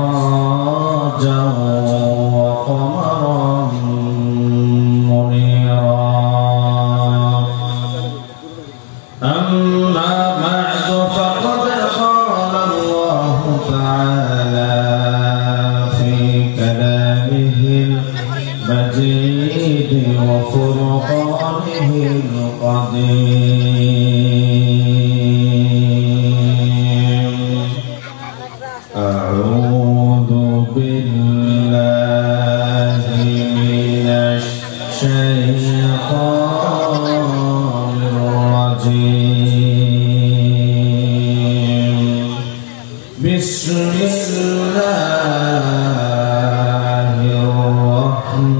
وسراجا وقمرا منيرا أما بعد فقد قال الله تعالى في كلامه المجيد وفرقانه القديم أعوذ بالله من الشيطان الرجيم بسم الله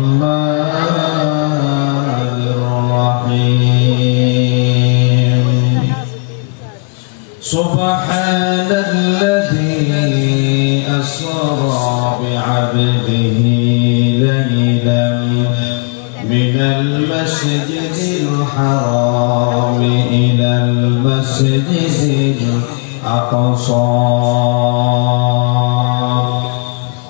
الرحمن الرحيم سبحان الذي أسرى بعبده ليلا من المسجد الحرام إلى المسجد الأقصى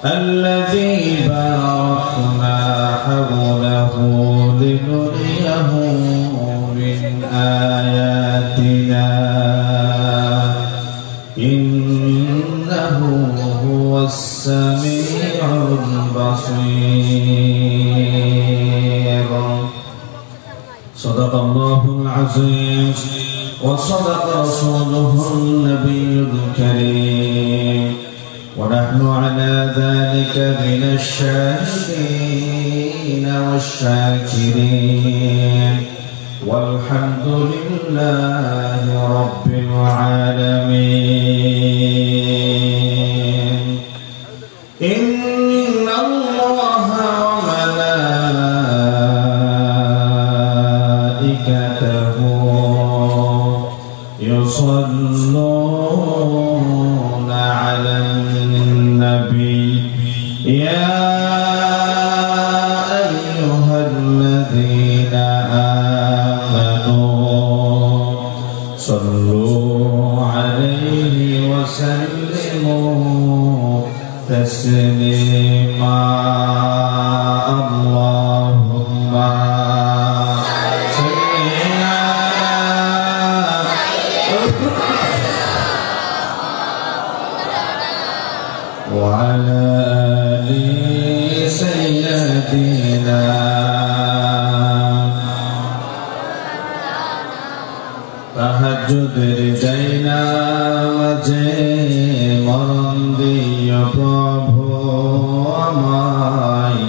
الذي باركنا حوله لنريه من آياتنا إنه هو السميع البصير صدق الله العظيم وصدق رسوله النبي الكريم ونحن على ذلك من الشاهدين والشاكرين والحمد لله رب العالمين إن الله وملائكته يصلون على النبي يا أيها الذين آمنوا صلوا عليه وسلموا تسليما اللهم صل وعلى آل سيدنا tahajjud রিজাইনা মাঝে মরণ দিও প্রভু আমায়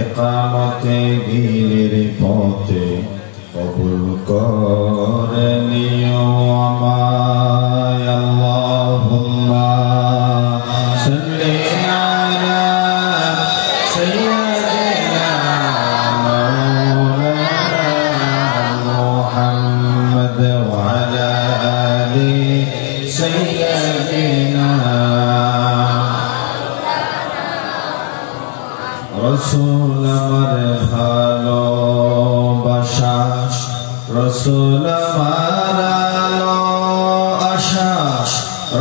ইকামতে দিনের পথে কবুল করে নিও আমায় আল্লাহুম্মা সাল্লি আলা সাইয়্যিদিনা মাওলানা মুহাম্মদ ওয়া আলা আলি সাইয়্যিদিনা রাসূল আমার ভালোবাসা রাসূল আমার আলো আশা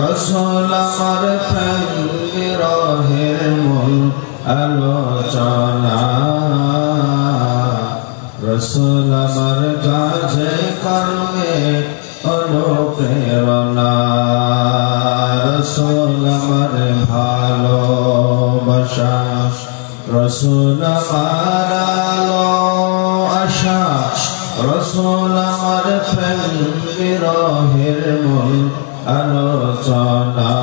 রাসূল আমার প্রেম বিরহের মূল আলোচনা রাসূল আমার কাছে কর্মে অনুপ্রেরণা রাসূল আমার ভালোবাসা রাসূল আমার আলো আশা রাসূল আমার প্রেম বিরহের মূল আলোচনা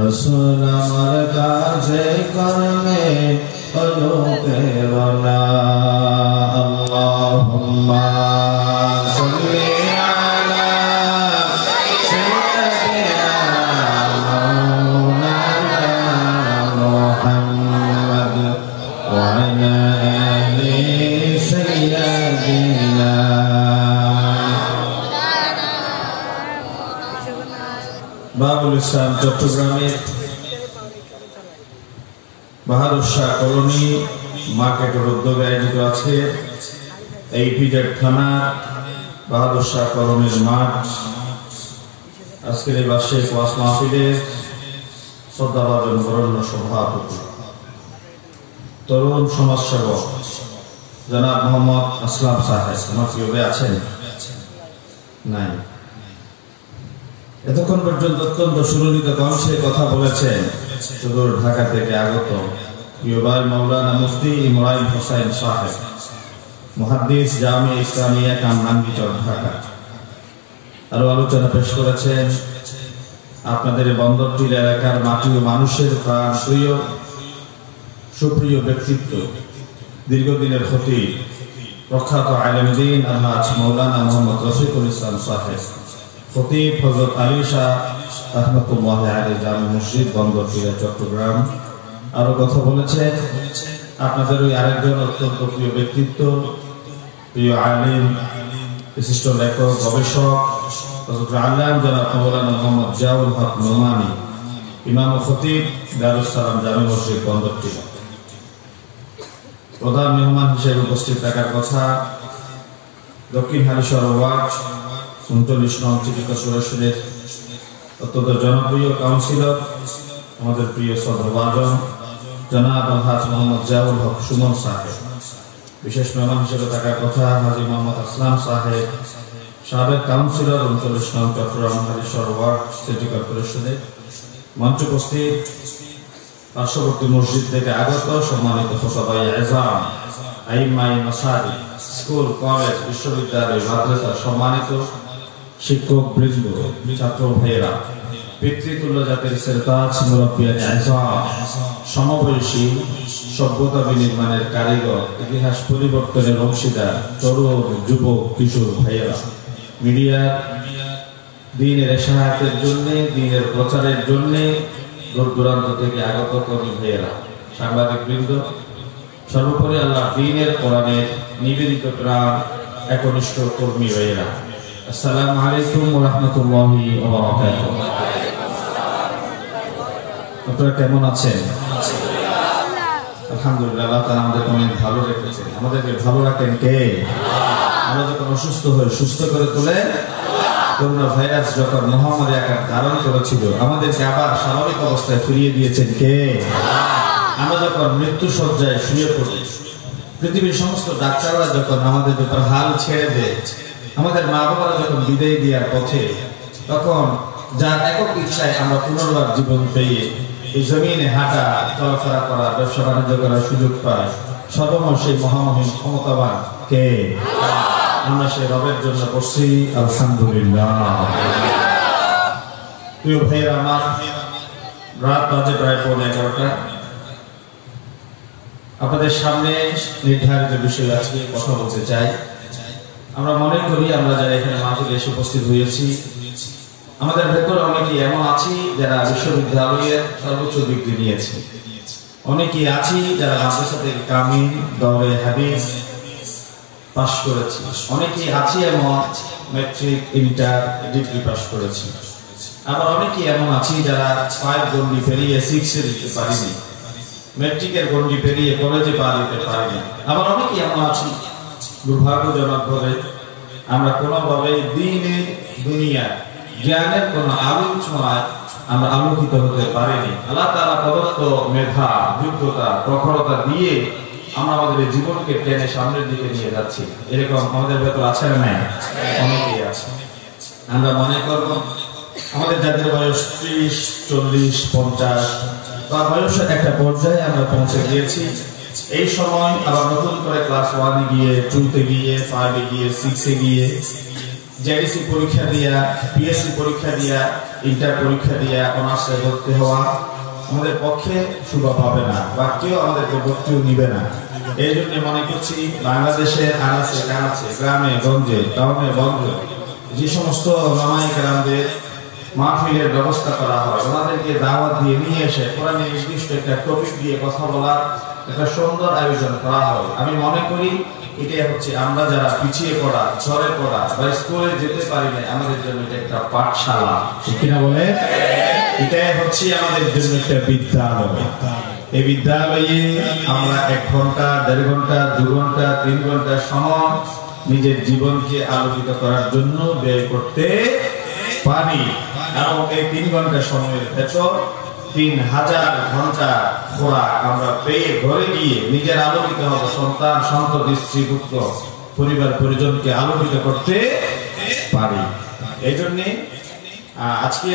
রাসূল আমার কাছে কর্মে অনুপ্রেরণা আল্লাহুম্মা সাল্লি আলা সাইয়্যিদিনা মাওলানা মুহাম্মদ ওয়া আলা আলি সাইয়্যিদিনা বাবুল ইসলাম চট্টগ্রামের বাহাদুর শাহ কলোনি মার্কেটের উদ্যোগে আয়োজিত আছে এই পিজেড থানা বাহাদুর শাহ কলোনির মাঠ আজকের এই বার্ষিক ওয়াজ মাহফিলের শ্রদ্ধাভাজন বরেণ্য সভাপতি তরুণ সমাজসেবক জনাব মোহাম্মদ আসলাম সাহেব আমার প্রিয় আছেন নাই এতক্ষণ পর্যন্ত অত্যন্ত সুললিত কণ্ঠে কথা বলেছেন সুদূর ঢাকা থেকে আগত প্রিয় ভাই মাওলানা মুফতি ইমরান হোসেন সাহেব মুহাদ্দিস জামিয়া ইসলামিয়া কামরাঙ্গীচর ঢাকা। আরো আলোচনা পেশ করেছেন আপনাদের বন্দরটির এলাকার মাটি ও মানুষের প্রাণ প্রিয় সুপ্রিয় ব্যক্তিত্ব দীর্ঘদিনের খতিব প্রখ্যাত আলেম দ্বীন আলহাজ মাওলানা মোহাম্মদ রফিকুল ইসলাম সাহেব খতিব হযরত আলী শাহ রাহমাতুল্লাহি আলাইহি জামে মসজিদ বন্দরটিয়া চট্টগ্রাম। আরো কথা বলেছেন আপনাদের ওই আরেকজন অত্যন্ত প্রিয় ব্যক্তিত্ব প্রিয় আলিম বিশিষ্ট লেখক গবেষক হযরত আল্লাম জনাব মাওলানা মোহাম্মদ জিয়াউল হক নোমানী ইমাম ও খতিব দারুস সালাম জামে মসজিদ বন্দরটিয়া। প্রধান মেহমান হিসেবে উপস্থিত থাকার কথা দক্ষিণ হালিশহর ওয়ার্ড 39 নং সিটি কর্পোরেশনের অত্যন্ত জনপ্রিয় কাউন্সিলর আমাদের প্রিয় সদরভাজন জনাব আলহাজ মোহাম্মদ জিয়াউল হক সুমন সাহেব। বিশেষ মেহমান হিসেবে থাকার কথা হাজী মোহাম্মদ আসলাম সাহেব সাবেক কাউন্সিলর 39 নং চট্টগ্রাম হালিশহর ওয়ার্ড সিটি কর্পোরেশনের। মঞ্চ উপস্থিত পার্শ্ববর্তী মসজিদ থেকে আগত সম্মানিত খোতাবায়ে এজাম আইম্মায়ে মাসাজিদ স্কুল কলেজ বিশ্ববিদ্যালয় মাদ্রাসা সম্মানিত শিক্ষক বৃন্দ ছাত্র ভাইয়েরা পিতৃতুল্য জাতির সেরতাজ মুরব্বিয়ানে আযম সমবয়সী সভ্যতা বিনির্মাণের কারিগর ইতিহাস পরিবর্তনের অংশীদার তরুণ যুবক কিশোর ভাইয়েরা মিডিয়ার দ্বীনের ইশাআতের জন্য দ্বীনের প্রচারের জন্য দূর দূরান্ত থেকে আগত কর্মী ভাইয়েরা সাংবাদিক বৃন্দ সর্বোপরি আল্লাহ দ্বীনের কোরআনের নিবেদিত প্রাণ একনিষ্ঠ কর্মী ভাইয়েরা আসসালামু আলাইকুম ওয়া রাহমাতুল্লাহি ওয়া বারাকাতুহু। আপনারা কেমন আছেন? আলহামদুলিল্লাহ আল্লাহ তাআলা আমাদের অনেক ভালো রেখেছেন। আমাদেরকে ভালো রাখেন কে? আমরা যখন অসুস্থ হই সুস্থ করে তোলেন করোনা ভাইরাস যখন মহামারী আকার ধারণ করেছিল আমাদেরকে আবার স্বাভাবিক অবস্থায় ফিরিয়ে দিয়েছেন কে? আমরা যখন মৃত্যু শয্যায় শুয়ে পড়ি পৃথিবীর সমস্ত ডাক্তাররা যখন আমাদের উপর হাল ছেড়ে দেয় আমাদের মা বাবারা যখন বিদায় দেওয়ার পথে তখন যার একক ইচ্ছায় আমরা পুনর্বার জীবন পেয়ে এই জমিনে হাঁটা চলাফেরা করা ব্যবসা বাণিজ্য করার সুযোগ পাই সর্বময় সেই মহামহিম ক্ষমতাবান কে? আমরা সেই রবের জন্য করছি আলহামদুলিল্লাহ। প্রিয় ভাইয়েরা আমার রাত বাজে প্রায় 11:15। আপনাদের সামনে নির্ধারিত বিষয় আজকে কথা বলতে চাই। আমরা মনে করি আমরা যারা এখানে মাহফিলে এসে উপস্থিত হয়েছি আমাদের ভেতরে অনেকেই এমন আছি যারা বিশ্ববিদ্যালয়ের সর্বোচ্চ ডিগ্রি নিয়েছি, অনেকেই আছি যারা মাদ্রাসা থেকে কামিল দরে হাদিস পাশ করেছি, অনেকেই আছি এমন ম্যাট্রিক ইন্টার ডিগ্রি পাশ করেছি, আবার অনেকেই এমন আছি যারা 5 গণ্ডি পেরিয়ে 6 দিতে পারিনি, ম্যাট্রিকের গণ্ডি পেরিয়ে কলেজে পা দিতে পারিনি, আবার অনেকেই এমন আছি দুর্ভাগ্যজনকভাবে আমরা কোনোভাবে দ্বীনে দুনিয়া জ্ঞানের কোন আলোচনায় আমরা আলোকিত হতে পারিনি। আল্লাহ তাআলা প্রদত্ত মেধা যোগ্যতা প্রখরতা দিয়ে আমরা আমাদের জীবনকে টেনে সামনের দিকে নিয়ে যাচ্ছি। এরকম আমাদের ভেতর আছে না? অনেকেই আছে। আমরা মনে করব আমাদের যাদের বয়স 30, 40, 50 বা বয়সের একটা পর্যায়ে আমরা পৌঁছে গিয়েছি, এই সময় আবার নতুন করে ক্লাস 1 এ গিয়ে 2 তে গিয়ে 5 এ গিয়ে 6 এ গিয়ে জেডিসি পরীক্ষা দিয়া পিএসসি পরীক্ষা দিয়া ইন্টার পরীক্ষা দিয়া অনার্সে ভর্তি হওয়া আমাদের পক্ষে শুভ পাবে না বা কেউ আমাদেরকে ভর্তিও নিবে না। এই জন্য মনে করছি বাংলাদেশের আনাচে কানাচে গ্রামে গঞ্জে টাউনে বন্ধে যে সমস্ত ওলামায়ে কেরামদের মাহফিলের ব্যবস্থা করা হয় ওনাদেরকে দাওয়াত দিয়ে নিয়ে এসে কোরআনের নির্দিষ্ট একটা টপিক দিয়ে কথা বলার একটা সুন্দর আয়োজন করা হয়। আমি মনে করি এটাই হচ্ছে আমরা যারা পিছিয়ে পড়া ঝরে পড়া বা স্কুলে যেতে পারি না আমাদের জন্য এটা একটা পাঠশালা, ঠিক কিনা বলে? এটাই হচ্ছে আমাদের জন্য একটা বিদ্যালয়। এই বিদ্যালয়ে আমরা 1 ঘন্টা 1.5 ঘন্টা 2 ঘন্টা 3 ঘন্টা সময় নিজের জীবনকে আলোকিত করার জন্য ব্যয় করতে পারি। এবং এই 3 ঘন্টা সময়ের ভেতর 3000 ঘন্টা খোরাক আমরা পেয়ে ঘরে গিয়ে নিজের আলোকিত হওয়া সন্তান, সন্ততি, স্ত্রী, পুত্র, পরিবার পরিজনকে আলোকিত করতে পারি। এই জন্যে আজকে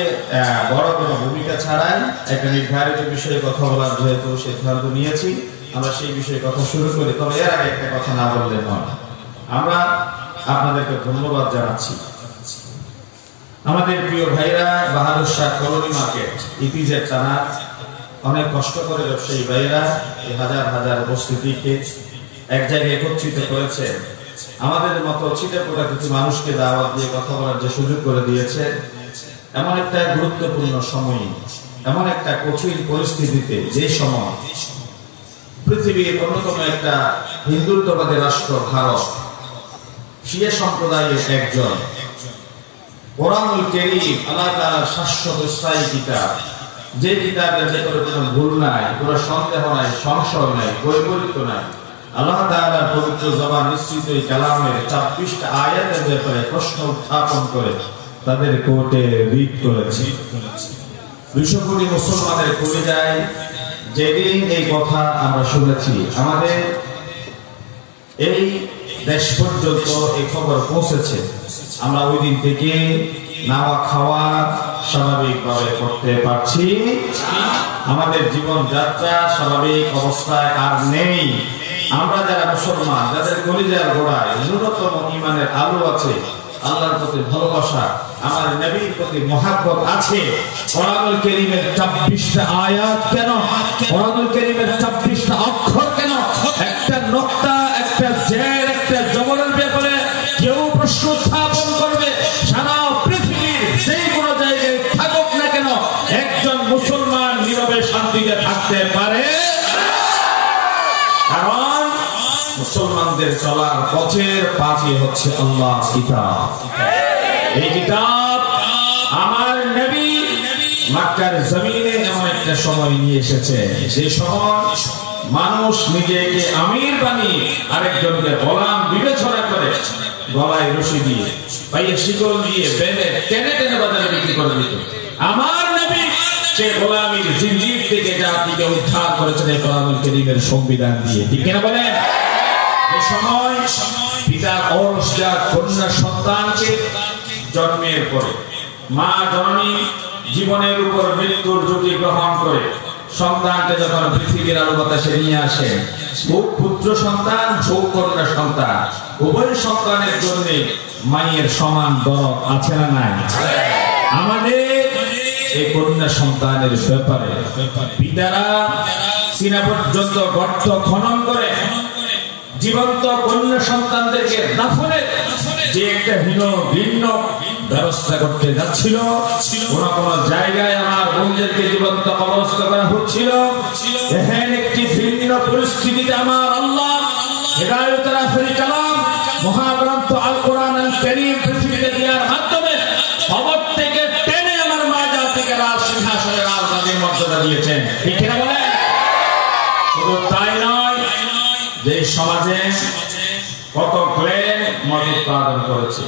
বড় কোনো ভূমিকা ছাড়াই একটা নির্ধারিত বিষয়ে কথা বলার যেহেতু সিদ্ধান্ত নিয়েছি, আমরা সেই বিষয়ে কথা শুরু করি। তবে এর আগে একটা কথা না বললে নয়, আমরা আপনাদেরকে ধন্যবাদ জানাচ্ছি। আমাদের প্রিয় ভাইরা Bahadur Shah colony market EPZ থানা অনেক কষ্ট করে ব্যবসায়ী ভাইরা এই হাজার হাজার উপস্থিতিকে এক জায়গায় একত্রিত করেছে। আমাদের মতো ছিটেফোঁটা কিছু মানুষকে দাওয়াত দিয়ে কথা বলার যে সুযোগ করে দিয়েছে। এমন একটা গুরুত্বপূর্ণ সময়ে, এমন একটা কঠিন পরিস্থিতিতে, যে সময় পৃথিবীর অন্যতম একটা হিন্দুত্ববাদী রাষ্ট্র ভারত, শিয়া সম্প্রদায়ের একজন কোরআনুল কারীম আল্লাহ তাআলার শাশ্বত স্থায়ী কিতাব, যে কিতাবের ভেতরে কোনো ভুল নাই, কোনো সন্দেহ নাই, সংশয় নাই, বৈপরীত্য নাই, আল্লাহ তাআলার পবিত্র জবান নিশ্চিত এই কালামের 26টা আয়াতের ব্যাপারে প্রশ্ন উত্থাপন করে তাদের কোর্টে রিট করেছে। 200 কোটি মুসলমানের কলিজায় যেদিন এই কথা আমরা শুনেছি, আমাদের এই দেশ পর্যন্ত এই খবর পৌঁছেছে, আমরা ওই দিন থেকে নাওয়া খাওয়া স্বাভাবিকভাবে করতে পারছি। আমাদের জীবন যাত্রা স্বাভাবিক অবস্থায় আর নেই। আমরা যারা মুসলমান, যাদের কলিজার গোড়ায় ন্যূনতম ঈমানের আলো আছে, আল্লাহর প্রতি ভালোবাসা, আমার নবীর প্রতি মহব্বত আছে, কোরআনুল কারীমের 26টা আয়াত কেন, কোরআনুল কারীমের 26টা অক্ষর কেন, একটা নোক্তা, একটা জের, একটা জবরের ব্যাপারে কেউ প্রশ্ন উত্থাপন করবে, সারা পৃথিবীর যে কোনো জায়গায় থাকুক না কেন, একজন মুসলমান নীরবে শান্তিতে থাকতে পারে? কারণ মুসলমানদের চলার পথের পাথে হচ্ছে আল্লাহর কিতাব। এই কিতাব আমার নবী মক্কার জমিনে এমন একটা সময় নিয়ে এসেছে, যে সময় মানুষ নিজেকে আমির বানিয়ে আরেকজনকে গোলাম বিবেচনা করে গলায় রশি দিয়ে, পায়ে শিকল দিয়ে বেঁধে টেনে টেনে বাজারে বিক্রি করে দিত। আমার নবী সে গোলামীর জিঞ্জির থেকে জাতিকে উদ্ধার করেছেন এই কোরআনুল কারীমের সংবিধান দিয়ে। ঠিক কিনা বলেন? এই সময় পিতার ঔরসজাত কন্যা সন্তানকে জন্মের পরে মা জননী জীবনের উপর মৃত্যুর ঝুঁকি গ্রহণ করে সন্তানকে যখন পৃথিবীর আলো বাতাসে নিয়ে আসে, হোক পুত্র সন্তান, হোক কন্যা সন্তান, উভয় সন্তানের জন্য মায়ের সমান দরদ আছে না নাই? আমাদের এই কন্যা সন্তানের ব্যাপারে পিতারা সিনা পর্যন্ত গর্ত খনন করে জীবন্ত কন্যা সন্তানদেরকে দাফনের যে একটা ভিন্ন ব্যবস্থা করতে যাচ্ছিল, কোন জায়গায় আমার বোনদেরকে জীবন্ত অবস্থা করা হচ্ছিল। এহেন একটি ভিন্ন পরিস্থিতিতে আমার আল্লাহ হিদায়াতুল আখরি কালাম মহাগ্রন্থ আল কোরআন আল কারীম পৃথিবীতে দেওয়ার মাধ্যমে খবর থেকে টেনে আমার মা জাতিকে রাজ সিংহাসনে রাজধানীর মর্যাদা দিয়েছেন। ঠিক কিনা বলেন? শুধু তাই নয়, যে সমাজে কত গ্লেন মদ উৎপাদন করেছে,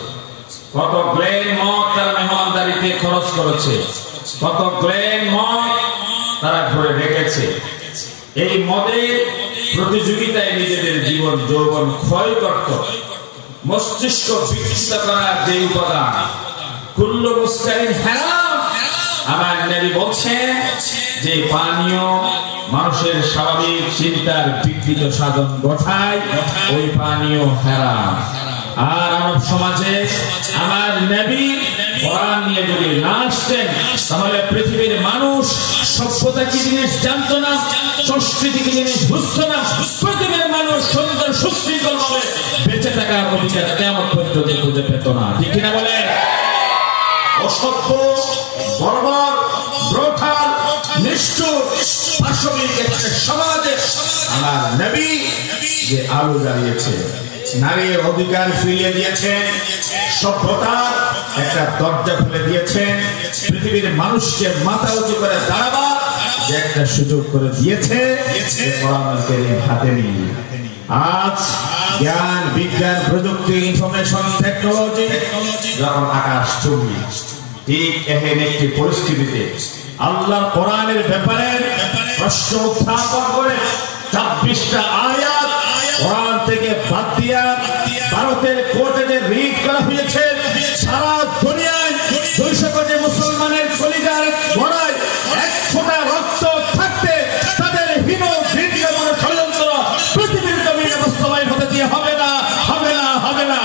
কত গ্লেন মদ তারা মেহমানদারিতে খরচ করেছে, কত গ্লেন মদ তারা ঘরে রেখেছে। এই মদের প্রতিযোগিতায় নিজেদের জীবন যৌবন ক্ষয় করত। মস্তিষ্ক বিকৃত করার যে উপাদান, কুল্লু মুসকারিন হারাম, আমার নবী বলছেন যে পানীয় মানুষের স্বাভাবিক চিন্তার বিকৃত সাধন ঘটায়, ওই পানীয় হারাম। আর মানব সমাজে আমার নবী কোরআন নিয়ে যদি না আসতেন, তাহলে পৃথিবীর মানুষ সভ্যতা কি জিনিস জানতো না, সংস্কৃতি কি জিনিস বুঝতো না। পৃথিবীর মানুষ সুন্দর সুশৃঙ্খল ভাবে বেঁচে থাকার অধিকার কিয়ামত পর্যন্ত খুঁজে পেত না। ঠিক কিনা বলেন? অসভ্য, বর্বর, ব্রুটাল, নিষ্ঠুর, পাশবিক একটা সমাজে আমার নবী যে আলো জ্বালিয়েছে, নারীর অধিকার ফিরিয়ে দিয়েছেন, সভ্যতার একটা দরজা খুলে দিয়েছেন, পৃথিবীর মানুষকে মাথা উঁচু করে দাঁড়াবার যে একটা সুযোগ করে দিয়েছে কোরআনুল কারীম হাতে নিয়ে আজ জ্ঞান বিজ্ঞান প্রযুক্তি ইনফরমেশন টেকনোলজি যখন আকাশ চুম্বি ঠিক এহেন একটি পরিস্থিতিতে আল্লাহর কোরআনের ব্যাপারে প্রশ্ন উত্থাপন করে 26টা আয়াত কোরআন থেকে বাদ দিয়া ভারতের কোর্টে রিট করা হয়েছে। সারা দুনিয়ায় 200 কোটি মুসলমানের কলিজার গোড়ায় এক ফোঁটা রক্ত থাকতে তাদের হীন ভিড় মনে ষড়যন্ত্র পৃথিবীর জমিনে বাস্তবায়ন হতে দিয়ে হবে না, হবে না, হবে না।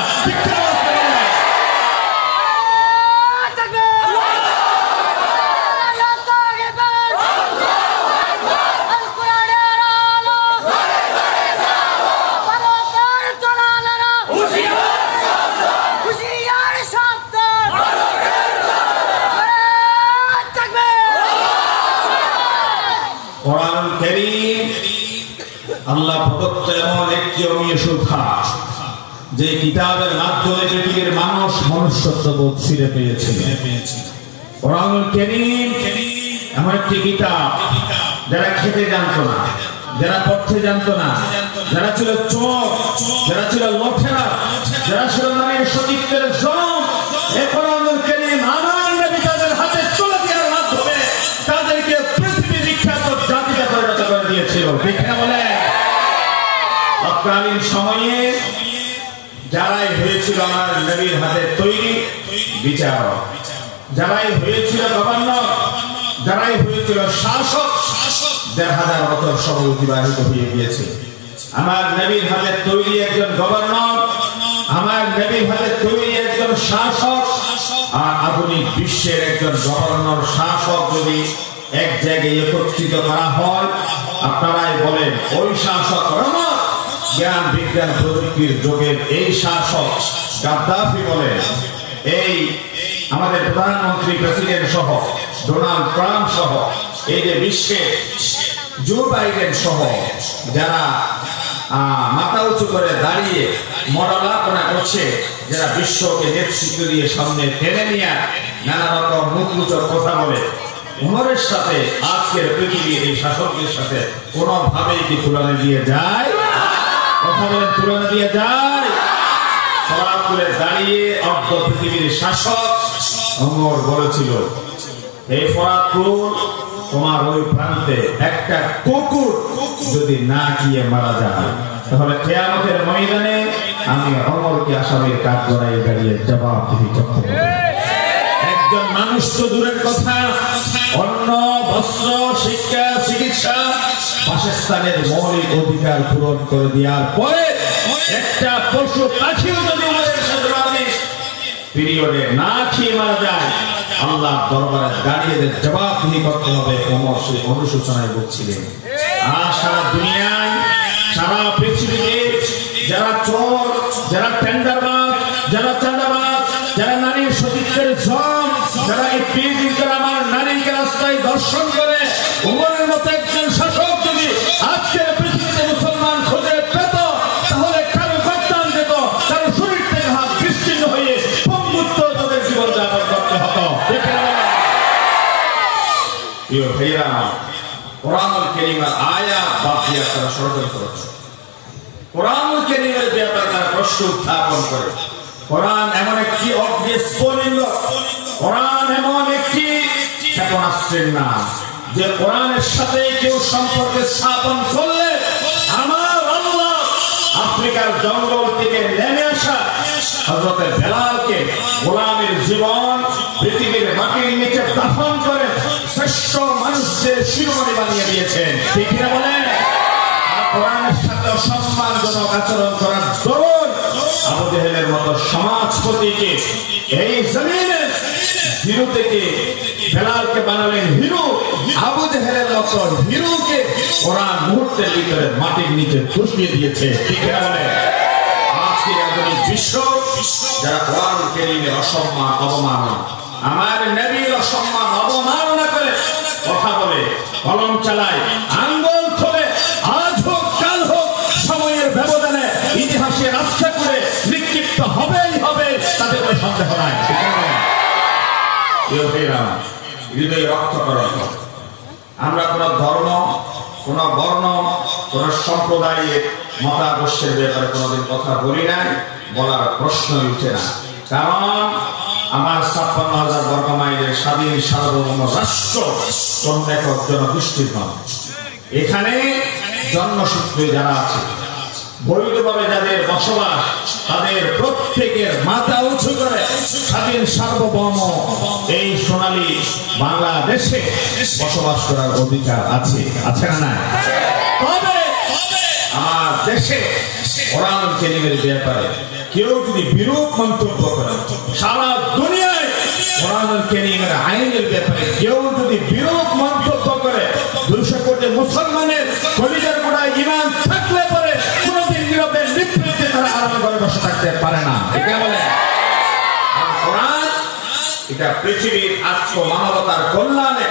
কোরআনুল কারীম আল্লাহ প্রদত্ত এমন একটি অমীয় সুধা যে কিতাবের মাধ্যমে পৃথিবীর মানুষ মনুষ্যত্ববোধ ফিরে পেয়েছে। কোরআনুল কারীম এমন একটি কিতাব যারা খেতে জানতো না, যারা পড়তে জানতো না, যারা ছিল চোর, যারা ছিল লোঠেরা, যারা ছিল নারীর সতীত্বের জনম, এই কোরআনুল কারীম আমার নবী তাদের হাতে তুলে দেওয়ার মাধ্যমে তাদেরকে পৃথিবী বিখ্যাত জাতিতে পরিণত করে দিয়েছিল। ঠিক না বলে? তৎকালীন সময়ে যারাই হয়েছিল আমার নবীর হাতে তৈরি বিচারক, যারাই হয়েছিল গভর্নর, যারাই হয়েছিল শাসক, 1000 বছর সময় অতিবাহিত হয়ে গিয়েছে। আমার নবীর হাতে তৈরি একজন গভর্নর, আমার নবীর হাতে তৈরি একজন শাসক, আর আধুনিক বিশ্বের একজন গভর্নর শাসক যদি এক জায়গায় একত্রিত করা হয়, আপনারাই বলেন ওই শাসক রহমান জ্ঞান বিজ্ঞান প্রযুক্তির যুগের এই শাসক গাদ্দাফি বলেন, এই আমাদের প্রধানমন্ত্রী প্রেসিডেন্ট সহ ডোনাল্ড ট্রাম্প সহ এই যে বিশ্বে জো বাইডেন সহ যারা মাথা উঁচু করে দাঁড়িয়ে মডালাপনা করছে, যারা বিশ্বকে নেতৃত্ব দিয়ে সামনে টেনে নিয়ে নানা রকম মুখরোচক কথা বলে, উমরের সাথে আজকের পৃথিবীর এই শাসকদের সাথে কোনোভাবেই কি তুলনা দিয়ে যায়? কথা বলেন, তুলনা দিয়ে যায়? ফরাতুলে দাঁড়িয়ে অর্ধ পৃথিবীর শাসক উমর বলেছিল, এই ফরাতুল তোমার ওই প্রান্তে একটা কুকুর যদি না গিয়ে মারা যায় তাহলে কিয়ামতের ময়দানে আমি ওমরকে আসামির কাঠ গড়াইয়ে দাঁড়িয়ে জবাবদিহি করতে হবে। একজন মানুষ তো দূরের কথা, অন্ন বস্ত্র শিক্ষা চিকিৎসা বাসস্থানের মৌলিক অধিকার পূরণ করে দেওয়ার পরে একটা পশু পাখিও যদি পিরিয়ডে না খেয়ে মারা যায় আল্লাহ দরবারে দাঁড়িয়ে জবাবদিহি করতে হবে। ওমর সেই অনুশোচনায় ভুগছিলেন। আর সারা দুনিয়ায় সারা পৃথিবীতে যারা চোর, যারা টেন্ডারবাজ, যারা চাঁদাবাজ, যারা নারীর সতীত্বের জম, যারা ইফতিজিং করে আমার নারীকে রাস্তায় দর্শন করে, ওমরের মতো একজন শাসক যদি আজকের পৃথিবীতে মুসলমান খুঁজে পেত তাহলে কারো গর্দান যেত, কারো শরীর থেকে হাত বিচ্ছিন্ন হয়ে পঙ্গুত্ব তাদের জীবন যাপন করতে হতো। প্রিয় ভাইয়েরা, কোরআনুল কারীমের আয়াত বাদ দিয়ে তারা ষড়যন্ত্র করছে। কোরআনুল কারীমের ব্যাপারে তারা প্রশ্ন উত্থাপন করে। কোরআন এমন একটি অগ্নিস্ফুলিঙ্গ, কোরআন এমন একটি ক্ষেপণাস্ত্রের নাম যে কোরআনের সাথে কেউ সম্পর্ক স্থাপন করলে আমার আল্লাহ আফ্রিকার জঙ্গল থেকে নেমে আসা হযরত বেলালকে গোলামের জীবন পৃথিবীর মাটির নিচে দাফন করে শ্রেষ্ঠ মানুষদের শিরোমণি বানিয়ে দিয়েছেন। ঠিক না বলেন? কোরআনের সাথে অসম্মানজনক আচরণ করার দরুন আবু জেহেলের মতো সমাজপতিকে এই জমিনে জিরো থেকে বেলালকে বানালেন হিরো। আবু জেহেলের মতো হিরোকে কোরআন মুহূর্তের ভিতরে মাটির নিচে চুষিয়ে দিয়েছে। ঠিক না বলেন? আজকের আধুনিক বিশ্ব যারা কোরআনুল কারীমের অসম্মান অবমাননা, আমার নবীর অসম্মান অবমাননা করে কথা বলে, কলম চালায়, আঙ্গুল তোলে, আজ হোক কাল হোক সময়ের ব্যবধানে ইতিহাসে রাস্তা করে নিক্ষিপ্ত হবেই হবে, তাদের কোনো সন্দেহ নাই। হৃদয় রক্ত করো। আমরা কোন ধর্ম, কোন বর্ণ, কোন সম্প্রদায়ের মতাদর্শের ব্যাপারে কোনোদিন কথা বলি নাই, বলার প্রশ্নই উঠে না। কারণ আমার ৫৬,০০০ বর্গ মাইলের স্বাধীন সার্বভৌম রাষ্ট্র কোন একক জনগোষ্ঠীর নয়। এখানে জন্মসূত্রে যারা আছে, বৈধভাবে যাদের বসবাস, তাদের প্রত্যেকের মাথা উঁচু করে স্বাধীন সার্বভৌম এই সোনালী বাংলাদেশে বসবাস করার অধিকার আছে, আছে না? তবে আমার দেশে কোরআনুল কারীমের ব্যাপারে কেউ যদি বিরূপ মন্তব্য করে, সারা দুনিয়ায় কোরআনুল কারীমের আইনের ব্যাপারে কেউ যদি বিরূপ মন্তব্য করে, ২০০ কোটি মুসলমানের কলিজার গোড়ায় ঈমান থাকলে পরে কোনদিন নীরবে নিভৃতে তারা আরাম করে বসে থাকতে পারে না। ঠিক বলে কোরআন এটা পৃথিবীর আত্মমানবতার কল্যাণে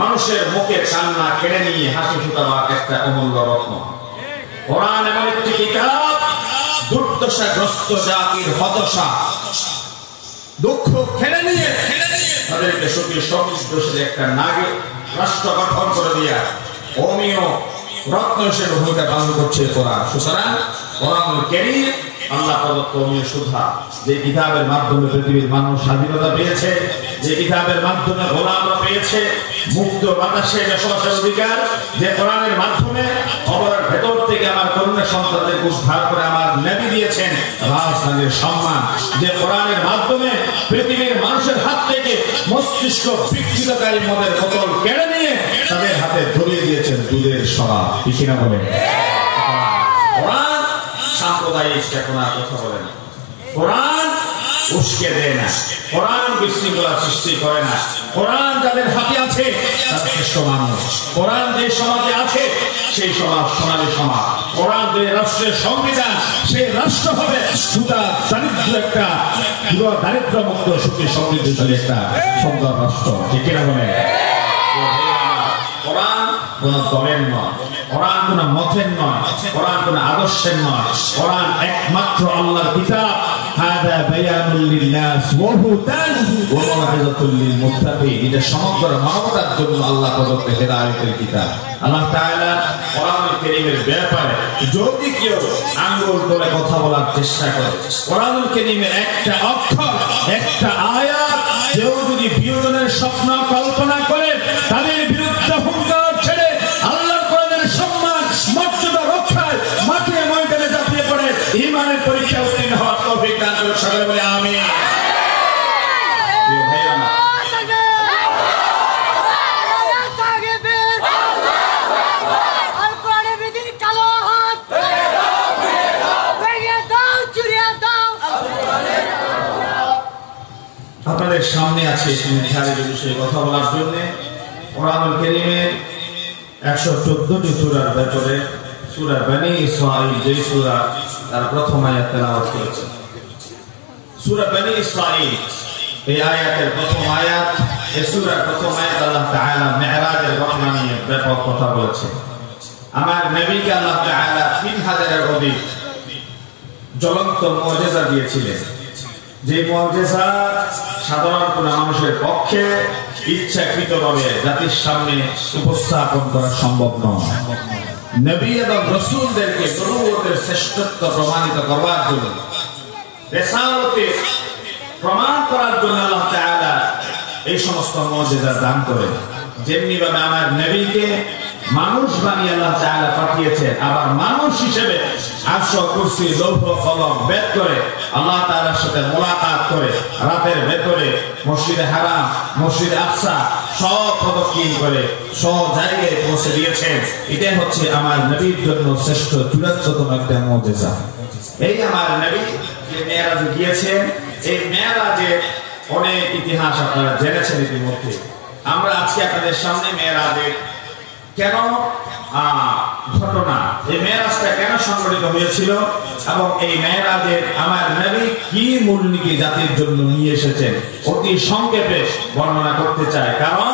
মানুষের মুখের কান্না কেড়ে নিয়ে হাসি ফুটাবার একটা অমূল্য রত্ন। কোরআন এমন একটি কিতাব, দুর্দশাগ্রস্ত জাতির হতাশা দুঃখ কেড়ে নিয়ে তাদেরকে সুখী সমৃদ্ধশীল একটা নাগরিক রাষ্ট্র গঠন করে দিয়া অমীয় রত্ন হিসেবে ভূমিকা পালন করছে কোরআন। সুতরাং কোরআনুল কারীম আল্লাহ প্রদত্ত অমীয় সুধা, যে কিতাবের মাধ্যমে পৃথিবীর মানুষ স্বাধীনতা পেয়েছে, যে কিতাবের মাধ্যমে গোলামরা পেয়েছে মুক্ত বাতাসে বসবাসের অধিকার, যে কোরআনের মাধ্যমে খবরের ভেতর থেকে আমার কন্যা সন্তানদের উদ্ধার করে আমার নবী দিয়েছেন রাজধানীর সম্মান, যে কোরআনের মাধ্যমে পৃথিবীর মানুষের হাত থেকে মস্তিষ্ক বিকৃতকারী মদের বোতল কেড়ে নিয়ে তাদের হাতে ধরিয়ে দিয়েছেন দুধের সভা। ঠিক না বলেন? কোরআন সাম্প্রদায়িক চেতনার কথা বলে না, কোরআন উস্কে দেয় না, কোরআন বিশৃঙ্খলা সৃষ্টি করে না। কোরআন যাদের হাতে আছে তারা শ্রেষ্ঠ মানুষ। কোরআন যে সমাজে আছে সেই সমাজ সোনালী সমাজ। কোরআন যে রাষ্ট্রের সংবিধান, সেই রাষ্ট্র হবে দারিদ্র মুক্ত সুখী সমৃদ্ধশালী একটা সুন্দর রাষ্ট্র। ঠিক কিনা বলে? কোরআন কোন দলের নয়, কোরআন কোন মতের নয়, কোরআন কোন আদর্শের নয়, কোরআন একমাত্র আল্লাহর কিতাব। হাদা বায়ানুল লিন্নাস ওয়া হুদান ওয়া মাউইযাতুল লিল মুত্তাকিন। এটা সমগ্র মানবতার জন্য আল্লাহ প্রদত্ত হেদায়েতের কিতাব। আল্লাহ তাআলা কোরআনুল কারীমের ব্যাপারে যদি কেউ আঙ্গুল তুলে কথা বলার চেষ্টা করে, কোরআনুল কারীমের একটা অক্ষর, একটা আয়াত কেউ যদি বিয়োজনের স্বপ্ন কল্পনা করে, তাদের বিরুদ্ধে হুঙ্কার ছেড়ে আল্লাহর কোরআনের সম্মান মর্যাদা রক্ষায় মাঠে ময়দানে ঝাঁপিয়ে পড়ে ঈমানের পরীক্ষা উত্তীর্ণ হওয়ার তৌফিক দান করুন। সকলে বলে আমিন। আপনাদের সামনে আছে নির্ধারিত বিষয়ে কথা বলার জন্য কোরআনুল কারীমের ১১৪টি সূরার ভেতরে সূরা বনী ইসরাঈল, যে সূরা তার প্রথম আয়াত তেলাওয়াত করেছে। সূরা বনী ইসরাঈল এই আয়াতের প্রথম আয়াত, এই সূরার প্রথম আয়াত আল্লাহ তাআলা মিরাজের ঘটনা নিয়ে ব্যাপক কথা বলেছেন। আমার নবীকে আল্লাহ তাআলা ৩০০০-এর অধিক জ্বলন্ত মুজিজা দিয়েছিলেন, যে মুজিজা সাধারণ কোন মানুষের পক্ষে ইচ্ছাকৃতভাবে জাতির সামনে উপস্থাপন করা সম্ভব নয়। নবী এবং রাসূলদেরকে নবুয়তের শ্রেষ্ঠত্ব প্রমাণিত করবার জন্য, রিসালাতের প্রমাণ করার জন্য আল্লাহ তাআলা এই সমস্ত মুজিজা দান করেন। যেমনি ভাবে আমার নবীকে মানুষ বানিয়ে আল্লাহ তাআলা পাঠিয়েছেন, আবার মানুষ হিসেবে আরশ, কুরসি, লৌহ, কলম বেদ করে আল্লাহ তাআলার সাথে মুলাকাত করে রাতের ভেতরে মসজিদে হারাম, মসজিদে আকসা সব প্রদক্ষিণ করে সব জায়গায় পৌঁছে দিয়েছেন। এটাই হচ্ছে আমার নবীর জন্য শ্রেষ্ঠ চূড়ান্ততম একটা মুজিজা। এই আমার নবী যে মেরাজে গিয়েছেন, এই মেরাজে অনেক ইতিহাস আপনারা জেনেছেন ইতিমধ্যে। আমরা আজকে আপনাদের সামনে মেরাজের কেন ঘটনা, এই মেরাজটা কেন সংঘটিত হয়েছিল এবং এই মেরাজের আমার নবী কি মূলনীতি জাতির জন্য নিয়ে এসেছেন অতি সংক্ষেপে বর্ণনা করতে চাই। কারণ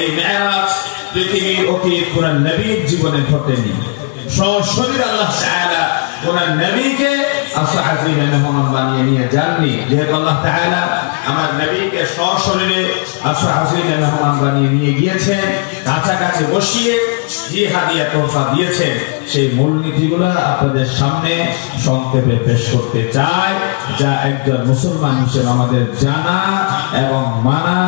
এই মেরাজ পৃথিবীর অতীত কোন নবীর জীবনে ঘটেনি। সশরীর আল্লাহ তাআলা কোন নবীকে আসহাবী মেহমান বানিয়ে নিয়ে যাননি। যেহেতু আল্লাহ তাআলা আমার নবীকে সশরীরে আসহাজিনে মেহমান বানিয়ে নিয়ে গিয়েছেন, কাছাকাছি বসিয়ে জিহাদিয়া তোহফা দিয়েছেন। সেই মূলনীতিগুলো আপনাদের সামনে সংক্ষেপে পেশ করতে চাই, যা একজন মুসলমান হিসেবে আমাদের জানা এবং মানা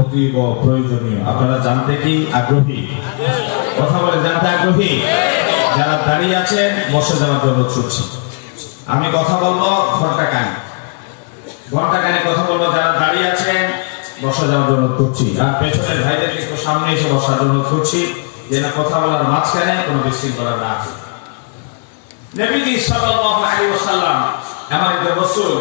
অতীব প্রয়োজনীয়। আপনারা জানতে কি আগ্রহী? কথা বলে জানতে আগ্রহী? যারা দাঁড়িয়ে আছেন বসে যাওয়ার জন্য ছুটছি। আমি কথা বলবো ঘন্টা কানে কথা বলবো। যারা দাঁড়িয়ে আছেন বসে যাওয়ার জন্য ছুটছি। আর পেছনের ভাইদেরকে একটু সামনে এসে বসার জন্য ছুটছি, যেন কথা বলার মাঝখানে কোনো বিশৃঙ্খলা না আসে। নবীজি সাল্লাল্লাহু আলাইহি ওয়াসাল্লাম আমাদের রাসূল।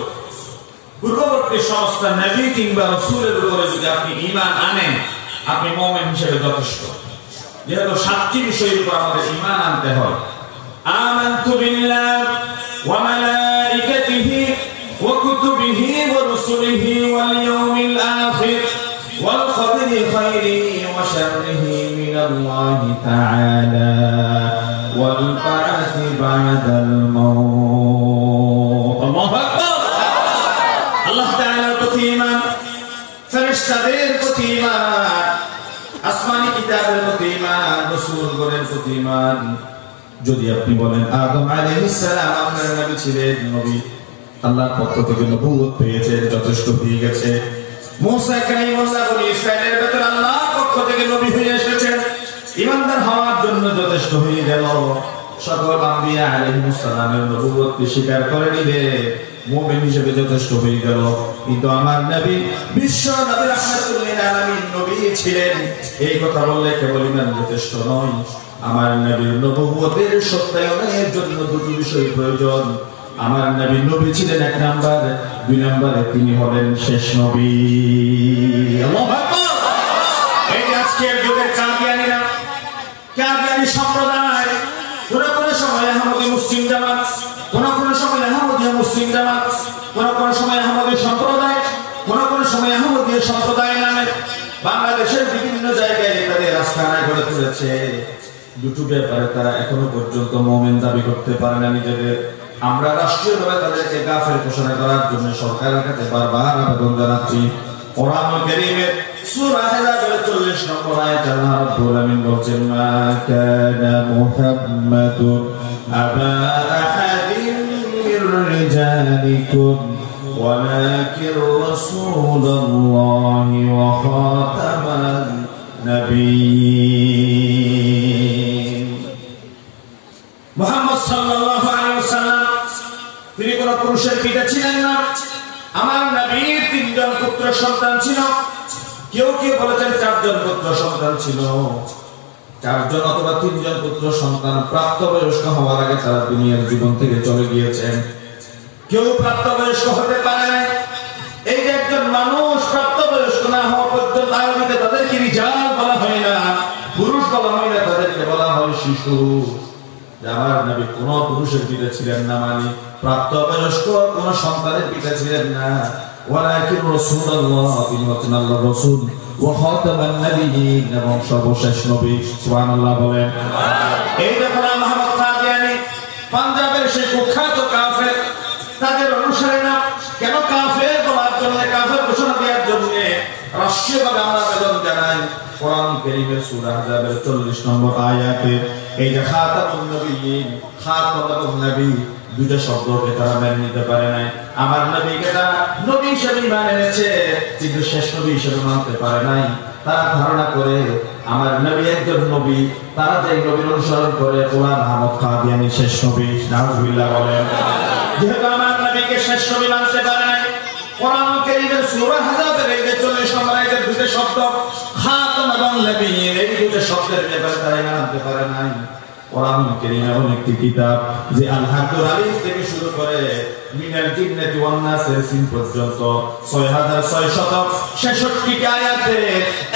পূর্ববর্তী সমস্ত নবী কিংবা রাসূলের উপরে যদি আপনি ঈমান আনেন, আপনি মুমিন হিসেবে যথেষ্ট। যেহেতু 7টি বিষয়ের উপর আমাদের ঈমান আনতে হয়। আমানতু বিল্লাহি ওয়া মালাইকাতিহি ওয়া কুতুবিহি ওয়া রুসুলিহি ওয়াল ইয়াউমিল আখির ওয়াল কদরি খাইরিহি ওয়া শাররিহি মিনাল্লাহি তাআলা ওয়াল বা'থি বা'দাল মাউত। আল্লাহু আকবার। আল্লাহ তাআলার প্রতি ঈমান, ফেরেশতাদের প্রতি ঈমান, আসমানি কিতাবের প্রতি ঈমান, রাসূলগণের প্রতি ঈমান। যদি আপনি বলেন আদম আলাইহিস সালাম আপনার নবী ছিলেন, নবী আল্লাহর পক্ষ থেকে নবুয়ত পেয়েছেন, যথেষ্ট হয়ে গেছে। মুসা কালিমুল্লাহ বনি ইসরাইলের ভেতর আল্লাহর পক্ষ থেকে নবী হয়ে এসেছেন, ঈমানদার হওয়ার জন্য যথেষ্ট হয়ে গেল। সকল আম্বিয়া আলাইহিস সালামের নবুয়তকে স্বীকার করে নিলে মুমিন হিসেবে যথেষ্ট হয়ে গেল। কিন্তু আমার নবী বিশ্ব নবী রাহমাতুল লিল আলামিন নবী ছিলেন, এই কথা বললে কেবল ঈমান যথেষ্ট নয়। আমার নবীর নবুয়তের সত্যায়নের জন্য দুটো বিষয় প্রয়োজন। আমার নবী নবী ছিলেন 1 নাম্বার, 2 নম্বরে তিনি হলেন শেষ নবী। আল্লাহু আকবার। এই আজকের যুগের কাদিয়ানী সম্প্রদায়, কোন সময় আহমদী মুসলিম জামাত, কোন সময় আহমদিয়া মুসলিম জামাত, কোন সময় আহমদী সম্প্রদায়, কোন সময় আহমদিয়া সম্প্রদায় নামে বাংলাদেশের বিভিন্ন জায়গায় তাদের আস্তানা গড়ে তুলেছে। দুটো ব্যাপারে তারা এখনো পর্যন্ত মুমিন দাবি করতে পারে না নিজেদের। আমরা রাষ্ট্রীয়ভাবে তাদেরকে কাফের ঘোষণা করার জন্য সরকারের কাছে বারবার আবেদন জানাচ্ছি। কোরআনুল কারীমের সূরা আহজাবের 40 নম্বর আয়াতে আল্লাহ রাব্বুল আলামিন বলেন, মা কানা মুহাম্মাদুন আবা আহাদিন মির রিজালিকুম ওয়ালাকিন রাসূলুল্লাহি ওয়া খাতামান নাবিয়্যিন। মুহাম্মদ সাল্লাল্লাহু আলাইহি ওয়াসাল্লাম তিনি কোন পুরুষের পিতা ছিলেন না। আমার নবীর 3 জন পুত্র সন্তান ছিল। কেউ কেউ বলেছেন 4 জন পুত্র সন্তান ছিল। 4 জন অথবা 3 জন পুত্র সন্তান প্রাপ্তবয়স্ক হওয়ার আগে তারা দুনিয়ার জীবন থেকে চলে গিয়েছেন। কেউ প্রাপ্তবয়স্ক হতে পারে না। এই যে একজন মানুষ প্রাপ্তবয়স্ক না হওয়া পর্যন্ত আরবিতে তাদেরকে রিজাল বলা হয় না, পুরুষ বলা হয় না, তাদেরকে বলা হয় শিশু। আমার নবী কোন পুরুষের পিতা ছিলেন না, মানে প্রাপ্তবয়স্ক কোন সন্তানের পিতা ছিলেন না। ওয়ালাকিন রাসূলুল্লাহ, তিনি হচ্ছেন আল্লাহর রাসূল, ওয়া খাতামান নাবিয়্যিন, এবং সর্বশেষ নবী। সুবহানাল্লাহ বলেন। এই দেখুন মুহাম্মদ কাদিয়ানী, পাঞ্জাবের সেই কুখ্যাত কাফের, তাদের অনুসারী না। কেন কাফের বলার জন্য, কাফের ঘোষণা দেওয়ার জন্য রাষ্ট্রীয়ভাবে আমরা আবেদন জানাই। কোরআন কারীমের সূরা আহজাবের 40 নম্বর আয়াতে এই যে খাতামুন নবিয়্যিন, খাতামুন নবী, দুটো শব্দকে তারা মেনে নিতে পারে নাই। আমার নবীকে তারা নবী হিসেবে মেনে নিয়েছে, কিন্তু শেষ নবী হিসেবে মানতে পারে নাই। তারা ধারণা করে আমার নবী একজন নবী, তারা যে নবীর অনুসরণ করে ওরা মুহাম্মদ কাদিয়ানী শেষ নবী। নাউযুবিল্লাহ বলেন। যেহেতু আমার নবীকে শেষ নবী মানতে পারে নাই, কোরআন কারীমের সূরা আহজাবের এই যে 40 নম্বর আয়াতের দুটো শব্দ খাতাম এবং নবিয়্যিন, এই দুটো শব্দের ব্যাপারে তারা মানতে পারে নাই। কোরআন কারীম এমন একটি কিতাব যে আল হাদুর আলিফ থেকে শুরু করে মিনাল জিন্নাতি ওয়ান নাসের সিন পর্যন্ত 6666টি আয়াতে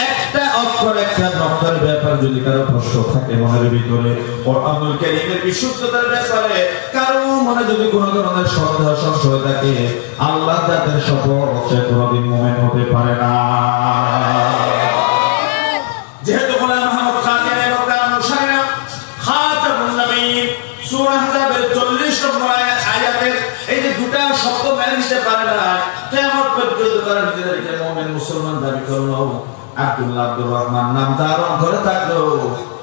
একটা অক্ষর, একটা নকতার ব্যাপার যদি কারো প্রশ্ন থাকে মনের ভিতরে, কোরআনুল কারীমের বিশুদ্ধতার ব্যাপারে কারো মনে যদি কোনো ধরনের সন্দেহ সংশয় থাকে, আল্লাহ জাতের শপথ সে কোনোদিন মুমিন হতে পারে না। যেহেতু গোলাম মুহাম্মদ কাদিয়ানী এবং তার অনুসারীরা খাতামুন নবিয়্যিন সূরা আহজাবের 40 নম্বর আয়াতের এই এই দুটা শব্দ মেনে নিতে পারে না, কিয়ামত পর্যন্ত তারা নিজেদেরকে মুমিন মুসলমান দাবি করলো, আব্দুল্লাহ আব্দুর রহমান নাম ধারণ করে থাকলো,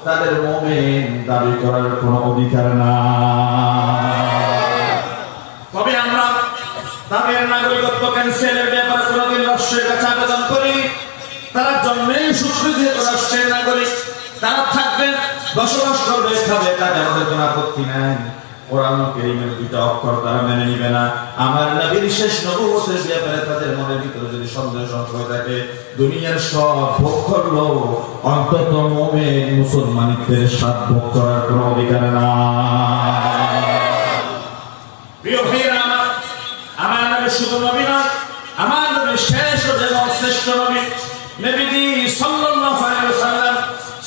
তাদের মুমিন দাবি করার কোনো অধিকার নাই। তবে আমরা তাদের নাগরিকত্ব ক্যান্সেলের ব্যাপারে কোনোদিন রাষ্ট্রের কাছে আবেদন করি। তারা জন্মেই সুস্বীকৃত রাষ্ট্রের নাগরিক, তারা থাকবে, বসবাস করবে, খাবে, তাদের আমাদের কোনো আপত্তি নাই। কোরআন কারীমের দুইটা অক্ষর তারা মেনে নিবে না। আমার নবীর শেষ নবুয়তের ব্যাপারে তাদের মনের ভিতরে যদি সন্দেহ সংশয় থাকে, দুনিয়ার সব ভোগ করলো, অন্তত মুমিন মুসলমানদের স্বাদ ভোগ করার কোনো অধিকার নাই। প্রিয় ভাইরা, আমার নবী শুধু নবী নয়, আমার নবী শেষ এবং শ্রেষ্ঠ নবী। নবীজি সাল্লাল্লাহু আলাইহি ওয়াসাল্লাম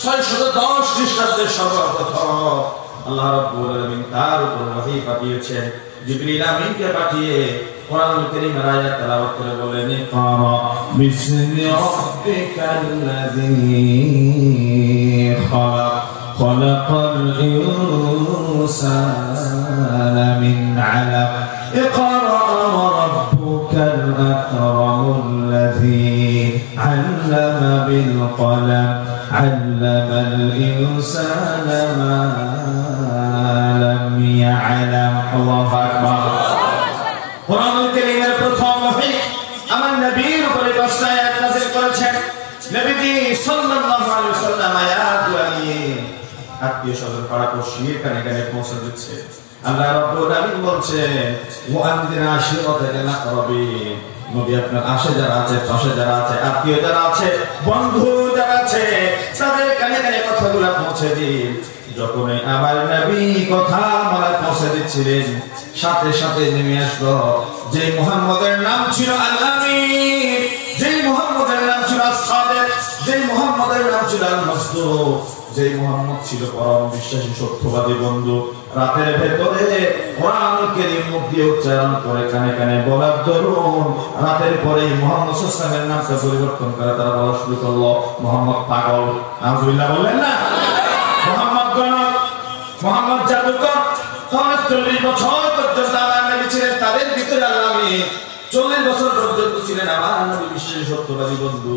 610 খ্রিস্টাব্দে সর্বপ্রথম আল্লাহ রাব্বুল আলামিন তার উপর ওহী পাঠিয়েছেন। জিবরিল আমিনকে পাঠিয়ে কোরআনুল কারীমের আয়াত তেলাওয়াত করে বলেন, ইকরা বিসমি রাব্বিকাল্লাযী খালাক খালাকাল ইনসানা মিন আলাক ইকরা ওয়া রাব্বুকাল আকরামুল্লাযী আল্লামা বিল কলম আল্লামাল ইনসানা মা লাম ইয়ালাম। আল্লাহু আকবার। কোরআনুল কারীমের প্রথম ওহী আমার নবীর উপরে 10টা আয়াত নাযিল করেছেন। নবীজি সাল্লাল্লাহু আলাইহি ওয়াসাল্লাম আয়াতগুলো নিয়ে আত্মীয়-স্বজন পাড়া-পড়শির কানে কানে পৌঁছে দিচ্ছে। আল্লাহ রাব্বুল আলামিন বলছেন, ওয়ানদির আশিরাতাকাল আকরাবিন, নবী আপনার আশে যারা আছে, পাশে যারা আছে, আত্মীয় যারা আছে, বন্ধু যারা আছে, তাদের কানে কানে কথাগুলো পৌঁছে দিন। যখন আমার নবী কথা বলা পৌঁছে দিচ্ছিলেন, সাথে সাথে নেমে আসলো যে মুহাম্মদের নাম ছিল আল-আমিন, যে মুহাম্মদের নাম ছিল আস-সাদিক, যে মুহাম্মদের নাম ছিল আল-মাসদুক, যে মুহাম্মদ ছিল পরম বিশ্বাসী সত্যবাদী বন্ধু। রাতের ভেতরে কোরআনুল কারীম মুখ দিয়ে উচ্চারণ করে কানে কানে বলার দরুন রাতের পরে মুহাম্মদ সাল্লাল্লাহু আলাইহি ওয়াসাল্লামের নামটা পরিবর্তন করে তারা বলা শুরু করলো, মুহাম্মদ পাগল। নাউজুবিল্লাহ বললেন না? মুহাম্মদ গণক, মুহাম্মদ জাদুকর। 40 বছর পর্যন্ত আমার নবী ছিলেন তাদের ভিতরে আল-আমিন, 40 বছর পর্যন্ত ছিলেন আমার নবী বিশ্বাসী সত্যবাদী বন্ধু।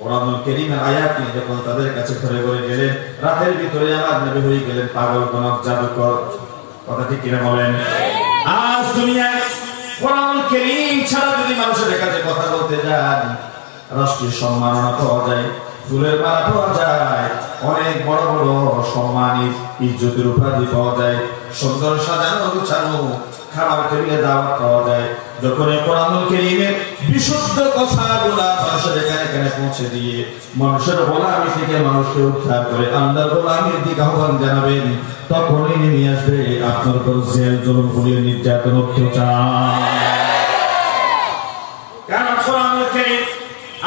কোরআনুল কারীমের আয়াত নিয়ে যখন তাদের কাছে ধরে বলে গেলেন, রাতের ভিতরে আমার নবী হয়ে গেলেন পাগল, গণক, জাদুকর। কথা ঠিক কিনা বলেন? আজ দুনিয়ায় কোরআনুল কারীম ছাড়া যদি মানুষের কাছে কথা বলতে যান, রাষ্ট্রীয় সম্মাননা পাওয়া যায়, ফুলের মালা পাওয়া যায়, অনেক বড় বড় সম্মানিত ইজ্জতের উপাধি পাওয়া যায়, সুন্দর সাজানো গুছানো খাবার টেবিলে দাওয়াত পাওয়া যায়। যখন কোরআনুল কারীমের বিশুদ্ধ কথাগুলো মানুষের কানে কানে পৌঁছে দিয়ে মানুষের গোলামি থেকে মানুষকে উদ্ধার করে আল্লাহর গোলামির দিকে আহ্বান জানাবেন, তখনই নেমে আসবে আপনার উপর জেল, জুলুম, পুলিশ, নির্যাতন, অত্যাচার। কারণ কোরআনুল কারীম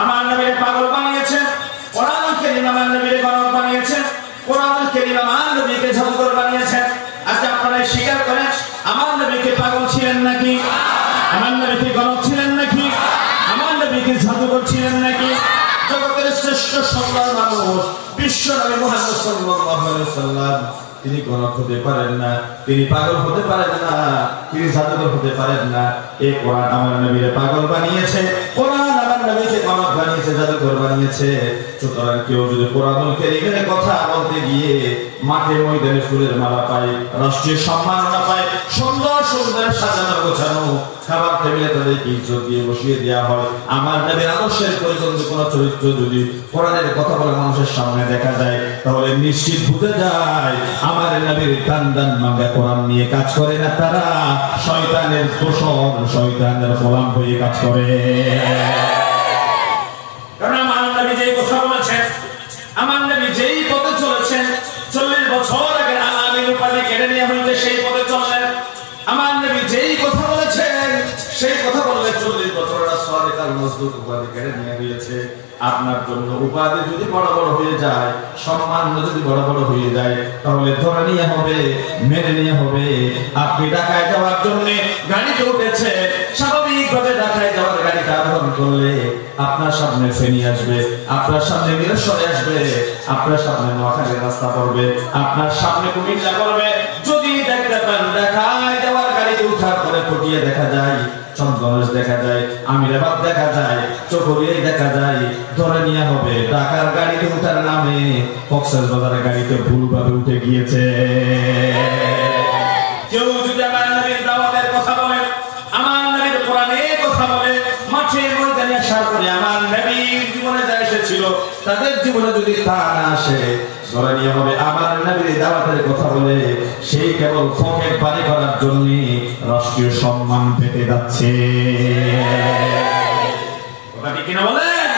আমার নবীকে পাগল বানিয়েছে, কোরআনুল কারীম আমার নবীকে গণক বানিয়েছে, কোরআনুল কারীম আমার নবীকে জাদুকর বানিয়েছে। আচ্ছা, আপনারা স্বীকার করেন আমার নবীকে পাগল ছিলেন নাকি? আমার নবীকে গণক ছিলেন নাকি? আমার নবীকে জাদুকর ছিলেন নাকি? জগতের শ্রেষ্ঠ সুন্দর মানুষ বিশ্ব নবী মুহাম্মদ সাল্লাল্লাহু আলাইহি ওয়াসাল্লাম, তিনি গণক হতে পারেন না, তিনি পাগল হতে পারেন না, তিনি জাদুকর হতে পারেন না। এই কোরআন আমার নবীকে পাগল বানিয়েছে, কোরআন আমার নবীকে গণক বানিয়েছে, জাদুকর বানিয়েছে। সুতরাং কেউ যদি কোরআনুল কারীমের কথা বলতে গিয়ে মাঠে ময়দানে ফুলের মালা পায়, রাষ্ট্রীয় সম্মাননা পায়, সুন্দর সুন্দর সাজানো গোছানো খাবার টেবিলে তাদেরকে ইজ্জত দিয়ে বসিয়ে দেওয়া হয়, আমার নবীর আদর্শের পরিপন্থী কোন চরিত্র যদি কোরআনের কথা বলে মানুষের সামনে দেখা যায়, তাহলে নিশ্চিত বুঝে যায় আমার নবীর দান দান মাঙ্গা কোরআন নিয়ে কাজ করে না, তারা শয়তানের দোসর, শয়তানের গোলাম হয়ে কাজ করে। কারণ আমার নবী যেই কথা বলেছেন, আমার নবী যেই পথে চলেছেন, 40 বছর আগে আল-আমিন উপাধি কেড়ে নেওয়া হয়েছে, সেই পথে চললেন। আমার নবী যেই কথা বলেছেন, সেই কথা বললে 40 বছর আস-সাদিক আল-মাসদুক উপাধি কেড়ে নেওয়া হয়েছে। আপনার জন্য উপাধি যদি বড় বড় হয়ে যায়, সম্মান যদি বড় বড় হয়ে যায়, তাহলে ধরে নিয়ে হবে, মেনে নিয়ে হবে। আপনি ঢাকায় যাওয়ার জন্য গাড়িতে উঠেছে, স্বাভাবিকভাবে ঢাকায় যাওয়ার গাড়িটা আরোহণ করলে আপনার সামনে ফেনী আসবে, আপনার সামনে মিরসরাই আসবে, আপনার সামনে নোয়াখালীর রাস্তা পড়বে, আপনার সামনে কুমিল্লা পড়বে। যদি দেখতে পান ঢাকায় যাওয়ার গাড়িতে উঠার পরে পটিয়ে দেখা যায়, চন্দনেশ দেখা যায়, আমিরাবাদ দেখা যায়, চকরিয়ায় দেখা যায়। ধরে নিয়ে হবে ঢাকার গাড়িতে উঠার নামে কক্সবাজারের গাড়িতে ভুলভাবে উঠে গিয়েছে। কেউ যদি আমার নবীর দাওয়াতের কথা বলে, আমার নবীর কোরআনের কথা বলে, মাঠে ময়দানে আসার পরে আমার নবীর জীবনে যা এসেছিল তাদের জীবনে যদি তা না আসে, ধরে নিয়ে হবে আমার নবীর দাওয়াতের কথা বলে, সেই কেবল পকেট পানি করার জন্য রাষ্ট্রীয় সম্মান পেতে যাচ্ছে। কথা ঠিক কিনা বলেন?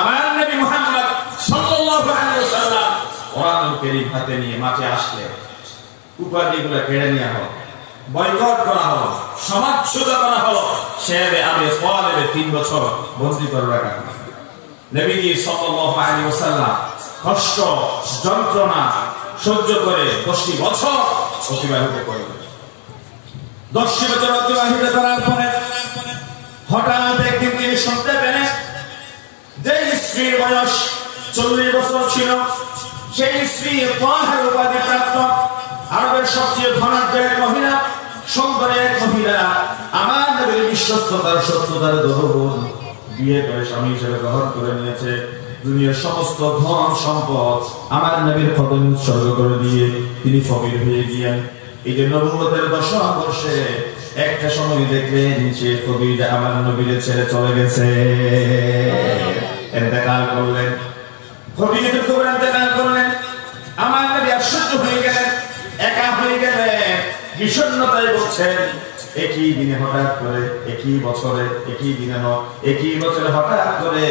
আমার নবী মুহাম্মদ সাল্লাল্লাহু আলাইহি ওয়াসাল্লাম কোরআনুল কারীম হাতে নিয়ে মাঠে আসলে উপাধিগুলো কেড়ে নেওয়া হলো, বয়কট করা হলো, সমাজচ্যুত করা হলো। শেরে আবু তালেব 3 বছর বন্দী করে রাখা হলো। নবীজি সাল্লাল্লাহু আলাইহি ওয়াসাল্লাম কষ্ট যন্ত্রণা সহ্য করে 10 বছর অতিবাহিত করলেন। 10 বছর অতিবাহিত করার পরে হঠাৎ একদিন তিনি শুনতে পেলেন যে স্ত্রীর বয়স 40 বছর ছিল, সেই স্ত্রী তাহের উপাধি প্রাপ্ত আরবের সবচেয়ে ধনাঢ্য এক মহিলা, সুন্দর এক মহিলা, আমার নবীর বিশ্বস্ততার সত্যতার দরুন বিয়ে করে স্বামী হিসেবে গ্রহণ করে নিয়েছে। দুনিয়ার সমস্ত ধন সম্পদ আমার নবীর কদমে উৎসর্গ করে দিয়ে তিনি ফকির হয়ে গিয়েন। এই যে নবুয়তের 10 বর্ষে একটা সময় দেখলেন সে ফকির আমার নবীর ছেড়ে চলে গেছে। ইন্তেকাল করলেন, ফকির খবর ইন্তেকাল করলেন। আমার নবী আশ্চর্য হয়ে গেলেন, একা হয়ে গেলেন, বিষণ্ণতায় বলছেন একই দিনে হঠাৎ করে, একই বছরে, একই দিনে একই বছরে হঠাৎ করে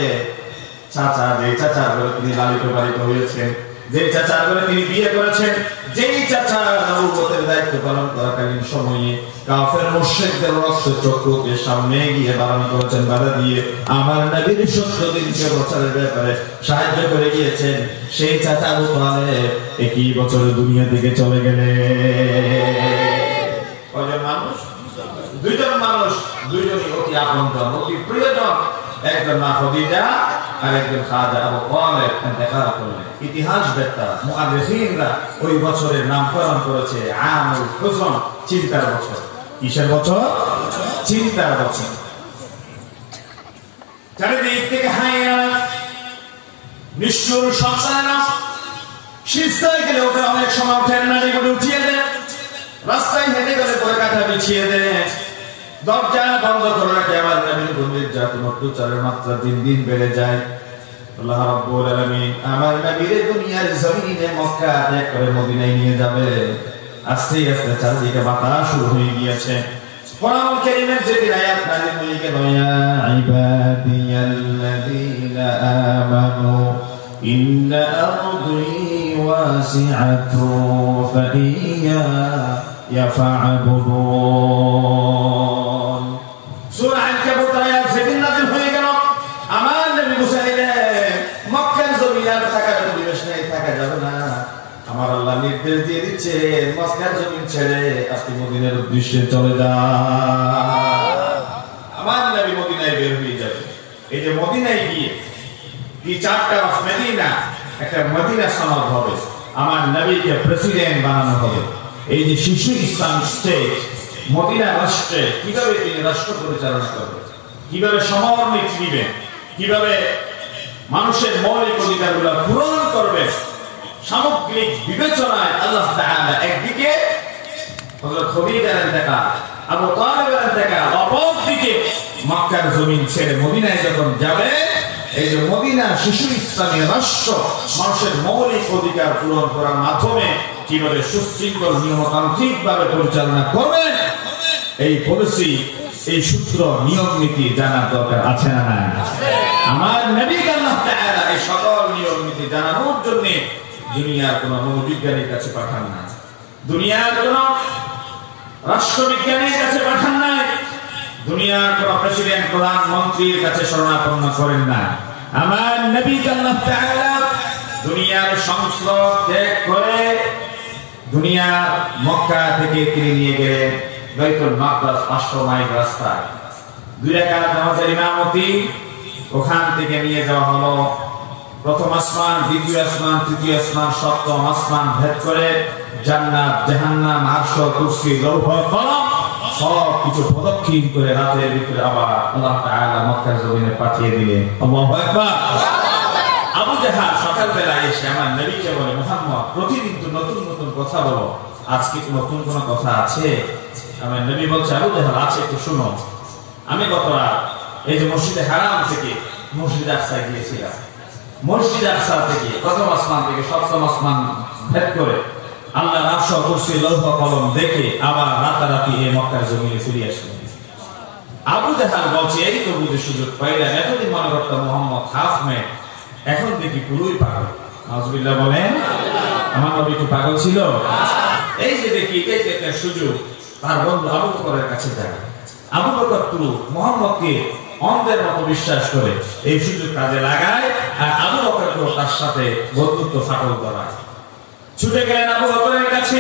চাচা, যে চাচা করে তিনি লালিত পালিত হয়েছেন, যে চাচা করে তিনি বিয়ে করেছেন, যেই চাচা নবুয়তের দায়িত্ব পালন করাকালীন সময়ে কাফের মুশরিকদের রক্ত চক্রকে সামনে গিয়ে বারণ করেছেন, বাধা দিয়ে আমার নবীর সত্য দিনকে প্রচারের ব্যাপারে সাহায্য করে গিয়েছেন, সেই চাচা আবু তালেব একই বছরে দুনিয়া থেকে চলে গেলেন। কয়জন মানুষ? 2 জন মানুষ, 2 জনই অতি আপনজন, অতি প্রিয়জন। একজন মা খাদিজা আর একজন খাজা আবু তালেব ইন্তেকাল করলেন। ইতিহাসবেত্তা মুআররিখিনরা ওই বছরের নামকরণ করেছে আমুল হুজন, চিন্তার বছর। কিসের বছর? চিন্তার বছর। চারিদিক থেকে হাইয়া নিষ্ঠুর সন্তানেরা সিজদায় গেলে ওকে অনেক সময় উঠেন না, এগুলো উঠিয়ে দেন, রাস্তায় হেঁটে গেলে পরে কাঁথা বিছিয়ে দেন, দরজা বন্ধ করে রাখে। আমার নবীর ভূমির জাতির অত্যাচারের মাত্রা দিন দিন বেড়ে যায়। আল্লাহ রাব্বুল আলামিন আমার নবীর দুনিয়ার জমিনে মক্কা ত্যাগ করে মদিনায় নিয়ে যাবে। আস্তে আস্তে চারদিকে বাতাস শুরু হয়ে গিয়েছে। কোরআনুল কারীমের যে আয়াত নাযিল হয়ে গেল, ইয়া ইবাদিয়াল্লাযীনা আমানু ইন্না আরদি ওয়াসিআতুন ফাইয়া ফা'বুদুন। সূরা আনকাবুত আয়াত যেদিন নাযিল হয়ে গেল, আমার নবী বুঝে নিলেন মক্কার জমিনে থাকার পরিবেশ নেই, থাকা যাবে না। আমার আল্লাহ নির্দেশ দিয়ে দিচ্ছে মক্কার জমিন ছেড়ে আপনি মদিনার উদ্দেশ্যে চলে যান। আমার নবী মদিনায় বের হয়ে যাবে। এই যে মদিনায় গিয়ে কি চারটা মদিনা, একটা মদিনা সনদ হবে, আমার নবীকে প্রেসিডেন্ট বানানো হবে। এই যে শিশু ইসলামিক স্টেট মদিনা রাষ্ট্রে কিভাবে তিনি রাষ্ট্র পরিচালনা করবেন, কিভাবে সমন্বয় দিবেন, কিভাবে মানুষের মৌলিক অধিকারগুলো পূরণ করবে, সামগ্রিক বিবেচনায় আল্লাহ তাআলা একদিকে হযরত খাদিজার ইন্তেকাল, আবু তালেবের ইন্তেকাল, অপরদিকে মক্কার জমিন ছেড়ে মদিনায় যখন যাবে, এই যে মদিনা শিশু ইসলামী রাষ্ট্র মানুষের মৌলিক অধিকার পূরণ করার মাধ্যমে কিভাবে সুশৃঙ্খল নিয়মতান্ত্রিক ভাবে পরিচালনা করবেন, এই পলিসি, এই সূত্র, নিয়ম নীতি জানার দরকার আছে না নাই? আমার নবীকে আল্লাহ তাআলা এই সকল নিয়ম নীতি জানানোর জন্য দুনিয়ার কোন মনোবিজ্ঞানীর কাছে পাঠান না, দুনিয়ার কোন রাষ্ট্রবিজ্ঞানীর কাছে পাঠান নাই, দুনিয়ার কোন প্রেসিডেন্ট প্রধানমন্ত্রীর কাছে শরণাপন্ন করেন না। আমার নবীকে আল্লাহ তাআলা দুনিয়ার সংস্রব ত্যাগ করে দুনিয়া মক্কা থেকে তিনি নিয়ে গেলেন বাইতুল মাকদাস 500 মাইল রাস্তায়, 2 রাকাত নামাজের ইমামতি, ওখান থেকে নিয়ে যাওয়া হলো প্রথম আসমান, দ্বিতীয় আসমান, তৃতীয় আসমান, সপ্তম আসমান ভেদ করে জান্নাত, জাহান্নাম, আরশ, কুরসি, লৌহ, কলম সব কিছু প্রদক্ষিণ করে রাতের ভিতরে আবার আল্লাহ তাআলা মক্কার জমিনে পাঠিয়ে দিলেন। আল্লাহু আকবার। আবু জাহাল সকালবেলা এসে আমার নবীকে বলে, মুহাম্মদ প্রতিদিন তো নতুন নতুন কথা বলো, আজকে কি নতুন কোনো কথা আছে? আমার নবী বলছে, আবু জাহাল আছে, একটু শুনো। আমি গত রাত এই যে মসজিদে হারাম থেকে মসজিদে আকসায় গিয়েছিলাম। মসজিদে আকসা থেকে প্রথম আসমান থেকে সপ্তম আসমান ভেদ করে আল্লাহর আরশ কুরসি লৌহ কলম দেখে আবার রাতারাতি এই মক্কার জমিনে ফিরে আসলেন। আবু জাহাল বলছে, এই তো বুঝে সুযোগ পাইলাম, এতদিন মনে করতাম মুহাম্মদ হাফ ম্যান, এখন দেখি পুরোই পাগল। নাউজুবিল্লাহ বলেন। আমার নবী কি পাগল ছিল? এই যে দেখি এই যে একটা সুযোগ, তার বন্ধু আবু বকরের কাছে যায়। আবু বকর তো মুহাম্মদকে অন্ধের মতো বিশ্বাস করে এই সুযোগ কাজে লাগায়, আর আবু বকরকে তার সাথে বন্ধুত্ব ফাটল করায়। ছুটে গেলেন আবু বকরের কাছে,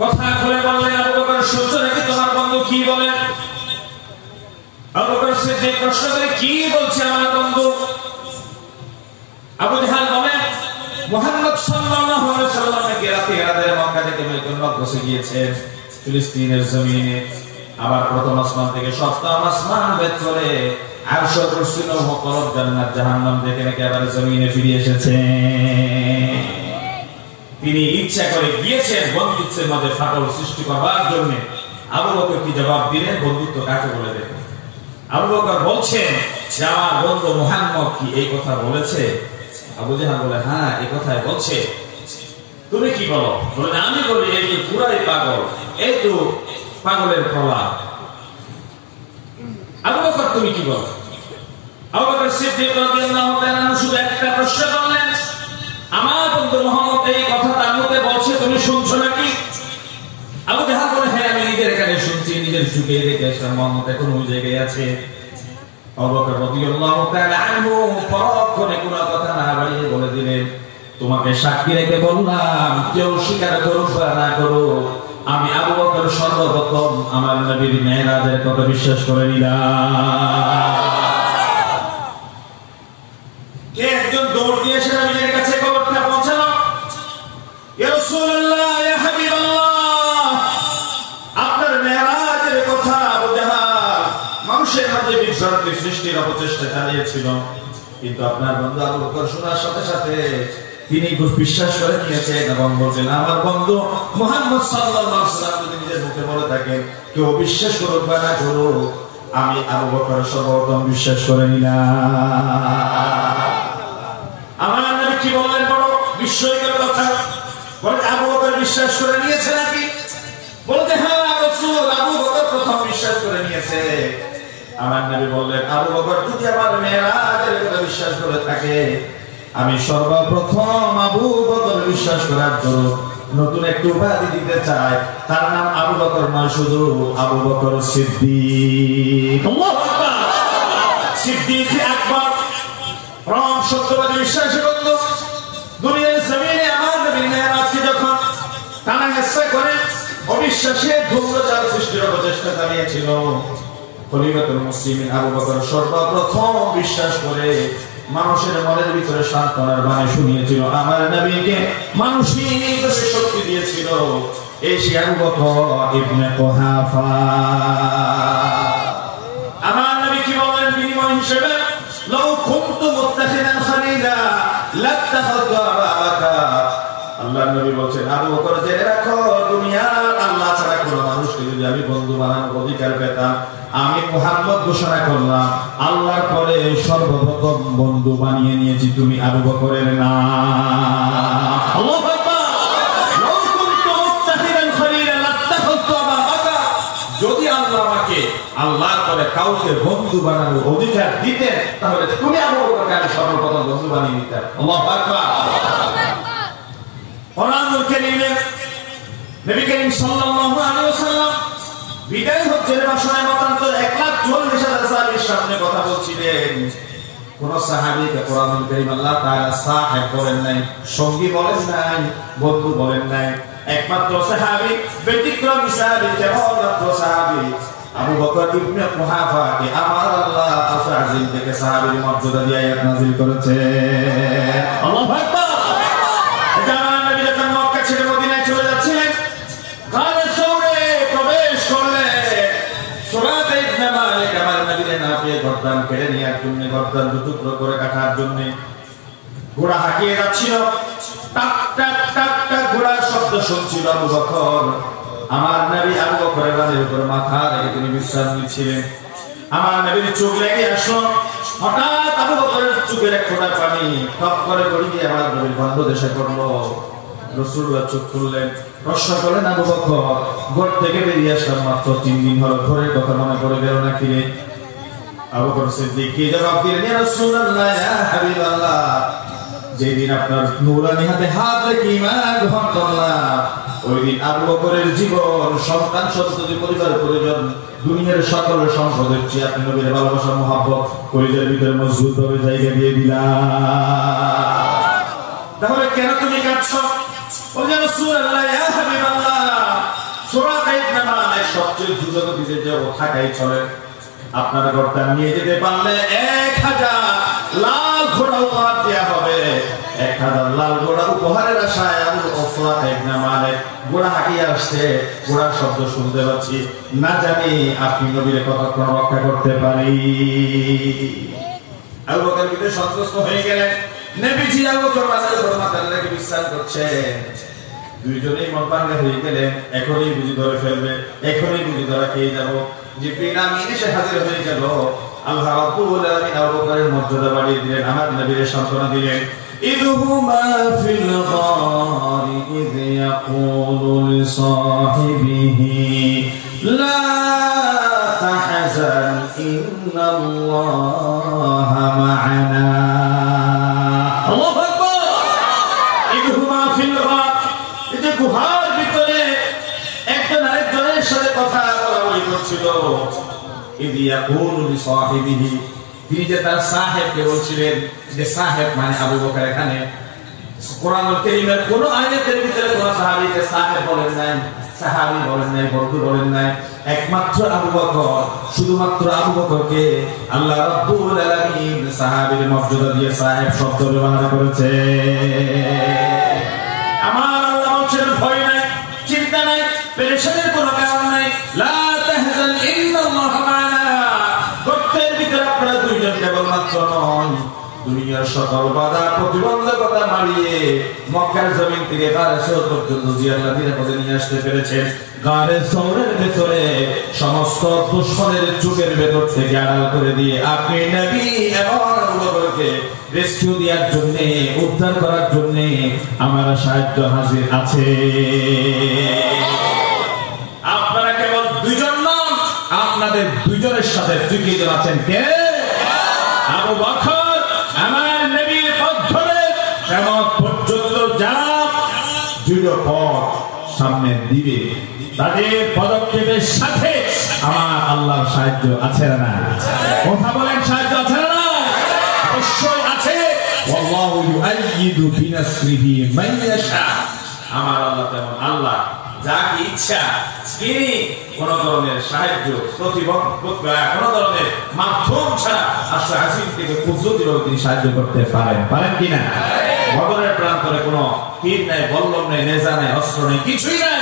কথা খুলে বললেন, আবু বকর শুনছো নাকি তোমার বন্ধু কি বলে? আবু বকর সিদ্দিক প্রশ্ন করে, কি বলছে আমার বন্ধু? আবু জাহাল বলেন, মুহাম্মদ সাল্লাল্লাহু আলাইহি ওয়াসাল্লাম নাকি রাতে মক্কা থেকে বাইতুল মাকদিসে গিয়েছেন, ফিলিস্তিনের জমিনে। আবার প্রথম আসমান থেকে সপ্তম আসমান ভেদ করে আরশ কুরসি লৌহ কলম জান্নাত জাহান্নাম দেখে নাকি আবার জমিনে ফিরে এসেছেন। তিনি ইচ্ছা করে গিয়েছেন বন্ধুত্বের মধ্যে ফাটল সৃষ্টি করবার জন্য। আবু বকর কি জবাব দিলেন? বন্ধুত্ব কাকে বলে দেখেন। আবু বকর বলছেন যে আমার বন্ধু মুহাম্মদ কি এই কথা বলেছে? আবু জাহাল বলে, হ্যাঁ এই কথাই বলছে। তুমি কি বলো? বলে, আমি বলি এই যে পুরাই পাগল, এই তো পাগলের প্রলাপ। আবু বকর তুমি কি বলো? আবু বকর সিদ্দিক রাদিয়াল্লাহু তাআলা শুধু একটা প্রশ্ন করলেন, আমার বন্ধু মুহাম্মদ এই কথা তার মুখে বলছে, তুমি শুনছো নাকি? আবু জাহাল বলে, হ্যাঁ আমি নিজের কানে শুনছি, নিজের চোখে দেখেছি মুহাম্মদ এখন ওই জায়গায় আছে। আবু বকর রাদিয়াল্লাহু তাআলা আনহু পরক্ষণে কোনো কথা না বাড়িয়ে বলে দিলেন, তোমাকে সাক্ষী রেখে বললাম, কেউ স্বীকার করুক বা না করুক, আমি আবু বকর সর্বপ্রথম আমার নবীর মেরাজের কথা বিশ্বাস করে নিলাম। একজন দৌড় দিয়ে এসে নবীর কাছে খবরটা পৌঁছালো, ইয়া রাসূলুল্লাহ, ইয়া হাবিবাল্লাহ, আপনার মেরাজের কথা আবু জাহাল মানুষের মধ্যে বিভ্রান্তি সৃষ্টির অপচেষ্টা চালিয়েছিল, কিন্তু আপনার বন্ধু আবু বকর শোনার সাথে সাথে তিনি বিশ্বাস করে নিয়েছেন এবং বলছেন, আমার বন্ধু মুহাম্মদ সাল্লাল্লাহু আলাইহি ওয়াসাল্লাম যদি নিজের মুখে বলে থাকেন, কেউ বিশ্বাস করুক বা না করুক, আমি আবু বকর সর্বপ্রথম বিশ্বাস করে নিলাম। আমার নবী কি বললেন? বড় বিস্ময়কর কথা। বলে, আবু বকর বিশ্বাস করে নিয়েছে নাকি? বলতে, হ্যাঁ রাসূল, আবু বকর প্রথম বিশ্বাস করে নিয়েছে। আমার নবী বললেন, আবু বকর যদি আমার মেরাজের কথা বিশ্বাস করে থাকে, আমি সর্বপ্রথম আবু বকর বিশ্বাস করার জন্য নতুন একটি উপাধি দিতে চাই। তার নাম আবু বকর নয়, শুধু আবু বকর সিদ্দিক। আল্লাহু আকবার। সিদ্দিক আকবর, পরম সত্যবাদী বিশ্বাসী বন্ধু। দুনিয়ার জমিনে আমার নবীর মেরাজকে যখন টানা হেসা করে অবিশ্বাসে ধূম্রজাল সৃষ্টির প্রচেষ্টা চালিয়েছিল, খলিফাতুল মুসলিমিন আবু বকর সর্বপ্রথম বিশ্বাস করে মানুষের মনের ভিতরে সান্ত্বনার বাণী শুনিয়েছিল, আমার নবীকে মানসিক শক্তি দিয়েছিল এই আবু বকর ইবনে কুহাফা। আমার নবী কি বলেন বিনিময় হিসেবে? লাউ কুনতু মুত্তাখিদান খালিলা লাত্তাখাযতু আবা বকর। আল্লাহর নবী বলেন, আবু বকর জেনে রাখো, দুনিয়ার আল্লাহ ছাড়া কোনো মানুষকে যদি আমি বন্ধু বানানোর অধিকার পেতাম, আমি মুহাম্মদ ঘোষণা করলাম আল্লাহর পরে সর্বপ্রথম বন্ধু বানিয়ে নিয়েছি তুমি আবু বকরের নাম। আল্লাহু আকবার। লাউ কুনতু মুত্তাখিদান খালিলা লাত্তাখাযতু আবা বকর। যদি আল্লাহ আমাকে আল্লাহর পরে কাউকে বন্ধু বানানোর অধিকার দিতেন, তাহলে তুমি আবু বকরকে আমি সর্বপ্রথম বন্ধু বানিয়ে নিতাম। আল্লাহু আকবার। কোরআনুল কারীমে নবী করিম সাল্লাল্লাহু আলাইহি ওয়াসাল্লাম বিদায় হজ্জের ভাষণে মতান্তর 1,40,000 সাহাবীর সামনে কথা বলছিলেন। কোন সাহাবীকে কোরআনুল কারীম আল্লাহ তাআলা সাহেব বলেন নাই, সঙ্গী বলেন নাই, বন্ধু বলেন নাই। একমাত্র সাহাবী, ব্যতিক্রম সাহাবী, কেবলমাত্র সাহাবী আবু বকর ইবনে কুহাফা কে আমার আল্লাহ তাআজিম থেকে সাহাবীর মর্যাদা দিয়ে আয়াত নাযিল করেছে। আল্লাহু আকবার। এটা নবী যখন মক্কা ছেড়ে মদিনায় চলে যাচ্ছিলেন, গানে সৌরে কেড়ে নেওয়ার জন্য, গর্দান দুটুকরো করে কাটার জন্য ঘোড়া হাঁকিয়ে যাচ্ছিল। টাক টাক টাক টাক ঘোড়ার শব্দ শুনছিল আবু বকর। আমার নবী আবু বকরের রানের উপর মাথা রেখে তিনি বিশ্রাম নিচ্ছিলেন। আমার নবীর চোখ লেগে আসলো। হঠাৎ আবু বকরের চোখের এক ফোঁটা পানি টপ করে গড়িয়ে আমার নবীর বন্ধ দেশে পড়লো। রাসূলুল্লাহ চোখ খুললেন, প্রশ্ন করলেন, আবু বকর, ঘর থেকে বেরিয়ে আসলাম মাত্র 3 দিন হলো, ঘরের কথা মনে করে গেল নাকি রে? আবু বকর সিদ্দিক কি জবাব দিলেন, ইয়া রাসূলুল্লাহ, ইয়া হাবিবাল্লাহ, যেদিন আপনার নূরানি হাতে হাত রেখে ঈমান গ্রহণ করলাম, ওই দিন আবু বকরের জীবন, সন্তান সন্ততি, পরিবার পরিজন, দুনিয়ার সকল সম্পদের চেয়ে আপনি নবীর ভালোবাসা মুহাব্বত কলিজার ভিতরে মজবুত ভাবে জায়গা দিয়ে দিলাম। তাহলে কেন তুমি কাঁদছো? বলে, ইয়া রাসূলুল্লাহ, ইয়া হাবিবাল্লাহ, সূরা ইবনে মালিক সবচেয়ে দ্রুত গতিতে যে থাকাই চলে, আপনার ঘরটা নিয়ে যেতে পারলে 1000 লাল ঘোড়া উপহার দেওয়া হবে। 1000 লাল ঘোড়া উপহারের আশায় আবু সূরা ইবনে মালিক ঘোড়া হাঁকিয়ে আসছে। ঘোড়ার শব্দ শুনতে পাচ্ছি, না জানি আপনি নবীর কতক্ষণ রক্ষা করতে পারি। আবু বকর বিদে সন্তুষ্ট হয়ে গেলেন। নবীজি আবু বকর রাজের উপর মাথা রেখে বিশ্রাম করছেন। দুইজনেই মন ভাঙ্গা হয়ে গেলেন, এখনই বুঝি ধরে ফেলবে, এখনই বুঝি ধরা খেয়ে যাবো। জিবরিল আমিন এসে হাজির হয়ে গেল। আল্লাহ রাব্বুল আলামিন আবু বকরের মর্যাদা বাড়িয়ে দিলেন, আমার নবীর সান্ত্বনা দিলেন। ইদহুমা ফিল গারি ইয ইয়াকুলু লিসাহিবিহি লা তাহজান ইন্নাল্লাহা মা'ানা। আল্লাহু আকবার। ইদহুমা ফিল গার, এই যে গুহার ভিতরে একজন আরেকজনের সাথে কথা বলাবলি করছিল। ইয ইয়াকুলু লিসাহিবিহি, তিনি যে তার সাহেবকে বলছিলেন, যে সাহেব মানে আবু বকর। এখানে কোরআনুল কারীমের কোন আয়াতের ভিতরে কোন সাহাবীকে সাহেব বলেন নাই, সাহাবী বলেন নাই, বন্ধু বলেন নাই। একমাত্র আবু বকর, শুধুমাত্র আবু বকরকে আল্লাহ রাব্বুল আলামিন সাহাবীর মর্যাদা দিয়ে সাহেব শব্দ ব্যবহার করেছে। আমার আল্লাহ বলছেন, ভয় নাই, চিন্তা নাই, পেরেশানির কোনো কারণ নাই। লা তাহজান ইন্নাল্লাহা মা'ানা। গর্তের ভিতরে আপনারা দুইজন কেবলমাত্র নন, দুনিয়ার সকল বাধা প্রতিবন্ধকতা মারিয়ে মক্কার জমিন থেকে গারে সওর পর্যন্ত জিয়াল্লাহ নিরাপদে নিয়ে আসতে পেরেছেন। গারে সওরের ভেতরে সমস্ত দুশমনের চোখের ভেতর থেকে আড়াল করে দিয়ে আপনি নবী এবং আবু বকরকে রেস্কিউ দেওয়ার জন্য, উদ্ধার করার জন্য আমার সাহায্য হাজির আছে। আপনারা কেবল দুইজন নন, আপনাদের দুইজনের সাথে তৃতীয়জন আছেন। কে? আবু বকর। আমার নবীর পথ ধরে কিয়ামত পর্যন্ত যারা দৃঢ় পথ সামনে দিবে, তাদের পদক্ষেপের সাথে আমার আল্লাহর সাহায্য আছে না? কথা বলেন, সাহায্য আছে না? অবশ্যই আছে। ওয়াল্লাহু ইউআইয়িদু বিনাসরিহি মান ইয়াশা। আমার আল্লাহ তেমন আল্লাহ, যাকে ইচ্ছা তিনি কোন ধরনের সাহায্য, প্রতিবন্ধকতা, কোন ধরনের মাধ্যম ছাড়া আশা হাসিন থেকে কুদরতিভাবে তিনি সাহায্য করতে পারেন। পারেন কিনা? বদরের প্রান্তরে কোনো তীর নাই, বল্লম নাই, নেজা নাই, অস্ত্র নাই, কিছুই নাই,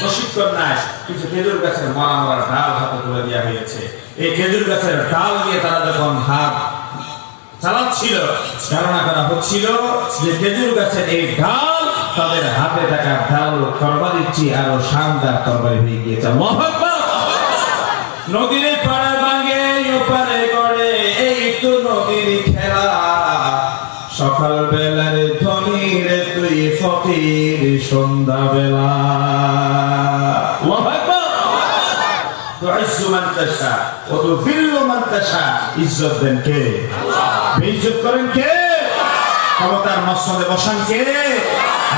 প্রশিক্ষণ নাই। কিছু খেজুর গাছের মারা ডাল হাতে তুলে দেওয়া হয়েছে। এই খেজুর গাছের ডাল দিয়ে তারা যখন হাত চালাচ্ছিল, ধারণা করা হচ্ছিল যে খেজুর গাছের এই ডাল তাদের হাতে থাকা ডাল তরবারির চেয়ে আরো শানদার তরবারি হয়ে গিয়েছে। আল্লাহু আকবার। নদীর পাড়ে ভাঙে ওপারে গড়ে, এই তো নদীর খেলা। সকাল বেলার ধনীর তুই ফকির সন্ধ্যা বেলা। আল্লাহু আকবার। তুইজ্জু মান তাশা ওয়া তুযিল্লু মান তাশা। ইজ্জত দেন কে? আল্লাহ। বেইজ্জত করেন কে? ক্ষমতার মসনদে বসান কে?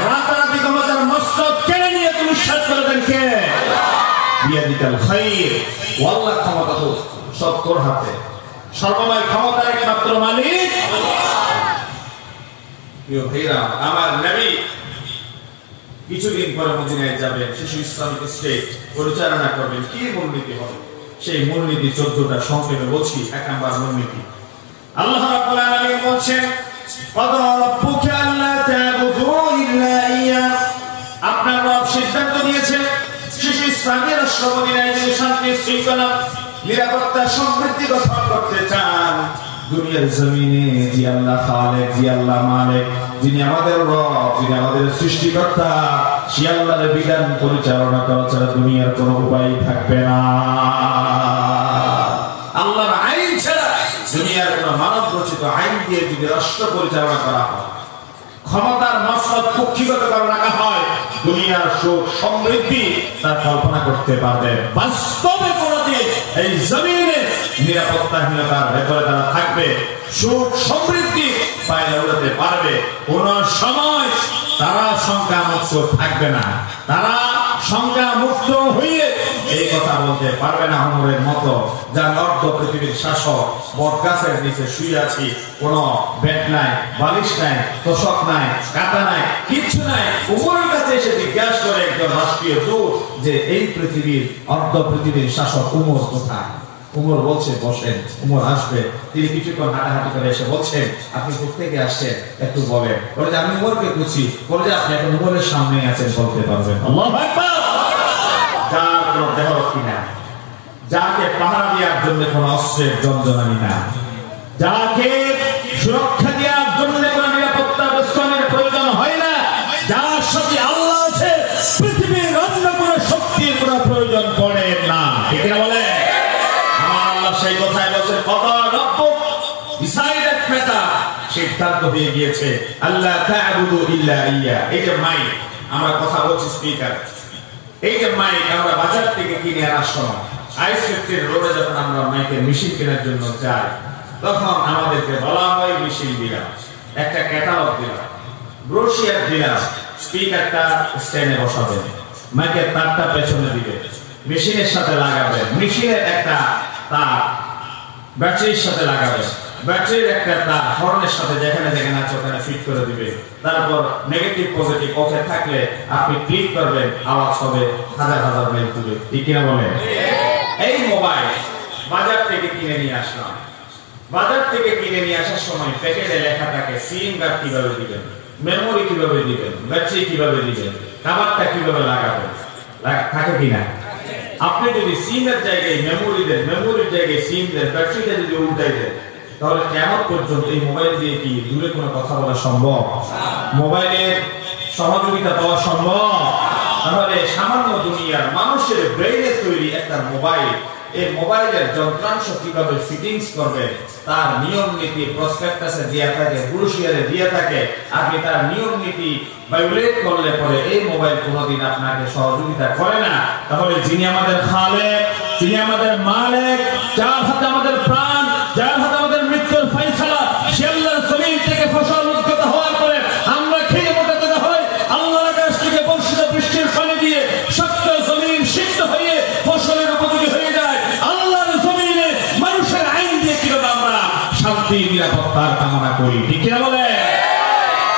রাতারাতি ক্ষমতার মসনদ কেড়ে নিয়ে তুমি সাত করে দেন কে? বিয়াদিকাল খায়র। ওয়াল্লাহ, ক্ষমতা তো সব তোর হাতে, সর্বময় ক্ষমতার একমাত্র মালিক আল্লাহ। আমার নবী কিছুদিন পরে মদিনায় যাবেন, শিশু ইসলামিক স্টেট পরিচালনা করবেন। কি মূলনীতি হবে সেই মূলনীতি 14টা সংক্ষেপে বলছি। 1 নম্বর মূলনীতি, আল্লাহ রাব্বুল আলামিন বলেন, আপনার রব সিদ্ধান্ত দিয়েছেন শিশু ইসলামের রাষ্ট্র মদিনায় শান্তি শৃঙ্খলা নিরাপত্তা সমৃদ্ধি গঠন করতে চান, দুনিয়ার জমিনে যে আল্লাহ খালেক, যে আল্লাহ মালিক, যিনি আমাদের রব, যিনি আমাদের সৃষ্টিকর্তা, সে আল্লাহর বিধান পরিচালনা করা ছাড়া দুনিয়ার কোনো উপায় থাকবে না। আল্লাহর আইন ছাড়া দুনিয়ার কোনো মানব রচিত আইন দিয়ে যদি রাষ্ট্র পরিচালনা করা হয়, ক্ষমতার মাসলাত কক্ষিগত করে রাখা হয়, দুনিয়ার সুখ সমৃদ্ধি তার কল্পনা করতে পারবে। বাস্তবে কোনদিন এই জমিনে নিরাপত্তাহীনতার ভেতরে তারা থাকবে, সুখ সমৃদ্ধি পায়ে উড়াতে পারবে, কোন সময় তারা শঙ্কা মুক্ত থাকবে না, তারা শঙ্কা মুক্ত হয়ে এই কথা বলতে পারবে না ওমরের মতো, যার অর্ধ পৃথিবীর শাসক, বটগাছের নিচে শুয়ে আছি, কোনো বেড নাই, বালিশ নাই, তোষক নাই, কাঁটা নাই, কিচ্ছু নাই। ওমরের কাছে এসে জিজ্ঞাসা করে একজন রাষ্ট্রীয় দূত যে এই পৃথিবীর অর্ধ পৃথিবীর শাসক ওমর কোথায়? ওমর বলছে বসেন। ওমর আসবে, তিনি কিছুক্ষণ হাঁটাহাঁটি করে এসে বলছেন আপনি কোথেকে আসছেন একটু বলেন। বলে যে আমি ওমরকে খুঁজছি। বলে যে আপনি এখন ওমরের সামনে আছেন, বলতে পারবেন? আল্লাহু আকবার। যার কোনো দেহরক্ষী না, যাকে পাহারা দেওয়ার জন্য কোনো অস্ত্রের যন্ত্রণানি না, যাকে সুরক্ষা দেওয়ার জন্য কোনো নিরাপত্তা বেষ্টনের প্রয়োজন হয় না, যার সাথে আল্লাহ আছে, পৃথিবীর অন্য কোনো শক্তির কোনো প্রয়োজন পড়ে না। ঠিক না বলে? আমার আল্লাহ সেই কথায় বলছেন কত রব্বুক ডিসাইডেড ম্যাটার, সিদ্ধান্ত হয়ে গিয়েছে আল্লাহ তা'বুদু ইল্লা ইয়া। এই যে মাইক আমরা কথা বলছি, স্পিকার, এই যে মাইক আমরা বাজার থেকে কিনে আনার সময় i50 রোডে যখন আমরা মাইকের মেশিন কেনার জন্য যাই, তখন আমাদেরকে বলা হয় মেশিন দিলাম, একটা ক্যাটালগ দিলাম, ব্রোশিয়ার দিলাম, স্পিকারটা স্ট্যান্ডে বসাবেন, মাইকের তারটা পেছনে দিবে, মেশিনের সাথে লাগাবে, মেশিনের একটা তার ব্যাটারির সাথে লাগাবে, ব্যাটারির একটা তার হর্নের সাথে যেখানে যেখানে আছে ওখানে ফিট করে দিবে। তারপর নেগেটিভ পজিটিভ ওকে থাকলে আপনি ক্লিক করবেন, আওয়াজ হবে হাজার হাজার মাইল দূরে। ঠিক কিনা বলেন? এই মোবাইল বাজার থেকে কিনে নিয়ে আসলাম, বাজার থেকে কিনে নিয়ে আসার সময় প্যাকেটে লেখা থাকে সিম কার্ড কিভাবে দিবেন, মেমোরি কিভাবে দিবেন, ব্যাটারি কিভাবে দিবেন, কাভারটা কিভাবে লাগাবেন, থাকে কিনা? আপনি যদি সিমের জায়গায় মেমোরি দেন, মেমোরির জায়গায় সিম দেন, ব্যাটারিটা যদি উল্টাই দেন, তাহলে কেমন পর্যন্ত এই মোবাইল দিয়ে কি দূরে কোনো কথা বলা সম্ভব? মোবাইলের সহযোগিতা পাওয়া সম্ভব? তাহলে সামান্য দুনিয়ার মানুষের ব্রেইনে তৈরি একটা মোবাইল, এই মোবাইলের যন্ত্রাংশ কিভাবে ফিটিংস করবে তার নিয়ম নীতি প্রসপেক্টাসে দেয়া থাকে, ব্রোশিয়ারে দেয়া থাকে। আপনি তার নিয়ম নীতি ভায়োলেট করলে পরে এই মোবাইল কোনোদিন আপনাকে সহযোগিতা করে না। তাহলে যিনি আমাদের খালেক, যিনি আমাদের মালিক, যার হাতে আমাদের প্রাণ, যার হাতে আমাদের মৃত্যুর ফয়সালা, সে আল্লাহর জমিন থেকে ফসল উৎপন্ন হওয়ার পরে আমরা খেয়ে মোটাতে হয়, আল্লাহর কাছ থেকে বর্ষিত বৃষ্টির পানি দিয়ে শক্ত জমিন সিদ্ধ হয়ে ফসলের উপযোগী হয়ে যায়। আল্লাহর জমিনে মানুষের আইন দিয়ে কিভাবে আমরা শান্তি নিরাপত্তার কামনা করি? ঠিক কিনা বলে?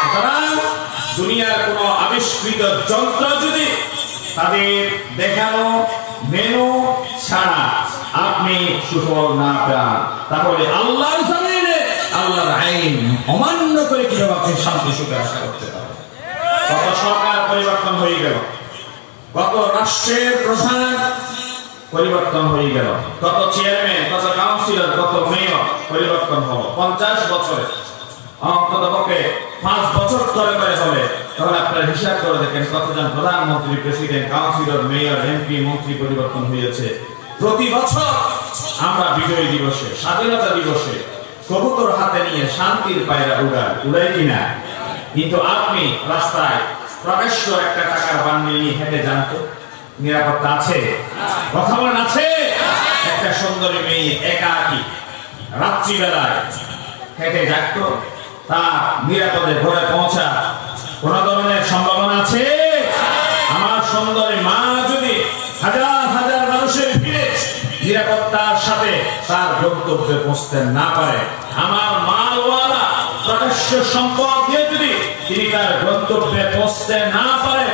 সুতরাং দুনিয়ার কোন আবিষ্কৃত যন্ত্র যদি তাদের দেখানো মেনু ছাড়া আপনি সুফল না পান, তাহলে আল্লাহর জমিনে আল্লাহর আইন অমান্য করে কিভাবে আপনি শান্তি সুখে আশা করতে পারেন? কত সরকার পরিবর্তন হয়ে গেল, কত রাষ্ট্রের প্রধান পরিবর্তন হয়ে গেল, কত চেয়ারম্যান, কত কাউন্সিলর, কত মেয়র পরিবর্তন হলো 50 বছরে। অন্ততপক্ষে 5 বছর ধরে করে হবে। তাহলে আপনারা হিসাব করে দেখেন কতজন প্রধানমন্ত্রী, প্রেসিডেন্ট, কাউন্সিলর, মেয়র, এমপি, মন্ত্রী পরিবর্তন হয়েছে। প্রতি বছর আমরা বিজয় দিবসে, স্বাধীনতা দিবসে কবুতর হাতে নিয়ে শান্তির পায়রা উড়াই কিনা? কিন্তু আপনি রাস্তায় প্রকাশ্য একটা টাকার বান্ডিল নিয়ে হেঁটে যান তো, নিরাপত্তা আছে? কথা বলেন আছে? একটা সুন্দরী মেয়ে একাকী রাত্রিবেলায় হেঁটে যাক তো, তার নিরাপদে ঘরে পৌঁছা কোন ধরনের সম্ভাবনা আছে? আমার সুন্দরী মা যদি হাজার হাজার মানুষের ভিড়ে নিরাপত্তার সাথে তার গন্তব্যে পৌঁছতে না পারে, আমার মালওয়ালা প্রকাশ্য সম্পদ দিয়ে যদি তিনি তার গন্তব্যে পৌঁছতে না পারে,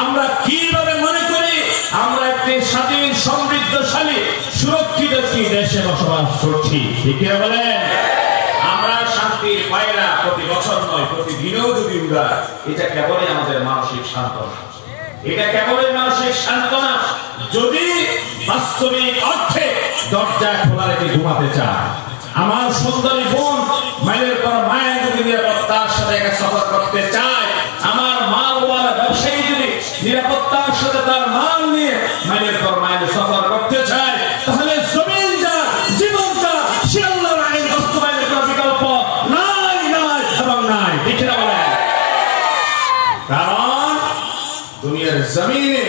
আমরা কিভাবে মনে করি আমরা একটি স্বাধীন সমৃদ্ধশালী সুরক্ষিত একটি দেশে বসবাস করছি? ঠিক বলেন? আমরা শান্তির পায়রা প্রতি বছর নয়, প্রতিদিনও যদি উড়াই, এটা কেবলই আমাদের মানসিক সান্ত্বনা। এটা কেবলই মানসিক সান্ত্বনা যদি বাস্তবিক অর্থে দরজা খোলা রেখে ঘুমাতে চায়। আমার সুন্দরী বোন মাইলের পর মায়ের যদি নিরাপত্তার সাথে একটা সফর করতে চায়, আমার মালওয়ালা ব্যবসায়ী যদি নিরাপত্তার সাথে তার মাল নিয়ে মাইলের পর মাইল সফর করতে চায়, তাহলে জমিন যা জীবন যা সে আল্লাহর আইন বাস্তবায়নের কোনো বিকল্প নাই, নাই এবং নাই। ঠিক না বলেন? কারণ দুনিয়ার জমিনে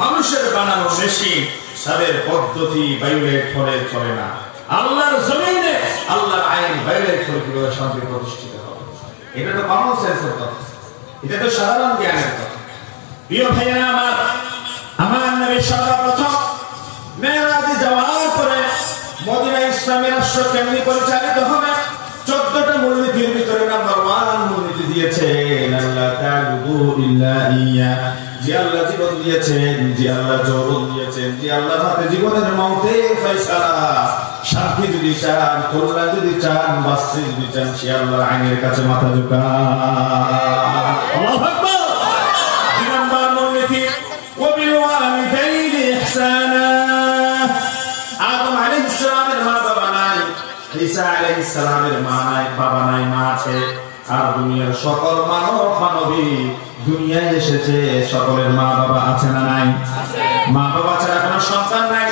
মানুষের বানানো মেশিন তাদের পদ্ধতি ভায়োলেট করে চলে না। আল্লাহর জমিনে আল্লাহর আইন ভায়োলেট করে কিভাবে শান্তি প্রতিষ্ঠিত হবে, এটা তো কমন সেন্সের কথা, এটা তো সাধারণ জ্ঞানের কথা। প্রিয় ভাইয়েরা আমার নবী সর্বপ্রথম মেরাজে যাওয়ার পরে মদিনা ইসলামী রাষ্ট্র কেমনি পরিচালিত হবে 14টা মূলনীতির ভিতরে নাম্বার 1 মূলনীতি দিয়েছেন আল্লাহ তা'বুদু ইল্লা ইয়া। যে আল্লাহ জীবন দিয়েছেন, যে আল্লাহ যৌবন দিয়েছেন, যে আল্লাহ হাতে জীবনের মৌতে ফয়সালা, শান্তি যদি চান, কল্যাণ যদি চান, বাঁচতে যদি চান, সে আল্লাহর আইনের কাছে মাথা ঝুঁকান। আল্লাহু আকবার। 2 নম্বর মূলনীতি ওয়াবিল ওয়ালিদাইনি ইহসানা। আদম আলাইহিস সালামের মা বাবা নাই, ঈসা আলাইহিস সালামের মা নাই, বাবা নাই, মা আছে। আর দুনিয়ার সকল মানব মানবী দুনিয়ায় এসেছে, সকলের মা বাবা আছে না নাই? মা বাবা ছাড়া কোনো সন্তান নাই,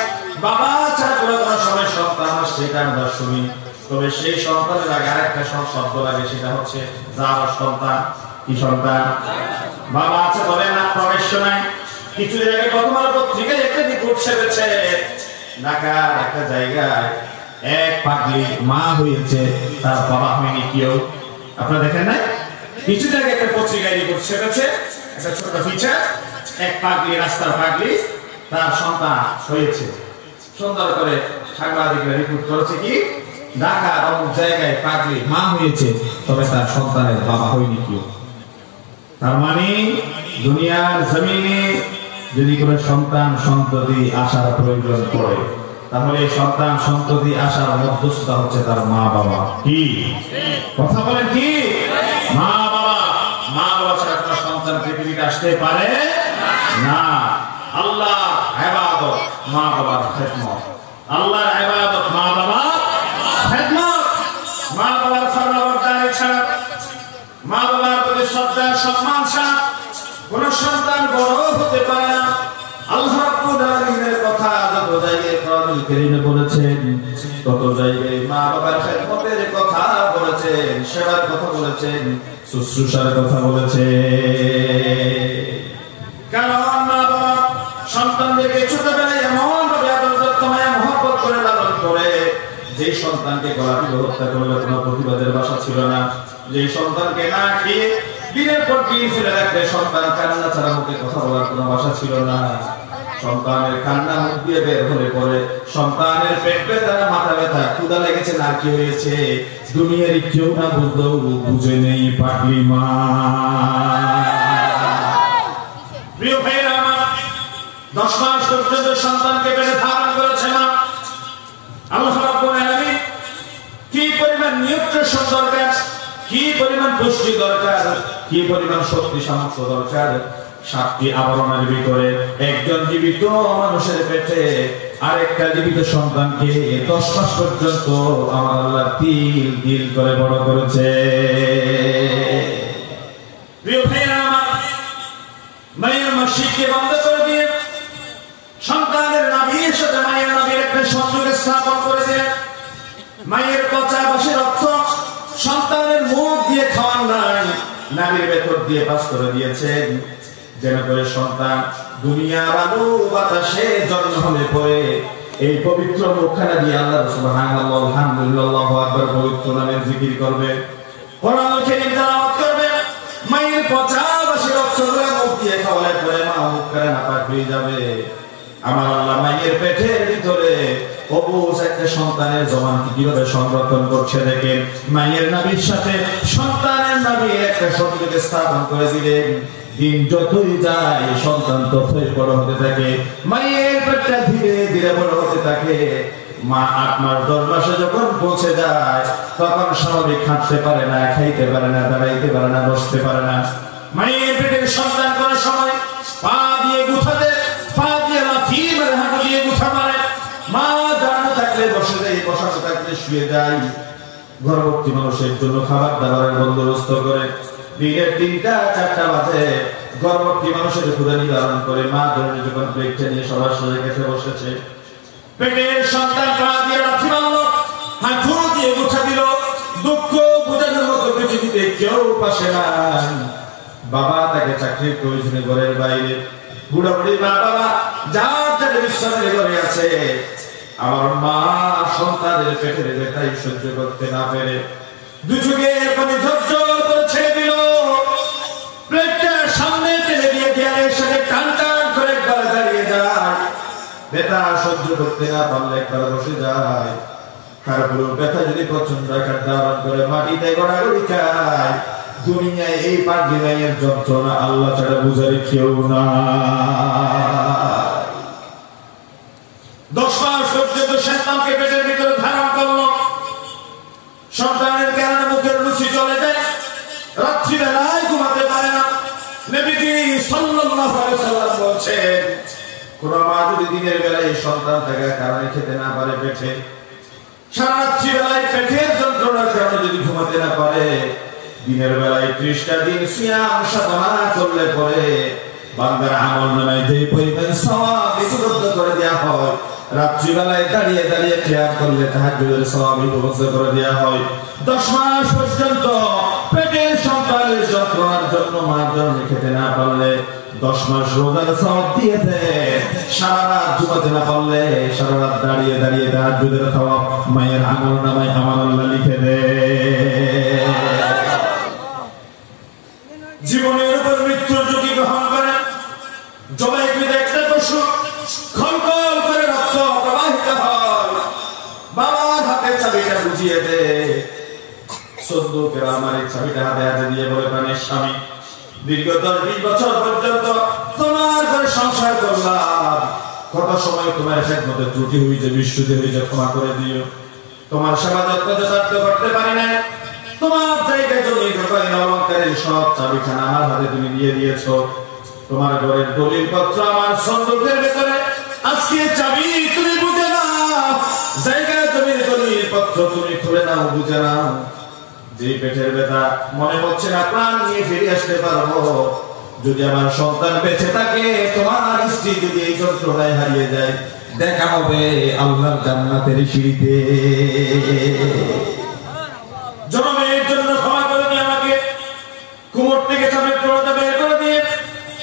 বাবা ছাড়া কোনো সময় সন্তান আসছে, এটা আমরা শুনি। তবে সেই সন্তানের আগে আরেকটা শব্দ লাগে, সেটা হচ্ছে যার সন্তান। কি সন্তান? বাবা আছে বলে না, প্রবেশ্য নাই। কিছুদিন আগে প্রথম আলো পত্রিকায় একটা রিপোর্ট ছেড়েছে, ঢাকার একটা জায়গায় এক পাগলি মা হয়েছে, তার বাবা হয়নি কেউ। আপনারা দেখেন নাই? কিছুদিন আগে একটা পত্রিকায় রিপোর্ট ছেড়েছে, একটা ছোট ফিচার, এক পাগলি, রাস্তার পাগলি, তার সন্তান হয়েছে। সুন্দর করে সাংবাদিকরা রিপোর্ট করেছে কি, ঢাকার অমুক জায়গায় পাগলি মা হয়েছে, তবে তার সন্তানের বাবা হয়নি কেউ। তার মানে দুনিয়ার জমিনে যদি কোনো সন্তান সন্ততি আসার প্রয়োজন পড়ে, তাহলে সন্তান সন্ততি আসার মধ্যস্থতা হচ্ছে তার মা বাবা। কি কথা বলেন? কি মা বাবা? মা বাবা ছাড়া কোনো সন্তান পৃথিবীতে আসতে পারে না। আল্লাহ ইবাদত, মা বাবার খেদমত। আল্লাহর ইবাদত, মা বাবার খেদমত। মা বাবার ফরমাবরদারি ছাড়া, মা বাবার প্রতি শ্রদ্ধা সম্মান ছাড়া কোন সন্তান বড় হতে পারে না। আল্লাহ রাব্বুল আলামিনের কথা যত জায়গায় কোরআনুল কারীমে বলেছেন, তত জায়গায় মা বাবার খেদমতের কথা বলেছেন, সেবার কথা বলেছেন, শুশ্রূষার কথা বলেছেন। কারণ মা বাবা সন্তানদেরকে ছোটবেলায় এমন ভাবে আদর যত্ন মায়া মহব্বত করে লালন করে, যে সন্তানকে গলা হত্যা করলে কোনো প্রতিবাদের ভাষা ছিল না, যে সন্তানকে না খেয়ে দিনের পর দিন ফেলে রাখলে সন্তান কান্না ছাড়া মুখে কথা বলার কোনো ভাষা ছিল না। সন্তানের কান্না মুখ দিয়ে বের হলে পরে সন্তানের পেট ব্যথা, মাথা ব্যথা, ক্ষুধা লেগেছে, না কি হয়েছে, দুনিয়ার কেউ না বুঝলেও বুঝে নেই পাগলি মা। প্রিয় ভাইরা আমার, 10 মাস পর্যন্ত সন্তানকে পেটে ধারণ করেছে মা। আল্লাহ রাব্বুল আলামিন কি পরিমাণ নিউট্রিশন দরকার, কি পরিমাণ পুষ্টি দরকার, কি পরিমাণ শক্তি সামর্থ্য দরকার, 7টি আবরণের ভিতরে একজন জীবিত মানুষের পেটে আরেকটা জীবিত সন্তানকে 10 মাস পর্যন্ত আমার আল্লাহ তিল তিল করে বড় করেছে। প্রিয় ভাইরা আমার, মায়ের মসজিদকে বন্ধ করে দিয়ে সন্তানের নাভির সাথে মায়ের নাভির একটা সংযোগ স্থাপন করে দিয়ে মায়ের পচা বাসি রক্ত সন্তানের মুখ দিয়ে খাওয়ান নাই, নাভির ভেতর দিয়ে পাস করে দিয়েছেন, যেন করে সন্তান দুনিয়ার আলো বাতাসে জন্ম হলে পরে এই পবিত্র মুখখানা দিয়ে আল্লাহ সুবহানাল্লাহ, আলহামদুলিল্লাহ, আল্লাহু আকবার পবিত্র নামের জিকির করবে, কোরআনুল কারীম তেলাওয়াত করবে। মায়ের পচা বাসি রক্ত মুখ দিয়ে খাওয়ালে পরে মা মুখখানা নাপাক হয়ে যাবে। আমার আল্লাহ মায়ের পেটের ভিতরে অবুঝ একটা সন্তানের জবানকে কিভাবে সংরক্ষণ করছে দেখেন। মায়ের নাভির সাথে সন্তানের নাভির একটা সংযোগ স্থাপন করে দিলেন। দিন যতই যায় সন্তান ততই বড় হতে থাকে, মায়ের পেটটা ধীরে ধীরে বড় হতে থাকে। মা 8 মাস 10 মাসে যখন পৌঁছে যায় তখন স্বাভাবিক হাঁটতে পারে না, খাইতে পারে না, দাঁড়াইতে পারে না, বসতে পারে না। মায়ের পেটের সন্তান করার সময় পা দিয়ে গুথা দেয়, পা দিয়ে লাথি মারে, হাঁটু দিয়ে গুথা মারে। মা দাঁড়ানো বাড়িতে শুয়ে যায়, গর্ভবতী মানুষের জন্য খাবার দাবারের বন্দোবস্ত করে, দিনের 3টা 4টা বাজে গর্ভবতী মানুষের ক্ষুধা নিবারণ করে, মা ধরনের যখন প্লেটটা নিয়ে সবার সাথে খেতে বসেছে, পেটের সন্তান পা দিয়ে রাত্রি মারলো, হাঁটু দিয়ে গুছা দিল, দুঃখ বোঝানোর মতো পৃথিবীতে কেউ পাশে নাই। বাবা তাকে চাকরির প্রয়োজনে ঘরের বাইরে, বুড়া বুড়ি মা বাবা যার যার বিশ্রামের ঘরে আছে। আমার মা সন্তানের পেটের ব্যথাই সহ্য করতে না পেরে দু চোখের পানি ঝরঝর করে ছেড়ে দিল, প্লেটটা সামনে টেনে দিয়ে দেয়ালের সাথে টান টান করে একবার দাঁড়িয়ে যায়, ব্যথা সহ্য করতে না পারলে একবার বসে যায়, তারপর ব্যথা যদি প্রচন্ড আকার ধারণ করে মাটিতে গড়াগড়ি খায়। দুনিয়ায় এই পাগলি মায়ের যন্ত্রণা আল্লাহ ছাড়া বুঝার কেউ না। 10 মাস পর্যন্ত সন্তানকে পেটের ভিতরে ধারণ করলো, সন্তানের কারণে মুখের রুচি চলে যায়, রাত্রিবেলায় ঘুমাতে পারে না। নবীজি সাল্লাল্লাহু আলাইহি ওয়াসাল্লাম বলেছেন, কোন মা যদি দিনের বেলায় সন্তান থাকার কারণে খেতে না পারে পেটে, সারা রাত্রি বেলায় পেটের যন্ত্রণার কারণে যদি ঘুমাতে না পারে, দিনের বেলায় 30টা দিন সিয়াম সাধনা করলে পরে বান্দার আমলনামায় যে পরিমাণ সওয়াব লিপিবদ্ধ করে দেয়া হয়, রাত্রি বেলায় দাঁড়িয়ে দাঁড়িয়ে কিয়াম করলে তাহাজ্জুদের সওয়াব লিপিবদ্ধ করে দেয়া হয়। 10 মাস পর্যন্ত পেটের সন্তানের যন্ত্রণার জন্য মা জন্মে খেতে না পারলে 10 মাস রোজার সওয়াব দিয়ে দেয়, সারা রাত ঘুমাতে না পারলে সারা রাত দাঁড়িয়ে দাঁড়িয়ে তাহাজ্জুদের সওয়াব মায়ের আমলনামায় আল্লাহ লিখে দেয়। জীবনের উপর মৃত্যুর ঝুঁকি গ্রহণ করে জবাইকৃত একটা পশু খলখল করে রক্ত প্রবাহিত হয়, বাবার হাতে চাবিটা বুঝিয়ে দে, সন্দুকের আলমারির চাবিটা হাতে হাতে দিয়ে বলে, প্রাণের স্বামী, দীর্ঘ 10-20 বছর পর্যন্ত তোমার ঘরে সংসার করলাম, কত সময় তোমার খেদমতে ত্রুটি হয়েছে, বিশুদ্ধি হয়েছে, ক্ষমা করে দিও। তোমার সেবা যত্ন যথার্থ করতে পারি না, তোমার জায়গায় জমি দোকান অলঙ্কারের সব চাবিখানা আমার হাতে তুমি দিয়ে দিয়েছো, তোমার ঘরের দলিল পত্র আমার সন্দুকের ভেতরে, আজকে চাবি তুমি বুঝে নাও, জায়গায় জমির দলিল পত্র তুমি খুলে নাও, বুঝে নাও। যে পেটের ব্যথা মনে হচ্ছে না প্রাণ নিয়ে ফিরে আসতে পারবো, যদি আমার সন্তান বেঁচে থাকে, তোমার স্ত্রী যদি এই যন্ত্রণায় হারিয়ে যায়, দেখা হবে আল্লাহর জান্নাতের সিঁড়িতে। জনমের জন্য ক্ষমা করে দিয়ে আমাকে কুমোর থেকে স্বামীর ক্রোধ বের করে দিয়ে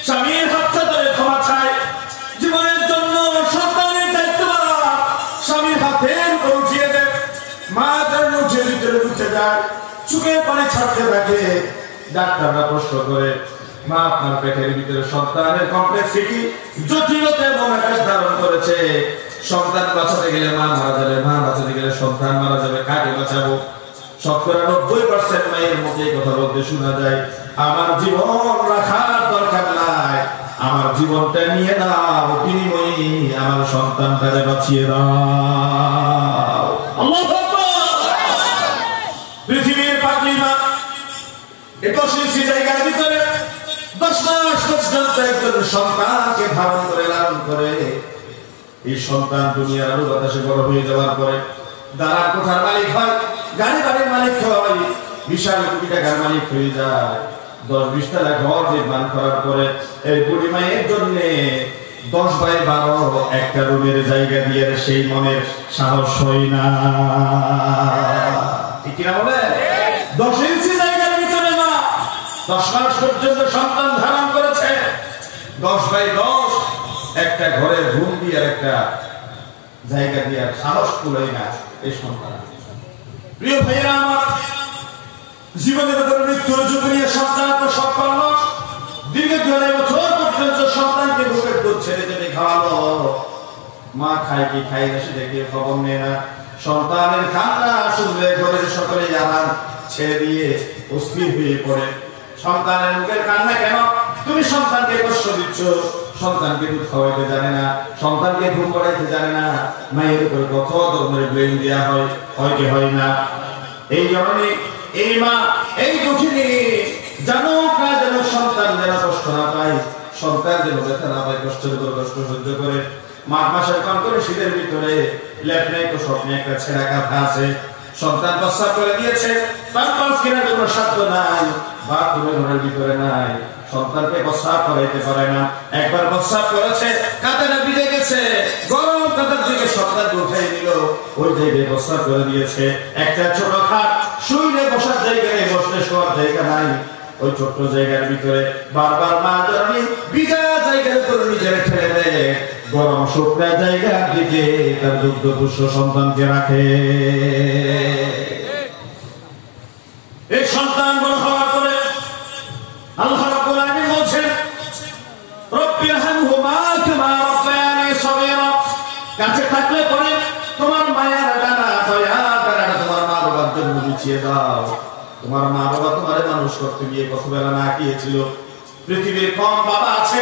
স্বামীর হাতটা ধরে ক্ষমা চাই। জীবনের জন্য সন্তানের দায়িত্ব স্বামীর হাতের উপর উঠিয়ে দেয়, মা তার মুখের ভিতরে ঢুকে যায়, চোখের পানি ছাড়তে থাকে। ডাক্তাররা প্রশ্ন করে, মা আপনার পেটের ভিতরে সন্তানের কমপ্লেক্সিটি জটিলতা এমন আকার ধারণ করেছে, সন্তান বাঁচাতে গেলে মা মারা যাবে, মা বাঁচাতে গেলে সন্তান মারা যাবে, কাকে বাঁচাবো? 90% মায়ের মুখে কথা বলতে শোনা যায়, আমার জীবন রাখার দরকার নাই, আমার জীবনটা নিয়ে নাও, বিনিময়ে আমার সন্তানটাকে বাঁচিয়ে দাও। আল্লাহু আকবার। পৃথিবীর পাগলি মা 21 জায়গার ভিতরে 10 মাস পর্যন্ত একজন সন্তানকে ধারণ করে লালন করে, এই সন্তান দুনিয়ার আলো বাতাসে বড় হয়ে যাওয়ার পরে দাঁড়ার কোঠার মালিক হয়, গাড়ি বাড়ির মালিক হয়, বিশাল কোটি টাকার মালিক হয়ে যায়। 10-20 তলা ঘর নির্মাণ করার পরে এই বুড়ি মায়ের জন্য 10/12 একটা রুমের জায়গা দিয়ে সেই মনের সাহস হয় না, ঠিক কিনা বলে? 10 ইঞ্চি জায়গার ভিতরে মা 10 মাস পর্যন্ত সন্তান ধারণ করেছে, 10/10 একটা ঘরে রুম দিয়ে একটা জায়গা দিয়ে সাহস কুলায় না এই সন্তান। প্রিয় ভাইয়েরা আমার, জীবনের উপর মৃত্যুর ঝুঁকি নিয়ে সন্তান প্রসব করলো, দীর্ঘ 2 বছর পর্যন্ত সন্তানকে বুকের দুধ ছেড়ে ছেড়ে খাওয়ালো, মা খায় কি খায় না সেটা কি খবর নেয় না, সন্তানের কান্না শুনলে ঘরের সকলে আরাম ছেড়ে দিয়ে অস্থির হয়ে পড়ে। সন্তানের মুখের কান্না কেন? তুমি সন্তানকে কষ্ট দিচ্ছ, সন্তানকে দুধ খাওয়াইতে জানে না, সন্তানকে ঘুম পড়াইতে জানে না, মায়ের উপর কত ধরনের ব্লেম দেওয়া হয়, হয় কি হয় না? এই জন্যই এই মা এই কঠিনে জানো না, যেন সন্তান যেন কষ্ট না পায়, সন্তান যেন ব্যথা না পায়, কষ্টের উপর কষ্ট সহ্য করে মাঘ মাসের কনকনে শীতের ভিতরে লেপনে তো স্বপ্নে একটা ছেঁড়া কাঁথা আছে, সন্তান প্রস্রাব করে দিয়েছে, পাম্পাস কেনার কোনো সাধ্য নাই, বাথরুমের ঘরের ভিতরে নাই, সন্তানকে প্রস্রাব করাইতে পারে না। একবার প্রস্রাব করেছে, কাঁথাটা ভিজে গেছে, গরম কাঁথার দিকে সন্তানকে উঠাই দিল, ওই জায়গায় প্রস্রাব করে দিয়েছে। একটা ছোট খাট, শুইলে বসার জায়গা নেই, বসলে শোয়ার জায়গা নাই, ওই ছোট্ট জায়গার ভিতরে বারবার মা জননী ভিজা জায়গার উপর নিজের ঠেলে দেয়, গরম শুকনা জায়গার দিকে তার দুগ্ধপুষ্ট সন্তানকে রাখে। এই সন্তান বড় হওয়ার পরে আল্লাহ রাব্বুল আলামিন বলেন, রব্বিরহামহুমা কামা রাব্বায়ানি সগীরা। কাছে থাকলে পরে তোমার মায়ের ডানা, দয়ার ডানা তোমার মা বাবার জন্য বিছিয়ে দাও। তোমার মা বাবা তোমারে মানুষ করতে গিয়ে কতবেলা না খেয়েছিল। পৃথিবীর কম বাবা আছে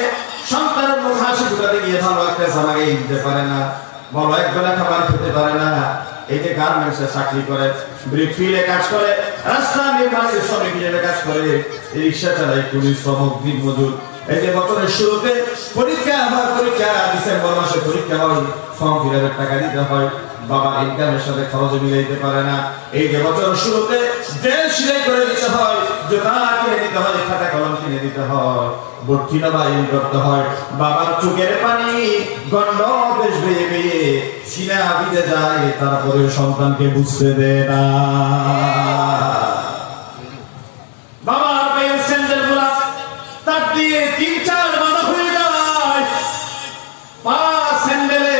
সন্তানের মুখ হাসি ফুটাতে গিয়ে ভালো একটা জামা গায়ে দিতে পারে না, বড় একবেলা খাবার খেতে পারে না। এই যে গার্মেন্টসে চাকরি করে, ব্রিক ফিল্ডে কাজ করে, রাস্তা নির্মাণের শ্রমিক হিসেবে কাজ করে, রিক্সা চালায়, পুলিশ শ্রমিক, দিন মজুর। এই যে বছরের শুরুতে পরীক্ষা হয়, পরীক্ষা ডিসেম্বর মাসে পরীক্ষা হয়, ফর্ম ফিল আপের টাকা দিতে হয়, বাবা ইনকামের সাথে খরচ মিলাইতে পারে না। এই যে বছরের শুরুতে ড্রেস সেলাই করে দিতে হয়, জুতা কিনে দিতে হয়, খাতা কলম কিনে দিতে হয়, ভর্তি নবায়ন করতে হয়, বাবার চোখের পানি গন্ড বেশ বেয়ে বেয়ে সিনা দিতে যায়, তারপরে সন্তানকে বুঝতে দেয় না। বাবার পায়ের স্যান্ডেল গুলা তার দিয়ে 3-4 বাঁধা হয়ে যায়, পা স্যান্ডেলে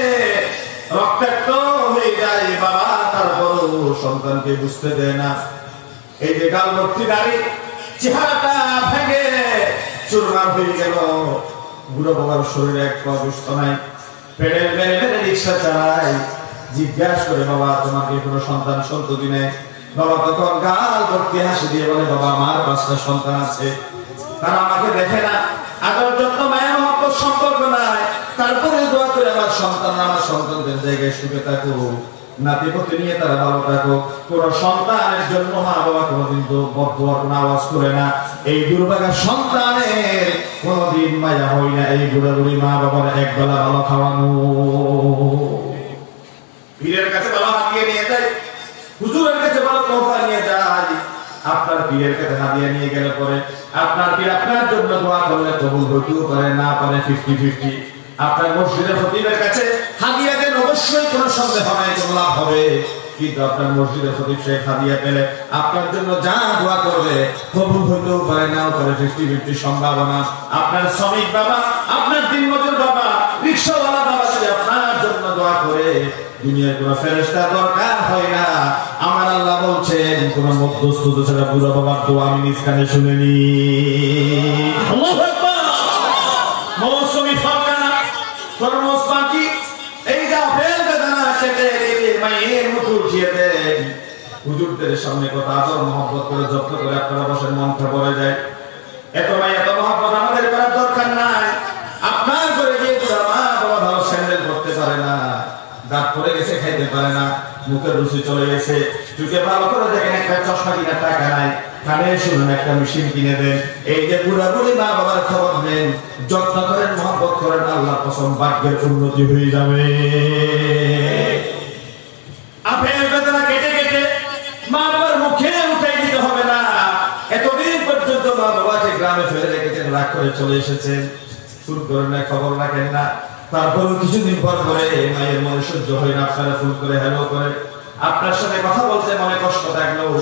রক্তাক্ত হয়ে যায়, বাবা তারপরও সন্তানকে বুঝতে দেয় না। এই যে গাল ভর্তি দাড়ি, চেহারাটা ভেঙে চুরমার হয়ে গেল, বুড়ো বাবার শরীরে এক পা বুঝতো নাই, পেডেল মেরে মেরে রিক্সা চালায়। জিজ্ঞাসা করে, বাবা তোমার কি কোনো সন্তান সন্ততি নেই? বাবা তখন গাল ভর্তি হাসি দিয়ে বলে, বাবা আমার 5টা সন্তান আছে, তারা আমাকে দেখে না, আদর যত্ন মায়া মহব্বত সম্পর্ক নাই, তারপরে দোয়া করে আমার সন্তান আমার সন্তানদের জায়গায় সুখে থাকুক, নাতিপতি নিয়ে তারা ভালো থাকুক। কোন সন্তানের জন্য মা বাবা কোনদিন তো বদদোয়ার কোনো আওয়াজ করে না। এই দুর্ভাগা সন্তানের কোনদিন মায়া হয় না এই বুড়া বুড়ি মা বাবার একবেলা ভালো খাওয়ানো। পীরের কাছে ভালো হাতিয়ে নিয়ে যায়, হুজুরের কাছে ভালো তোফা নিয়ে যায়। আপনার পীরের কাছে হাদিয়া নিয়ে গেলে পরে আপনার পীর আপনার জন্য দোয়া করলে কবুল হতেও পারে, না পারে 50-50। আপনার মসজিদের খতিবের কাছে হাদিয়া দেন, অবশ্যই কোনো সন্দেহ নাই কোনো লাভ হবে, কিন্তু আপনার মসজিদের খতিব শেখ হাদিয়া পেলে আপনার জন্য যা দোয়া করবে কবুল হতেও পারে, নাও পারে, 50-50 সম্ভাবনা। আপনার শ্রমিক বাবা, আপনার দিনমজুর বাবা, রিকশাওয়ালা বাবা যদি আপনার জন্য দোয়া করে, দুনিয়ার কোন ফেরেশতা দরকার হয় না। আমার আল্লাহ বলছেন, কোন মধ্যস্থ ছাড়া বুড়া বাবার দোয়া আমি নিজ কানে শুনিনি। আল্লাহু আকবার। মৌসুমি ফারকানা, তরমুজ পাখি, এই যা ফেল বেদনা কেটে কেটে মায়ের মুখ উঠিয়ে দেন। হুজুরদের সামনে কত আদর মহব্বত করে যত্ন করে আপনারা বসেন, মনটা ভরে যায়। এত মায়া এত মহব্বত আমাদের করার দরকার নাই। আপনার করে গিয়ে বুড়া মা বাবা ভালো স্যান্ডেল করতে পারে না, দাঁত পড়ে গেছে, খাইতে পারে না, মুখের রুচি চলে গেছে, চোখে ভালো করে দেখেন একটা চশমা কিনার টাকা নাই, কানে শুনুন একটা মেশিন কিনে দেন। এই যে বুড়া বুড়ি মা বাবার খবর নেন, যত্ন করেন, মহব্বত করেন, আল্লাহ কসম ভাগ্যের উন্নতি হয়ে যাবে। আপেল বেদনা কেটে কেটে মা বাবার মুখে উঠাই দিতে হবে না। এতদিন পর্যন্ত মা বাবাকে গ্রামে ফেলে রেখেছেন, রাগ করে চলে এসেছেন, ফোন করেন না, খবর রাখেন না। তারপরেও কিছুদিন পর পরে মায়ের মনে সহ্য হয় না, আপনারা ফোন করে হ্যালো করে, আপনার সাথে কথা বলতে মনে কষ্ট থাকলেও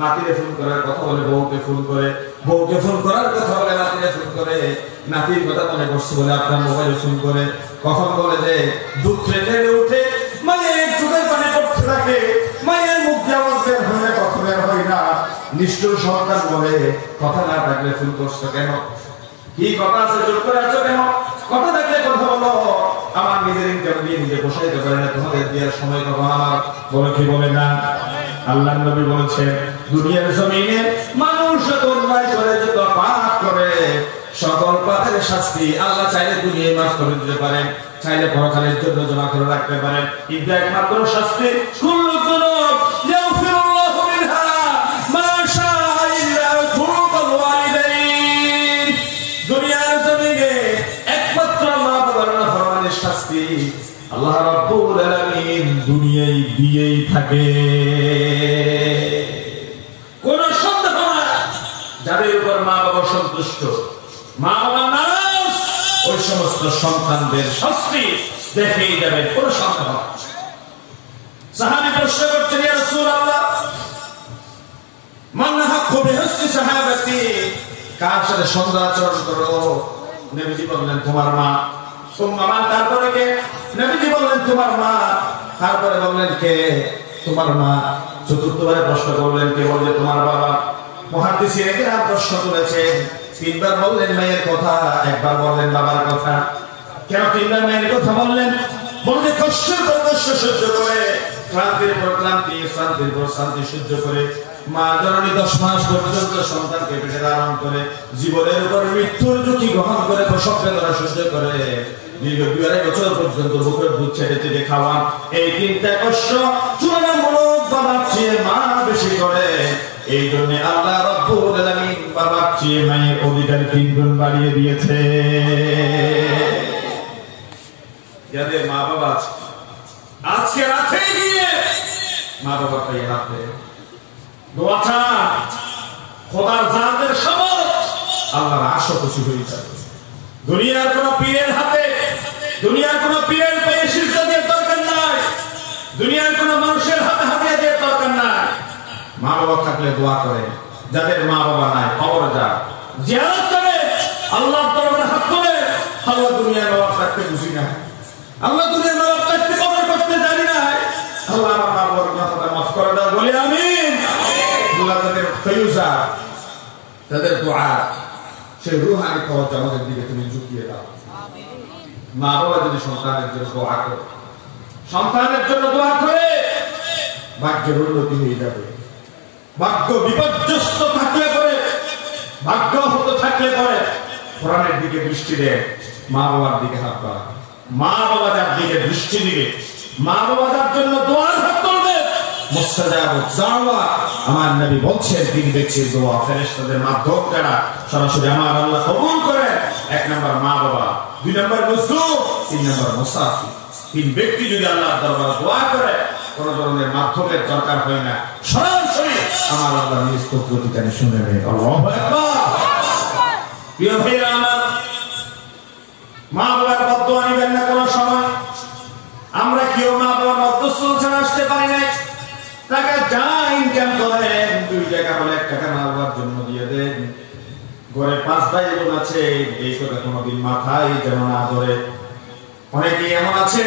নাতিরে ফোন করার কথা বলে বউকে ফোন করে, বউকে ফোন করার কথা বলে নাতিরে ফোন করে, নাতির কথা মনে করছে বলে আপনার মোবাইলে ফোন করে, কখন বলে যে দুধ রেখে উঠে মায়ের চোখের পানি পড়তে থাকে, মায়ের মুখ দিয়ে আওয়াজ বের হয় না, কথা বের হয় না। নিষ্ঠুর সন্তান বলে, কথা না থাকলে ফোন করছো কেন? কি কথা আছে, চুপ করে আছো কেন? কথা থাকলে কথা বলো। আমার নিজের ইনকাম দিয়ে নিজে বসাইতে পারে না, তোমাদের দেওয়ার সময় কখন আমার? বলে কি বলে না? আল্লাহর নবী বলেছেন, দুনিয়ার জমিনে মানুষ যত অন্যায় করে, যত পাপ করে, সকল পাপের শাস্তি আল্লাহ চাইলে দুনিয়ায় মাফ করে দিতে পারেন, চাইলে পরকালের জন্য জমা করে রাখতে পারেন। কিন্তু একমাত্র শাস্তি কুল্লু যুনুব ইয়াগফিরুল্লাহু মিনহা মা শাআ ইল্লা খুলুকাল ওয়ালিদাইন। দুনিয়ার জমিনে একমাত্র মা বাবার নাফরমানের শাস্তি দুনিয়ায় দিয়েই থাকে। কোন সন্দেহ নাই, যাদের উপর মা বাবা সন্তুষ্ট, মা বাবা নারাজ, ওই সমস্ত সন্তানদের শাস্তি দেখেই যাবে, কোন সন্দেহ নাই। সাহাবী প্রশ্ন করছেন, ইয়া রাসূলুল্লাহ, মান হাক্কু বিহুসনি সাহাবাতি, কার সাথে সুন্দর আচরণ করো? নবীজি বললেন, তোমার মা। সুম্মা মান, তারপরে কে? নবীজি বললেন, তোমার মা। তারপরে বললেন, কে? তোমার মা। চতুর্থবারে প্রশ্ন করলেন, কে? বললেন, তোমার বাবা। মুহাদ্দিসিনে কেরাম প্রশ্ন করেছেন, তিনবার বললেন মায়ের কথা, একবার বললেন বাবার কথা। কেন তিনবার মায়ের কথা বললেন? বলতে কষ্টের পর কষ্ট সহ্য করে, ক্লান্তির পর ক্লান্তি, শান্তির পর শান্তি সহ্য করে মা জননী 10 মাস পর্যন্ত সন্তানকে পেটে ধারণ করে, জীবনের উপর মৃত্যুর ঝুঁকি গ্রহণ করে, প্রসব বেদনা সহ্য করে, দীর্ঘ 2.5 বছর পর্যন্ত বুকের দুধ ছেড়ে ছেড়ে খাওয়ান। এই তিনটা কষ্ট তুলনামূলক বাবার চেয়ে মা বেশি করে। এই জন্য আল্লাহ রাব্বুল আলামিন বাবার চেয়ে মায়ের অধিকার 3 গুণ বাড়িয়ে দিয়েছে। যাদের মা বাবা আছে, আজকে রাতে গিয়ে মা বাবার পায়ে হাতে দোয়া চান, খোদার জাতের শপথ, আল্লাহর আশা খুশি হয়ে যাবে। দুনিয়ার কোন পীরের হাতে, দুনিয়ার কোন পীরের পায়ে সিজদা দিয়ে দরকার নাই, দুনিয়ার কোন মানুষের হাতে হাতে দিয়ে দরকার নাই। মা বাবা থাকলে দোয়া করে, যাদের মা বাবা নাই কবরে যা জিয়ারত করে, আল্লাহর দরবারে হাত তুলে, আল্লাহ দুনিয়ার বাবা থাকতে খুশি না, আল্লাহ দুনিয়ার বাবা থাকতে কবর করতে জানি না, আল্লাহ আমার মা বাবার কথাটা মাফ করে দাও, বলি আমিন। আল্লাহ তাদের ফয়ুজা, তাদের দোয়া, সেই রুহানি কওয়াজ আমাদের দিকে তুমি ঝুঁকিয়ে দাও। মা বাবা যদি সন্তানের জন্য দোয়া করে, সন্তানের জন্য দোয়া করে, ভাগ্যের উন্নতি হয়ে যাবে। ভাগ্য বিপর্যস্ত থাকলে পরে, ভাগ্য হতে থাকলে পরে কোরআনের দিকে দৃষ্টি দেয়, মা বাবার দিকে হাত বাড়া। মা বাবা যার দিকে দৃষ্টি দিবে, মা বাবা যার জন্য দোয়ার হাত তুলবে, মুস্তাজাবুদ দাওয়া, আমার নবী বলছেন, 3 ব্যক্তির দোয়া ফেরেশতাদের মাধ্যমে দ্বারা সরাসরি আমার আল্লাহ কবুল করেন। 1 নম্বর মা বাবা, 2 নম্বর মুসলিম, 3 নম্বর মুসাফির। 3 ব্যক্তি যদি আল্লাহর দরবারে দোয়া করে, কোন ধরনের মাধ্যমের দরকার হয় না, সরাসরি আমার আল্লাহ নিজ প্রতিকারে শুনে নেয়। আল্লাহু আকবার। প্রিয় ভাইরা আমার, মা বাবার বদদোয়া নিবেন না কোন সময়। আমরা কেউ মা বাবার মধ্যস্থ ছাড়া আসতে পারি নাই। টাকা যা ইনকাম করেন, 2 টাকা হলে 1 টাকা মা বাবার জন্য দিয়ে দেন। ঘরে 5 ভাই বোন আছে, এই কথা কোনোদিন মাথায় যেন না ধরে। অনেকে এমন আছে,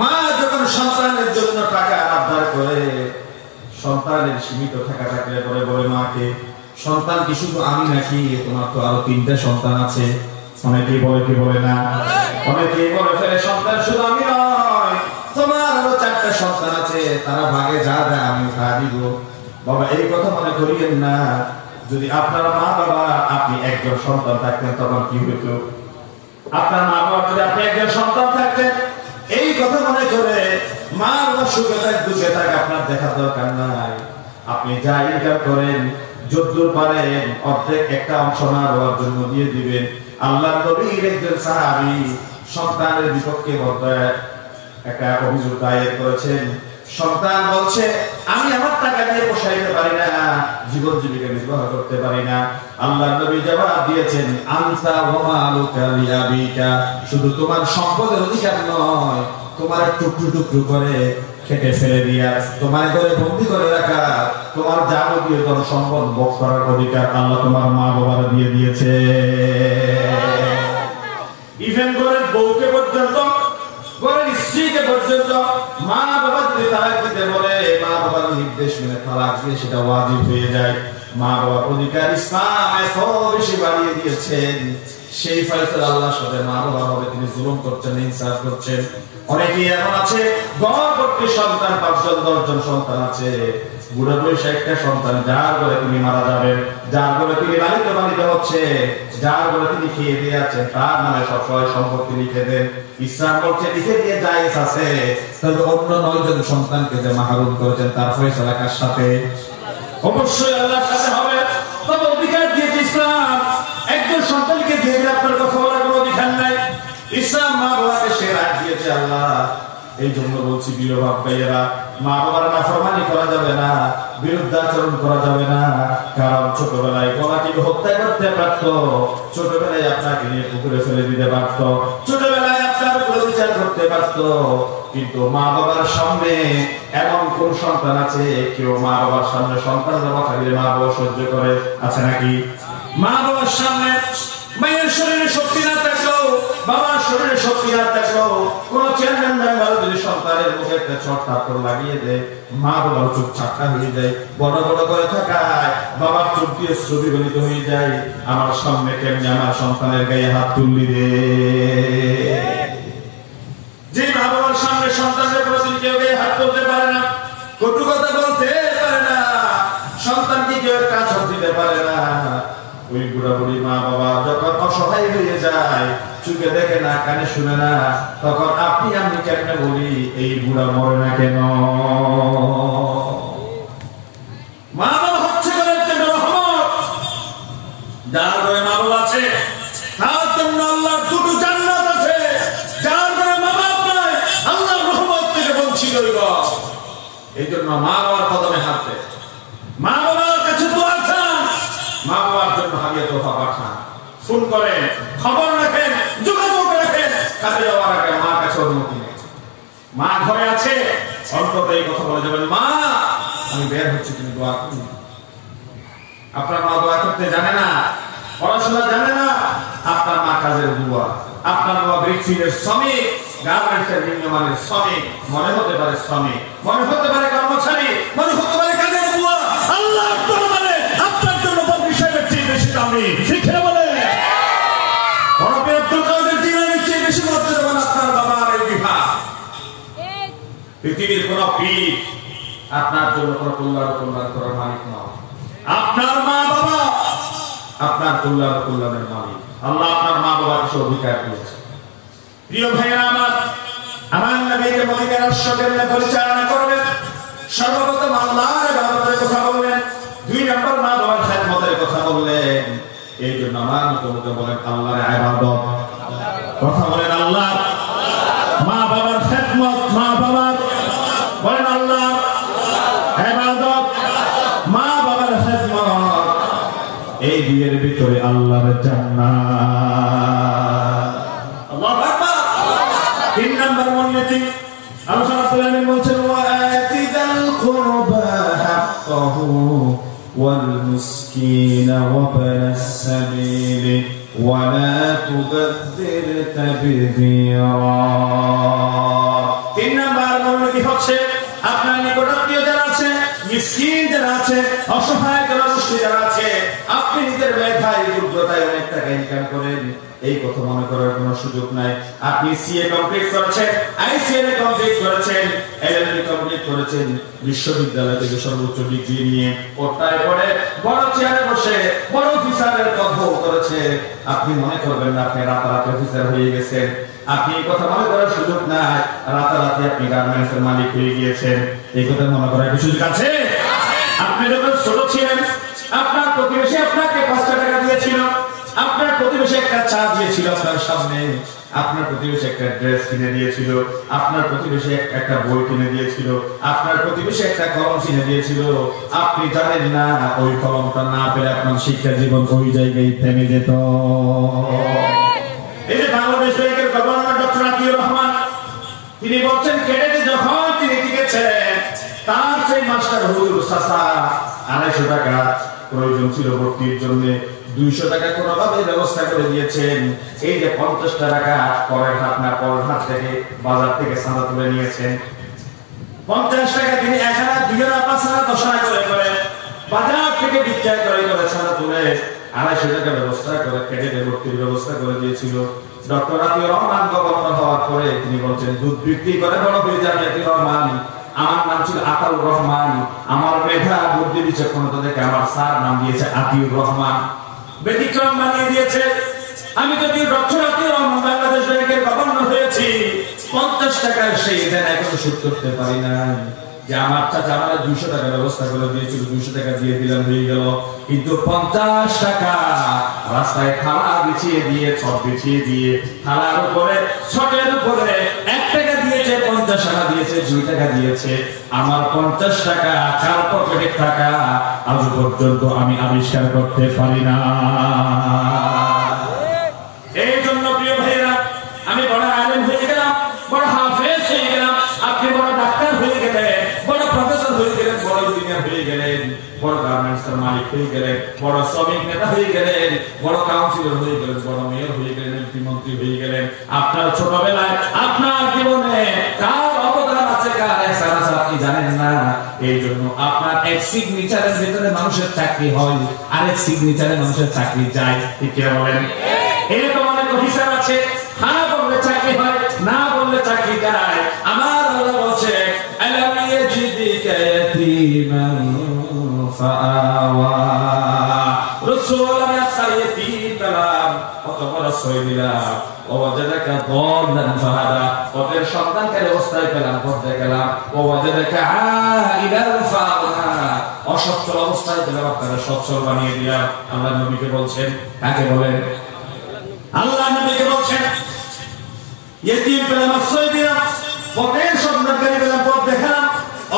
মা যখন সন্তানের জন্য টাকা আবদার করে, সন্তানের সীমিত টাকা থাকলে পরে বলে মাকে, সন্তান কি শুধু আমি নাকি? তোমার তো আরো 3টা সন্তান আছে। অনেকেই বলে, কি বলে না? অনেকেই বলে ফেলে, সন্তান শুধু আমি নয়, তোমার আরো 4টা সন্তান আছে, তারা ভাগে যা দেয় আমি তা দিব। বাবা, এই কথা মনে করিয়েন না। যদি আপনার মা বাবা, আপনি একজন সন্তান থাকতেন, তখন কি হইতো? আপনার মা বাবা যদি আপনি একজন সন্তান থাকতেন, এই কথা মনে করে মা বাবা সুখে থাক দুঃখে থাক আপনার দেখার দরকার নাই। আপনি যা ইনকাম করেন, যদ্দূর পারেন অর্ধেক একটা অংশ মা বাবার জন্য দিয়ে দিবেন। আল্লাহর নবীর একজন সাহাবী সন্তানের বিপক্ষে একটা অভিযোগ দায়ের করেছেন। সন্তান বলছে, আমি আমার টাকা দিয়ে পোষাইতে পারি না, জীবন জীবিকা নির্বাহ করতে পারি না। আল্লাহর নবী জবাব দিয়েছেন, আনতা ওয়া মালুকা লিআবিকা, শুধু তোমার সম্পদের অধিকার নয়, তোমার টুকরো টুকরো করে খেটে ফেলে দিয়া তোমার ঘরে বন্দী করে রাখা, তোমার যাবতীয় ধন সম্পদ ভোগ করার অধিকার আল্লাহ তোমার মা বাবার দিয়ে দিয়েছে। ইভেন ঘরের বউকে পর্যন্ত, ঘরের স্ত্রীকে পর্যন্ত মা বাবা যদি তালাক দিতে বলে, মা বাবার নির্দেশ মেনে তালাক দিয়ে সেটা ওয়াজিব হয়ে যায়। মা বাবার অধিকার ইসলাম এত বেশি বাড়িয়ে দিয়েছেন, সেই ফয়সালা আল্লাহর সাথে মা বাবা হবে তিনি জুলুম করছেন, ইনসাফ করছেন। অনেকেই এমন আছে, গর্ভবতী সন্তান 5জন 10জন সন্তান আছে, বুড়া বয়সে একটা সন্তান, যার ঘরে তিনি মারা যাবেন, যার ঘরে তিনি লালিত পালিত হচ্ছে, যার ঘরে তিনি খেয়ে দিয়ে আছেন, তার নামে সবসময় সম্পত্তি লিখে দেন। ইসলাম বলছে লিখে দিয়ে জায়েজ আছে, তবে অন্য 9 জন সন্তানকে যে মাহরুম করেছেন তার ফয়সালা কার সাথে? অবশ্যই আল্লাহর সাথে হবে। তবে অধিকার দিয়েছে ইসলাম, একজন সন্তানকে দিয়ে দিলে আপনার কথা বলার কোনো অধিকার নাই। ইসলাম মা বাবাকে সে রাখ দিয়েছে, আল্লাহ এই জন্য বলছি প্রিয় বাপ ভাইয়েরা, মা বাবার নাফরমানি করা যাবে না, বিরুদ্ধাচরণ করা যাবে না। কারণ ছোটবেলায় গলাটি হত্যা করতে পারত, ছোটবেলায় আপনাকে নিয়ে পুকুরে ফেলে দিতে পারত, ছোটবেলায় আপনার উপর বিচার করতে পারত। কিন্তু মা বাবার সামনে এমন কোন সন্তান আছে, কেউ মা বাবার সামনে সন্তানরা কথা দিলে মা বাবা সহ্য করে? আছে নাকি? মা বাবার সামনে মায়ের শরীরে শক্তি না থাকলেও, বাবার শরীরে শক্তি না থাকলেও, কোন চেয়ারম্যান মেম্বার যদি সন্তানের মুখে একটা ছোট থাপ্পড় লাগিয়ে দেয়, মা বাবার চোখ ছাক্কা হয়ে যায়, বড় বড় করে থাকায় বাবার চোখ দিয়ে ছবি গলিত হয়ে যায়। আমার সামনে কেমনি আমার সন্তানের গায়ে হাত তুললি রে? যে মা বাবার সামনে সন্তানের প্রতি কেউ গায়ে হাত তুলতে পারে না, কটু কথা বলতে পারে না, সন্তানকে কেউ কাজ দিতে পারে না, ওই বুড়া বুড়ি মা বাবা যখন অসহায় হয়ে যায়, চোখে দেখে না, কানে শুনে না, তখন আপনি আমি কেমনে বলি এই বুড়া মরে না কেন? মা বাবা হচ্ছে রহমত। যার ঘরে মা বাবা আছে তার জন্য আল্লাহর দুটো জান্নাত আছে, যার ঘরে মা বাবা নাই আল্লাহর রহমত থেকে বঞ্চিত হইব। এই জন্য মা বাবার কদমে হাত দেয়, মা বাবার কাছে দোয়া চান, মা বাবার জন্য হারিয়ে তোফা পাঠান, ফোন করেন, খবর রাখেন, যোগাযোগ রাখেন, কাজে যাওয়ার আগে মার কাছে অনুমতি নেই। মা ঘরে আছে, অন্তত এই কথা বলে যাবেন, মা আমি বের হচ্ছি, তুমি দোয়া করুন। আপনার মা দোয়া করতে জানে না, পড়াশোনা জানে না, আপনার মা কাজের বুয়া, আপনার বাবা ব্রিক্সিলের শ্রমিক, গার্মেন্টসের নিম্নমানের শ্রমিক, মনে হতে পারে শ্রমিক, মনে হতে পারে কর্মচারী, মনে হতে পারে কাজের বুয়া। আল্লাহ দরবারে আপনার জন্য বকরি সাহেবের চেয়ে বেশি দামি, ঠিক বলে বড় আব্দুল কাদের জিলানীর চেয়ে বেশি মর্যাদাবান আপনার বাবার এই বিভাগ। পৃথিবীর কোন পীর আপনার জন্য কোন কল্যাণ করার মালিক নয়, আপনার মা বাবা আপনার কল্যাণের মালিক। আল্লাহ আপনার মা বাবার সে অধিকার দিয়েছে। প্রিয় ভাইরা আমার নবীকে মদিনার রাষ্ট্রের পরিচালনা করবেন, সর্বপ্রথম আল্লাহর ইবাদতের কথা বললেন, 2 নম্বর মা বাবার খেদমতের কথা বললেন। এই জন্য আমার মতো বলেন আল্লাহর ইবাদত, কথা বলেন আল্লাহ, মা বাবার খেদমত, মা বাবার বলেন আল্লাহর ইবাদত, মা বাবার খেদমত, এই দুইয়ের ভিতরে আল্লাহর জান্নাত। আল্লাহু আকবার। 3 নম্বর মূলনীতি আল্লাহ রাব্বুল আলামিন বলেন, ওয়াআতিদাল কুরবা হাক্কাহু ওয়াল মিসকিনা ওয়া বানাস সাবিল ওয়া লা তুবাযযির তাবযীরা। 3 নম্বর মূলনীতি হচ্ছে আপনার নিকটাত্মীয় যারা আছে, মিসকিন যারা আছে, অসহায় জনগোষ্ঠী যারা আছে, আপনি নিজের মেধায় যোগ্যতায় অনেক টাকা ইনকাম করেন, এই কথা মনে করার কোনো সুযোগ নাই। আপনি সিএ কমপ্লিট করেছেন, আইসিএম কমপ্লিট করেছেন, এলএলবি কমপ্লিট করেছেন, বিশ্ববিদ্যালয় থেকে সর্বোচ্চ ডিগ্রি নিয়ে কোটায় পড়ে বড় চেয়ারে বসে বড় অফিসারের পদ করেছে, আপনি মনে করবেন না আপনি রাতারাতি অফিসার হয়ে গেছেন। আপনি এই কথা মনে করার সুযোগ নাই রাতারাতি আপনি গার্মেন্টসের মালিক হয়ে গিয়েছেন, এই কথা মনে করার কি সুযোগ আছে? আপনি যখন ছোট ছিলেন আপনার প্রতিবেশী আপনাকে 5 টাকা দিয়েছিল, আপনার প্রতিবেশী একটা চা দিয়েছিল আপনার সামনে, আপনার প্রতিবেশী একটা ড্রেস কিনে দিয়েছিল, আপনার প্রতিবেশী একটা বই কিনে দিয়েছিল, আপনার প্রতিবেশী একটা কলম কিনে দিয়েছিল, আপনি জানেন না ওই কলমটা না পেলে আপনার শিক্ষা জীবন ওই জায়গায় থেমে যেত। এই যে বাংলাদেশ ব্যাংকের গভর্নর ডক্টর আতিউর রহমান, তিনি বলছেন ক্যাডেটে যখন তিনি টিকেছেন তার সেই মাস্টার হুজুর চাচা 250 টাকা প্রয়োজন ছিল ভর্তির জন্য, 200 টাকা কোনোভাবে ব্যবস্থা করে দিয়েছেন। এই যে 50 টাকা পরের হাত থেকে বাজার থেকে চাঁদা তুলে নিয়েছেন, 50 টাকা তিনি 1 হাজার 2 হাজার 5 হাজার 10 টাকা করে বাজার থেকে বিক্রয় করে চাঁদা তুলে 250 টাকা ব্যবস্থা করে ক্যাডেটের ভর্তির ব্যবস্থা করে দিয়েছিল। ডক্টর আতিউর রহমান গভর্নর হওয়ার পরে তিনি বলছেন দুধ বিক্রি করে বড় হয়ে যাবে আতিউর রহমান, আমার নাম ছিল আতাউর রহমান, আমার মেধা বুদ্ধি বিচক্ষণতা দেখে আমার স্যার নাম দিয়েছে আতিউর রহমান, ব্যতিক্রম বানিয়ে দিয়েছে। আমি যদি ডক্টর আতিউর রহমান বাংলাদেশ ব্যাংকের গভর্নর হয়েছি, 50 টাকার সেই দেন এখনো শোধ করতে পারি না। যে আমার চাচা আমার 200 টাকা ব্যবস্থা করে দিয়েছিল, 200 টাকা দিয়ে দিলাম হয়ে গেল, কিন্তু 50 টাকা রাস্তায় থালা বিছিয়ে দিয়ে, ছট বিছিয়ে দিয়ে, থালার উপরে ছটের উপরে 1 টাকা দিয়েছে, 50 50 টাকা দিয়েছে, 2 টাকা দিয়েছে, আমার 50 টাকা কার পকেটে টাকা আজ পর্যন্ত আমি আবিষ্কার করতে পারি না। এই জন্য প্রিয় ভাইরা, আমি বড় আলেম হয়ে গেলাম, বড় হাফেজ হয়ে গেলাম, আপনি বড় ডাক্তার হয়ে গেলেন, বড় প্রফেসর হয়ে গেলেন, বড় ইঞ্জিনিয়ার হয়ে গেলেন, বড় গার্মেন্টসের মালিক হয়ে গেলেন, বড় শ্রমিক নেতা হয়ে গেলেন, বড় কাউন্সিলর হয়ে গেলেন, বড় মেয়র হয়ে গেলেন, এমপি মন্ত্রী হয়ে গেলেন, আপনার ছোটবেলায় আপনার জীবনে কার অবদান আছে, কার এহসান আছে আপনি জানেন না। এই জন্য আপনার এক সিগনেচারের ভিতরে মানুষের চাকরি হয়, আরেক সিগনেচারে মানুষের চাকরি যায়। ঠিক কি বলেন? এরকম অনেক অফিসার আছে, হ্যাঁ বললে চাকরি হয়, না বললে চাকরি যায়। আমার আল্লাহ বলছে আলাম ইয়াজিদিকা ইয়াতীমান ফাআওয়া, রাসূল আমি আপনার ইয়াতীম পেলাম, কত বড় সই দিলাম, ওয়াজাদাকা দাল্লান ফাহাদা, ওদের সন্তানকে অবস্থায় পেলাম, পথে গেলাম, ওয়াজাদাকা আইলান ফাআগনা, অসচ্ছল অবস্থায় পেলাম, আপনারা সচ্ছল বানিয়ে দিলাম। আল্লাহ নবীকে বলছেন, কাকে বলেন? আল্লাহ নবীকে বলছেন ইয়েতিম পেলাম, আশ্রয় দিলাম, পথের সন্ধানকারী পেলাম, পথ দেখালাম,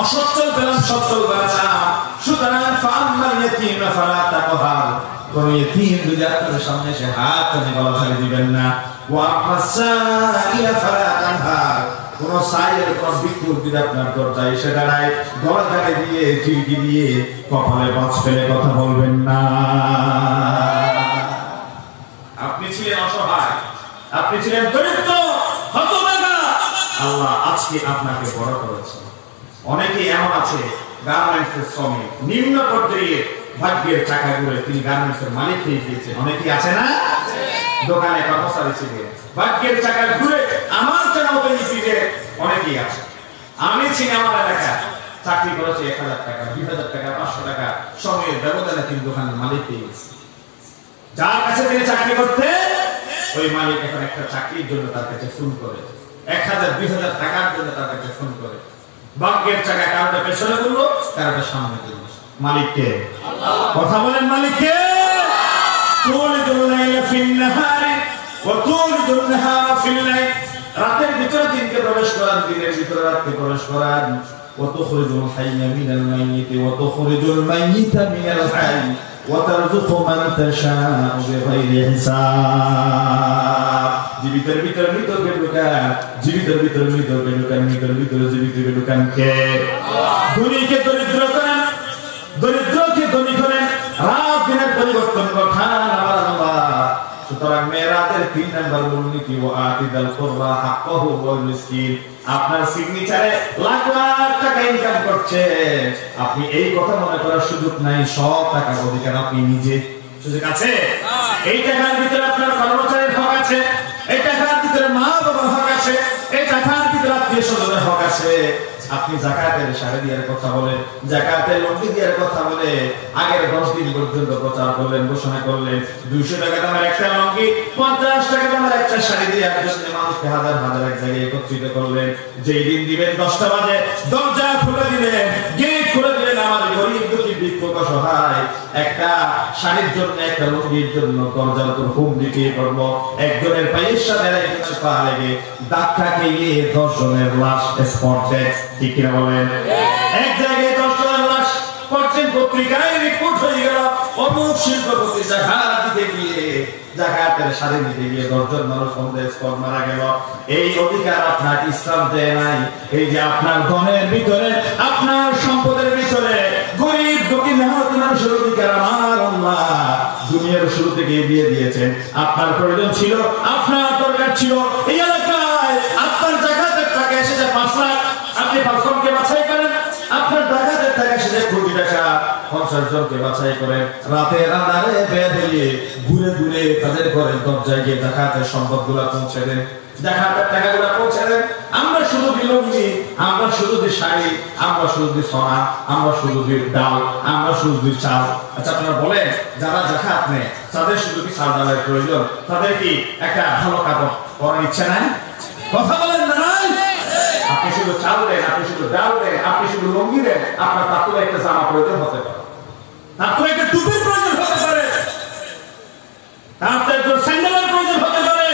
অসচ্ছল পেলাম, সচ্ছল বানালাম। সুতরাং ফাআম্মাল ইয়াতীমা ফালা তাকহার, কোন ইয়েতিম যদি আপনাদের সামনে এসে হাত তুলে গলা ছাড়িয়ে দিবেন না। ওয়া আম্মাস সাইলা ফালা তানহার, কোন সাইলের কোন ভিক্ষুক যদি আপনার দরজায় এসে দাঁড়ায়, গলা ছাড়িয়ে দিয়ে খিড়কি দিয়ে কপালে বাজ ফেলে কথা বলবেন না। আপনি ছিলেন অসহায়, আপনি ছিলেন দরিদ্র, হতভাগা, আল্লাহ আজকে আপনাকে বড় করেছে। অনেকে এমন আছে গার্মেন্টসের শ্রমিক, নিম্ন পর্যায়ে ভাগ্যের চাকা ঘুরে তিনি গার্মেন্টসের মালিক হয়ে গিয়েছে। অনেকেই আছে না, দোকানে কর্মচারী ছিলেন, ভাগ্যের চাকা ঘুরে আমার চেনাও বেনিফিটে অনেকেই আছে। আমি ছিলাম আমার এলাকায়, চাকরি করেছি 1000 টাকা, 2000 টাকা, 500 টাকা, সময়ের ব্যবধানে তিনি দোকানের মালিক হয়ে গেছে। যার কাছে তিনি চাকরি করতে, ওই মালিক এখন একটা চাকরির জন্য তার কাছে ফোন করে, 1000-2000 টাকার জন্য তার কাছে ফোন করে। ভাগ্যের চাকা কারোটা পেছনে করলো, কারোটা সামনে করলো। মালিককে কথা বলেন, মালিককে। রাতের ভিতরে দিনকে প্রবেশ করান, দিনের ভিতরে রাতকে প্রবেশ করান। ওয়াতুখরিজুল হাইয়া মিনাল মাইয়িত ওয়াতুখরিজুল মাইয়িতা মিনাল হাইয় ওয়াতারযুকু মান তাশাউ বিগাইরি হিসাব। জীবিতের ভিতরে মৃতকে ঢুকান, জীবিতের ভিতরে মৃতকে ঢুকান, মৃতের ভিতরে জীবিতকে ঢুকান কে? ধনীকে দরিদ্র করেন, দরিদ্রকে ধনী করেন, রাত দিনের পরিবর্তন ঘটান আমার আল্লাহ। সুতরাং মেরাতের 3 নাম্বার মূলনীতি ও আতিদাল কুরবা হাক্কাহু ওয়াল মিসকিন। আপনার সিগনেচারে লাখ লাখ টাকা ইনকাম করছে, আপনি এই কথা মনে করার সুযোগ নাই সব টাকার অধিকার আপনি নিজে। সুযোগ আছে? এই টাকার ভিতরে আপনার কর্মচারীর হক আছে, এই টাকার ভিতরে মা বাবার হক আছে, এই টাকার ভিতরে আত্মীয় স্বজনের হক আছে। আপনি যাকাতের শাড়ি দেওয়ার কথা বলে, যাকাতের লুঙ্গি দেওয়ার কথা বলে আগের 10 দিন পর্যন্ত প্রচার করলেন, ঘোষণা করলেন। 200 টাকা দামের একটা লুঙ্গি, 50 টাকা দামের একটা শাড়ি দিয়ে একজনের মানুষকে হাজার হাজার এক জায়গায় একত্রিত করলেন। যেই দিন দিবেন 10টা বাজে দরজা খুলে দিলেন, গেট খুলে দিলেন। আমার গরিব দুঃখী ভিক্ষুক অসহায় একটা শাড়ির জন্য, একটা লুঙ্গির জন্য দরজার উপর হুম দিতে করলো। একজনের পায়ের সাথে একজনের পা লেগে ধাক্কা খেয়ে 10 জনের লাশ স্পট ডেথ। ঠিক কিনা বলেন? এক জায়গায় 10 জনের লাশ পড়ছেন, পত্রিকায় রিপোর্ট হয়ে গেল অমুক শিল্পপতি জাকাত দিতে গিয়ে, জাকাতের শাড়ি দিতে গিয়ে 10 জন মানুষ স্পট মারা গেল। এই অধিকার আপনার ইসলাম দেয় নাই। এই যে আপনার ধনের ভিতরে, আপনার সম্পদের ভিতরে গরিব দুঃখী মেহনতি মানুষের অধিকার আমার আল্লাহ দুনিয়ার শুরু থেকে দিয়ে দিয়েছেন। আপনার প্রয়োজন ছিল, আপনার দরকার ছিল, এই এলাকায় আপনার জাকাতের টাকা এসেছে 5 লাখ, আপনি 5 জনকে বাছাই করেন। আপনার জাকাতের টাকা এসেছে 1 কোটি টাকা, 50 জনকে বাছাই করেন। রাতের আঁধারে বের হয়ে ঘুরে ঘুরে তাদের ঘরের দরজায় গিয়ে জাকাতের সম্পদগুলো পৌঁছে দেন, জাকাতের টাকাগুলো পৌঁছে দেন। আমরা শুধু লুঙ্গি, আমরা শুধু শাড়ি, আমরা শুধু সোনা, আমরা শুধু ডাল, আমরা শুধু চাল। আচ্ছা আপনারা বলেন, যারা জাকাত নেয় তাদের শুধু কি চাল ডালের প্রয়োজন? তাদের কি একটা ভালো কাপড় পরার ইচ্ছা নাই? কথা বলেন না নাই? আপনি শুধু চাল দেন, আপনি শুধু ডাল দেন, আপনি শুধু লুঙ্গি দেন, আপনার তার তো একটা জামা প্রয়োজন হতে পারে, তার তো একটা টুপির প্রয়োজন হতে পারে, তার তো একটা স্যান্ডেলের প্রয়োজন হতে পারে।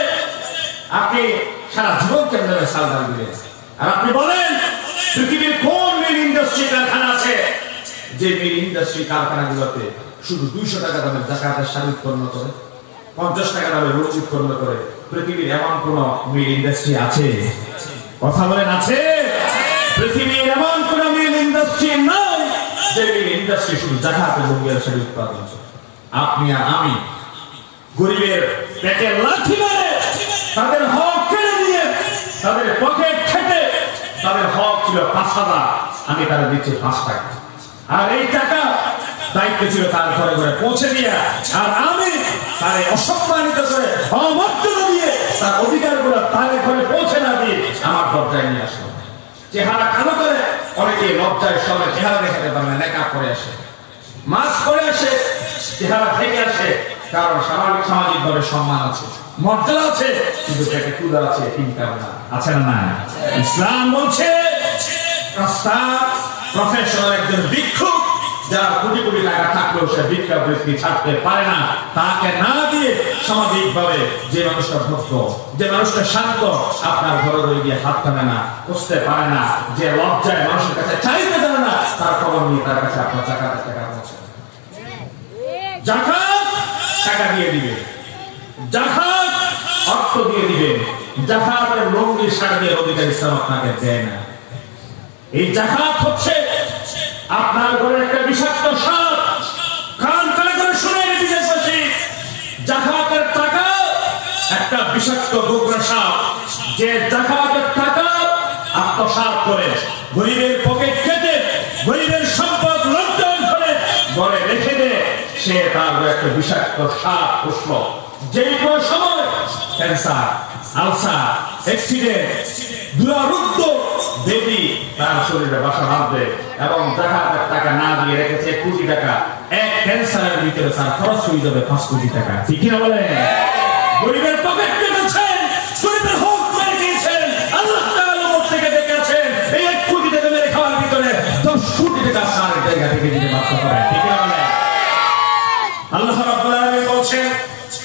আপনি সারা জীবন কেমন চাল ডাল দিলেন? আর আপনি বলেন পৃথিবীর কোন মিল ইন্ডাস্ট্রি কারখানা আছে যে মিল ইন্ডাস্ট্রি কারখানাগুলোতে শুধু 200 টাকা দামের যাকাতের শাড়ি উৎপন্ন করে, 50 টাকা দামের রুটি উৎপন্ন করে? পৃথিবীর এমন কোন মিল ইন্ডাস্ট্রি আছে? কথা বলেন, আছে? পৃথিবীর এমন কোন মিল ইন্ডাস্ট্রি নাই যে মিল ইন্ডাস্ট্রি শুধু যাকাতের রুটির শাড়ি উৎপাদন করে। আপনি আর আমি গরিবের পেটে লাথি মেরে তাদের হক কেড়ে নিয়ে তাদের পকেট খেটে, তাদের হক ছিল 5,000, আমি তারা দিচ্ছি 5 টাকা, আর এই টাকা দায়িত্ব ছিল তার ঘরে ঘরে পৌঁছে দিয়া, আর আমি তারে অসম্মানিত করে অমর্যাদা দিয়ে তার অধিকারগুলো তার ঘরে পৌঁছে না দিয়ে আমার দরজায় নিয়ে আসলো। চেহারা কালো করে অনেকে লজ্জায় সবে চেহারা দেখাতে পারে না, মেকআপ করে আসে, মাস্ক পরে আসে, চেহারা থেকে আসে, কারণ সামাজিক ভাবে সম্মান আছে, মর্যাদা আছে, কিন্তু পেটে ক্ষুধা আছে, ইনকাম না আছে না? না। ইসলাম বলছে প্রফেশনাল একজন ভিক্ষুক যার কোটি কোটি টাকা থাকলেও সে ভিক্ষা বৃত্তি ছাড়তে পারে না, তাকে না দিয়ে সামাজিক ভাবে যে মানুষটা ভক্ত, যে মানুষটা শান্ত, আপনার ঘরে রয়ে গিয়ে হাত টানে না, বুঝতে পারে না, যে লজ্জায় মানুষের কাছে চাইতে পারে না, তার খবর নিয়ে তার কাছে আপনার জাকাতের টাকা পৌঁছে। জাকাত টাকা দিয়ে দিবে, জাকাত অর্থ দিয়ে দিবে, জাকাতের লঙ্গি শাড়ি দিয়ে অধিকার ইসলাম আপনাকে দেয় না। এই জাকাত হচ্ছে আপনার ঘরে একটা বিষাক্ত সাপ, কান কানে করে শুনে নিতে চাইছি, জাকাতের টাকা একটা বিষাক্ত গোবরা সাপ, যে জাকাতের টাকা আত্মসাৎ করে গরিবের পকেট কেটে গরিবের সম্পদ লুণ্ঠন করে ঘরে রেখে দেয়, সে তার একটা বিষাক্ত সাপ পুষ্প, যে কোনো সময় ক্যান্সার, আলসার, অ্যাক্সিডেন্ট, দুরারোগ্য দেবী তার শরীরে বাসা বাঁধবে, এবং জাকাতের টাকা না দিয়ে রেখেছে 1 কোটি টাকা, এক ক্যান্সারের ভিতরে তার খরচ হয়ে যাবে 5 কোটি টাকা। ঠিক কিনা বলেন? গরিবের পকেট কেটেছেন, গরিবের হক মেরে দিয়েছেন, আল্লাহ তাআলা উপর থেকে দেখেছেন এই 1 কোটি টাকা মেরে খাওয়ার ভিতরে 10 কোটি টাকা আপনার জায়গা থেকে দিতে বাধ্য করেন। ঠিক কিনা বলেন? আল্লাহ রাব্বুল আলামিন বলছেন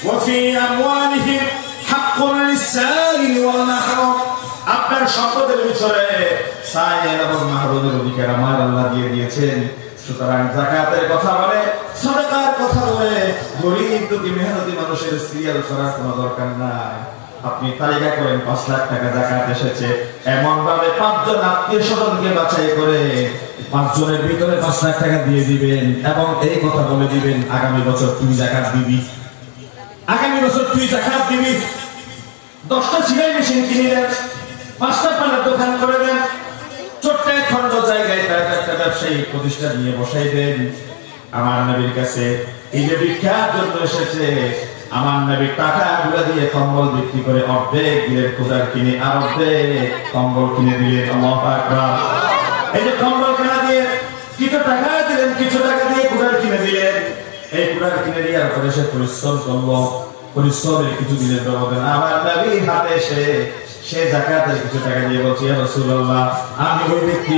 ওয়া ফি আমওয়ালিহিম হাক্কুল লিসাইল ওয়াল মাহরুম, আপনার সম্পদের ভিতরে সাইল এবং মাহরুমের অধিকার আমার আল্লাহ দিয়ে দিয়েছেন। সুতরাং যাকাতের কথা বলে, সাদাকার কথা বলে, গরিব দুঃখী মেহনতি মানুষের সিরিয়াল করার কোনো দরকার নাই। আপনি তালিকা করেন 5 লাখ টাকা যাকাত এসেছে, এমন ভাবে 5 জন আত্মীয় স্বজনকে বাছাই করে 5 জনের ভিতরে 5 লাখ টাকা দিয়ে দিবেন, এবং এই কথা বলে দিবেন আগামী বছর তুই যাকাত দিবি, আগামী বছর তুই যাকাত দিবি। 10টা সিলাই মেশিন কিনে দেন, 5টা পানের দোকান করে দেন, ছোট্ট এক খন্ড জায়গায় তার একটা ব্যবসায়ী প্রতিষ্ঠান নিয়ে বসাই দেন। আমার নবীর কাছে এই যে ভিক্ষার জন্য এসেছে, আমার নবীর টাকাগুলো দিয়ে কম্বল বিক্রি করে অর্ধেক দিলেন কুদার কিনে, আর অর্ধেক কম্বল কিনে দিলেন। আল্লাহু আকবার। এই যে কম্বল কেনা দিয়ে কিছু টাকা দিলেন, কিছু টাকা দিয়ে কুদার কিনে দিলেন। এই কুদার কিনে দিয়ে আর পরে সে পরিশ্রম করলো, পরিশ্রমের কিছু দিলেন ব্যবধান। আমার নবীর হাতে এসে সে যাকাতের কিছু টাকা দিয়ে বলছে, ইয়া রাসূলুল্লাহ, আমি ওই ব্যক্তি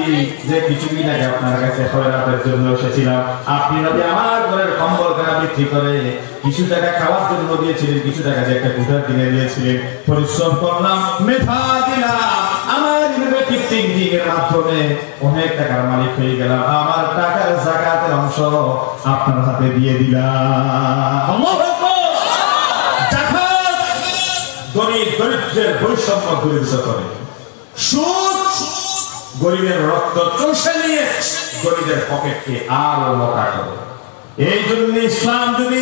যে কিছুদিন আগে আপনার কাছে খয়রাতের জন্য এসেছিলাম, আপনি নবী আমার ঘরের কম্বল কেনা বিক্রি করে কিছু টাকা খাওয়ার জন্য দিয়েছিলেন, কিছু টাকা দিয়ে একটা কুঠার কিনে দিয়েছিলেন, পরিশ্রম করলাম, মেধা দিলাম, আমার ইনোভেটিভ থিংকিং এর মাধ্যমে অনেক টাকার মালিক হয়ে গেলাম, আমার টাকার যাকাতের অংশ আপনার হাতে দিয়ে দিলাম। আল্লাহু আকবার। যাকাত গরিব দরিদ্রের বৈষম্য দূরীভূত করে, সুদ গরিবের রক্ত চুষে নিয়ে গরিবের পকেটকে আরো মোটা করে। এই জন্য ইসলাম যদি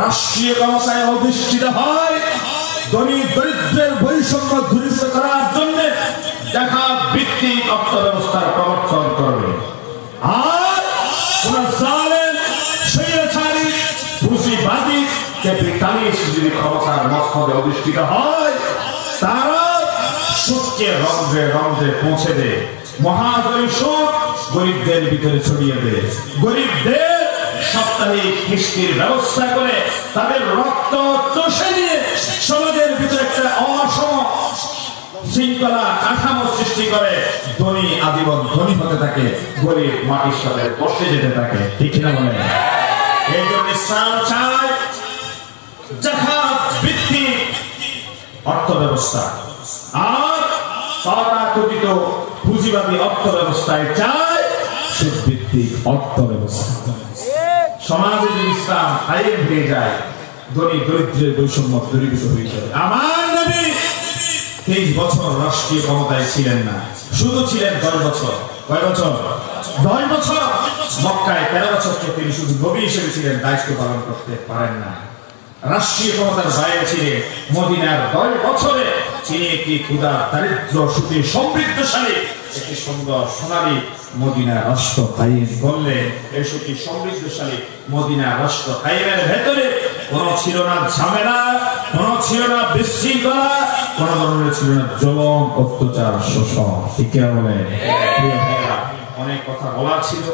রাষ্ট্রীয় ক্ষমতায় অধিষ্ঠিত হয়, গরিব দরিদ্রের বৈষম্য দূরীভূত করার জন্য যাকাত ভিত্তিক অর্থ ব্যবস্থার প্রবর্তন করবে। আর কোন জালেম, স্বৈরাচারী, পুঁজিবাদী, ক্যাপিটালিস্ট যদি ক্ষমতার মস্তদে অধিষ্ঠিত হয়, তারা সুদকে রন্ধ্রে রন্ধ্রে পৌঁছে দেয়, মহাজনী সুদ গরিবদের ভিতরে ছড়িয়ে দেয়, গরিবদের সাপ্তাহিক কিস্তির ব্যবস্থা করে তাদের রক্ত চষে নিয়ে সমাজের ভিতরে একটা অসম শৃঙ্খলা কাঠামো সৃষ্টি করে, ধনী আজীবন ধনী হতে থাকে, গরিব মাটির সাথে বসে যেতে থাকে। ঠিক না বলে? এই জন্য ইসলাম চায় যাকাত ভিত্তিক অর্থ ব্যবস্থা। আর তথাকথিত পুঁজিবাদী অর্থ ব্যবস্থায় চায় সুদভিত্তিক অর্থ ব্যবস্থা। সমাজে যদি ইসলাম আইন হয়ে যায়, ধনী দরিদ্রের বৈষম্য দূরীভূত হয়ে যাবে। আমার নবী 23 বছর রাষ্ট্রীয় ক্ষমতায় ছিলেন না, শুধু ছিলেন 10 বছর। কয় বছর? 10 বছর। মক্কায় 13 বছরকে তিনি শুধু নবী হিসেবে ছিলেন, দায়িত্ব পালন করতে পারেন না। রাষ্ট্রীয় ক্ষমতার বাইরে ছিলেন। মদিনার 10 বছরে তিনি একটি ক্ষুধা দারিদ্র সুখী সমৃদ্ধশালী একটি সুন্দর সোনালী মদিনা রাষ্ট্র কায়েম করলেন। এই সুখী সমৃদ্ধশালী মদিনা রাষ্ট্র কায়েমের ভেতরে কোনো ছিল না ঝামেলা, কোনো ছিল না বিশৃঙ্খলা, কোনো ধরনের ছিল না জুলুম, অত্যাচার, শোষণ। ঠিক কি বলে? প্রিয় ভাইরা, অনেক কথা বলার ছিল।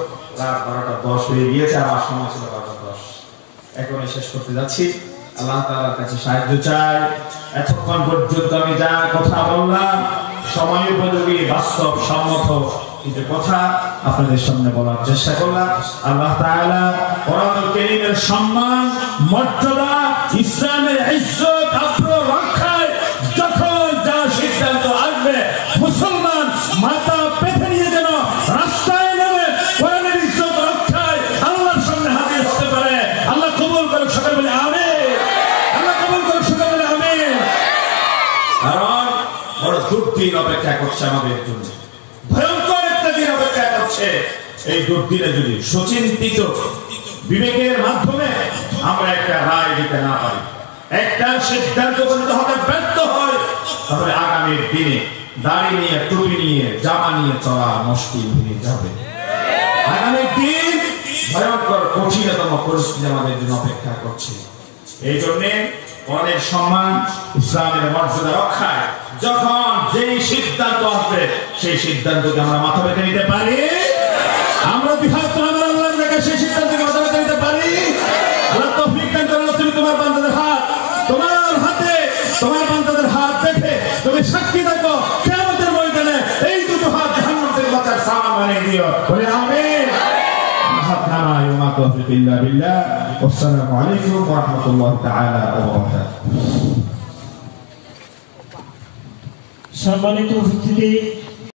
রাত 12:10 হয়ে গিয়েছে, আর সময় ছিল 12:10। এখন শেষ করতে যাচ্ছি। আল্লাহ তাআলার কাছে সাহায্য চাই। এতক্ষণ পর্যন্ত আমি যা কথা বললাম সময় উপযোগী, বাস্তব সম্মত কিছু কথা আপনাদের সামনে বলার চেষ্টা করলাম। আল্লাহ তাআলা কোরআনুল কারীমের সম্মান, মর্যাদা, ইসলামের ইজ্জত আবরু রক্ষায় যখন যা সিদ্ধান্ত আসবে, মুসলমান মাথা পেতে নিয়ে যেন রাস্তায় নেমে কোরআনের ইজ্জত রক্ষায় আল্লাহর সামনে হাজির হতে পারে। আল্লাহ কবুল করুক। সকলে বলে আমিন। আল্লাহ কবুল করুক। সকলে বলে আমিন। কারণ বড় দুর্দিন অপেক্ষা করছে আমাদের জন্য, ভয়ঙ্কর একটা দিন অপেক্ষা করছে। এই দুর্দিনে যদি সুচিন্তিত বিবেকের মাধ্যমে আমরা একটা রায় দিতে না পারি, একটা সিদ্ধান্ত উপনীত হতে ব্যর্থ হয়, তাহলে আগামীর দিনে দাড়ি নিয়ে, টুপি নিয়ে, জামা নিয়ে চলা মুশকিল হয়ে যাবে। আগামী দিন ভয়ঙ্কর কঠিনতম পরিস্থিতি আমাদের জন্য অপেক্ষা করছে। এই জন্য অনেক সম্মান, ইসলামের মর্যাদা রক্ষায় যখন যেই সিদ্ধান্ত আসবে, সেই সিদ্ধান্তকে আমরা মাথা পেতে নিতে পারি। আমরা বিহাত আমার আল্লাহর কাছে সেই সিদ্ধান্তকে মাথা পেতে নিতে পারি। আল্লাহ তৌফিক দান করুন। তুমি তোমার বান্দাদের হাত, তোমার হাতে তোমার বান্দাদের হাত দেখে তুমি সাক্ষী থাকো, কিয়ামতের ময়দানে এই দুটো হাত জাহান্নাম থেকে বাঁচার সামান বানিয়ে দিও। বলে আমিন। হাতনামা ইউমা তৌফিক ইল্লা বিল্লাহ। আসসালামু আলাইকুম ওয়া রাহমাতুল্লাহি তাআলা ওয়া বারাকাতুহু। সম্মানিত উপস্থিতি,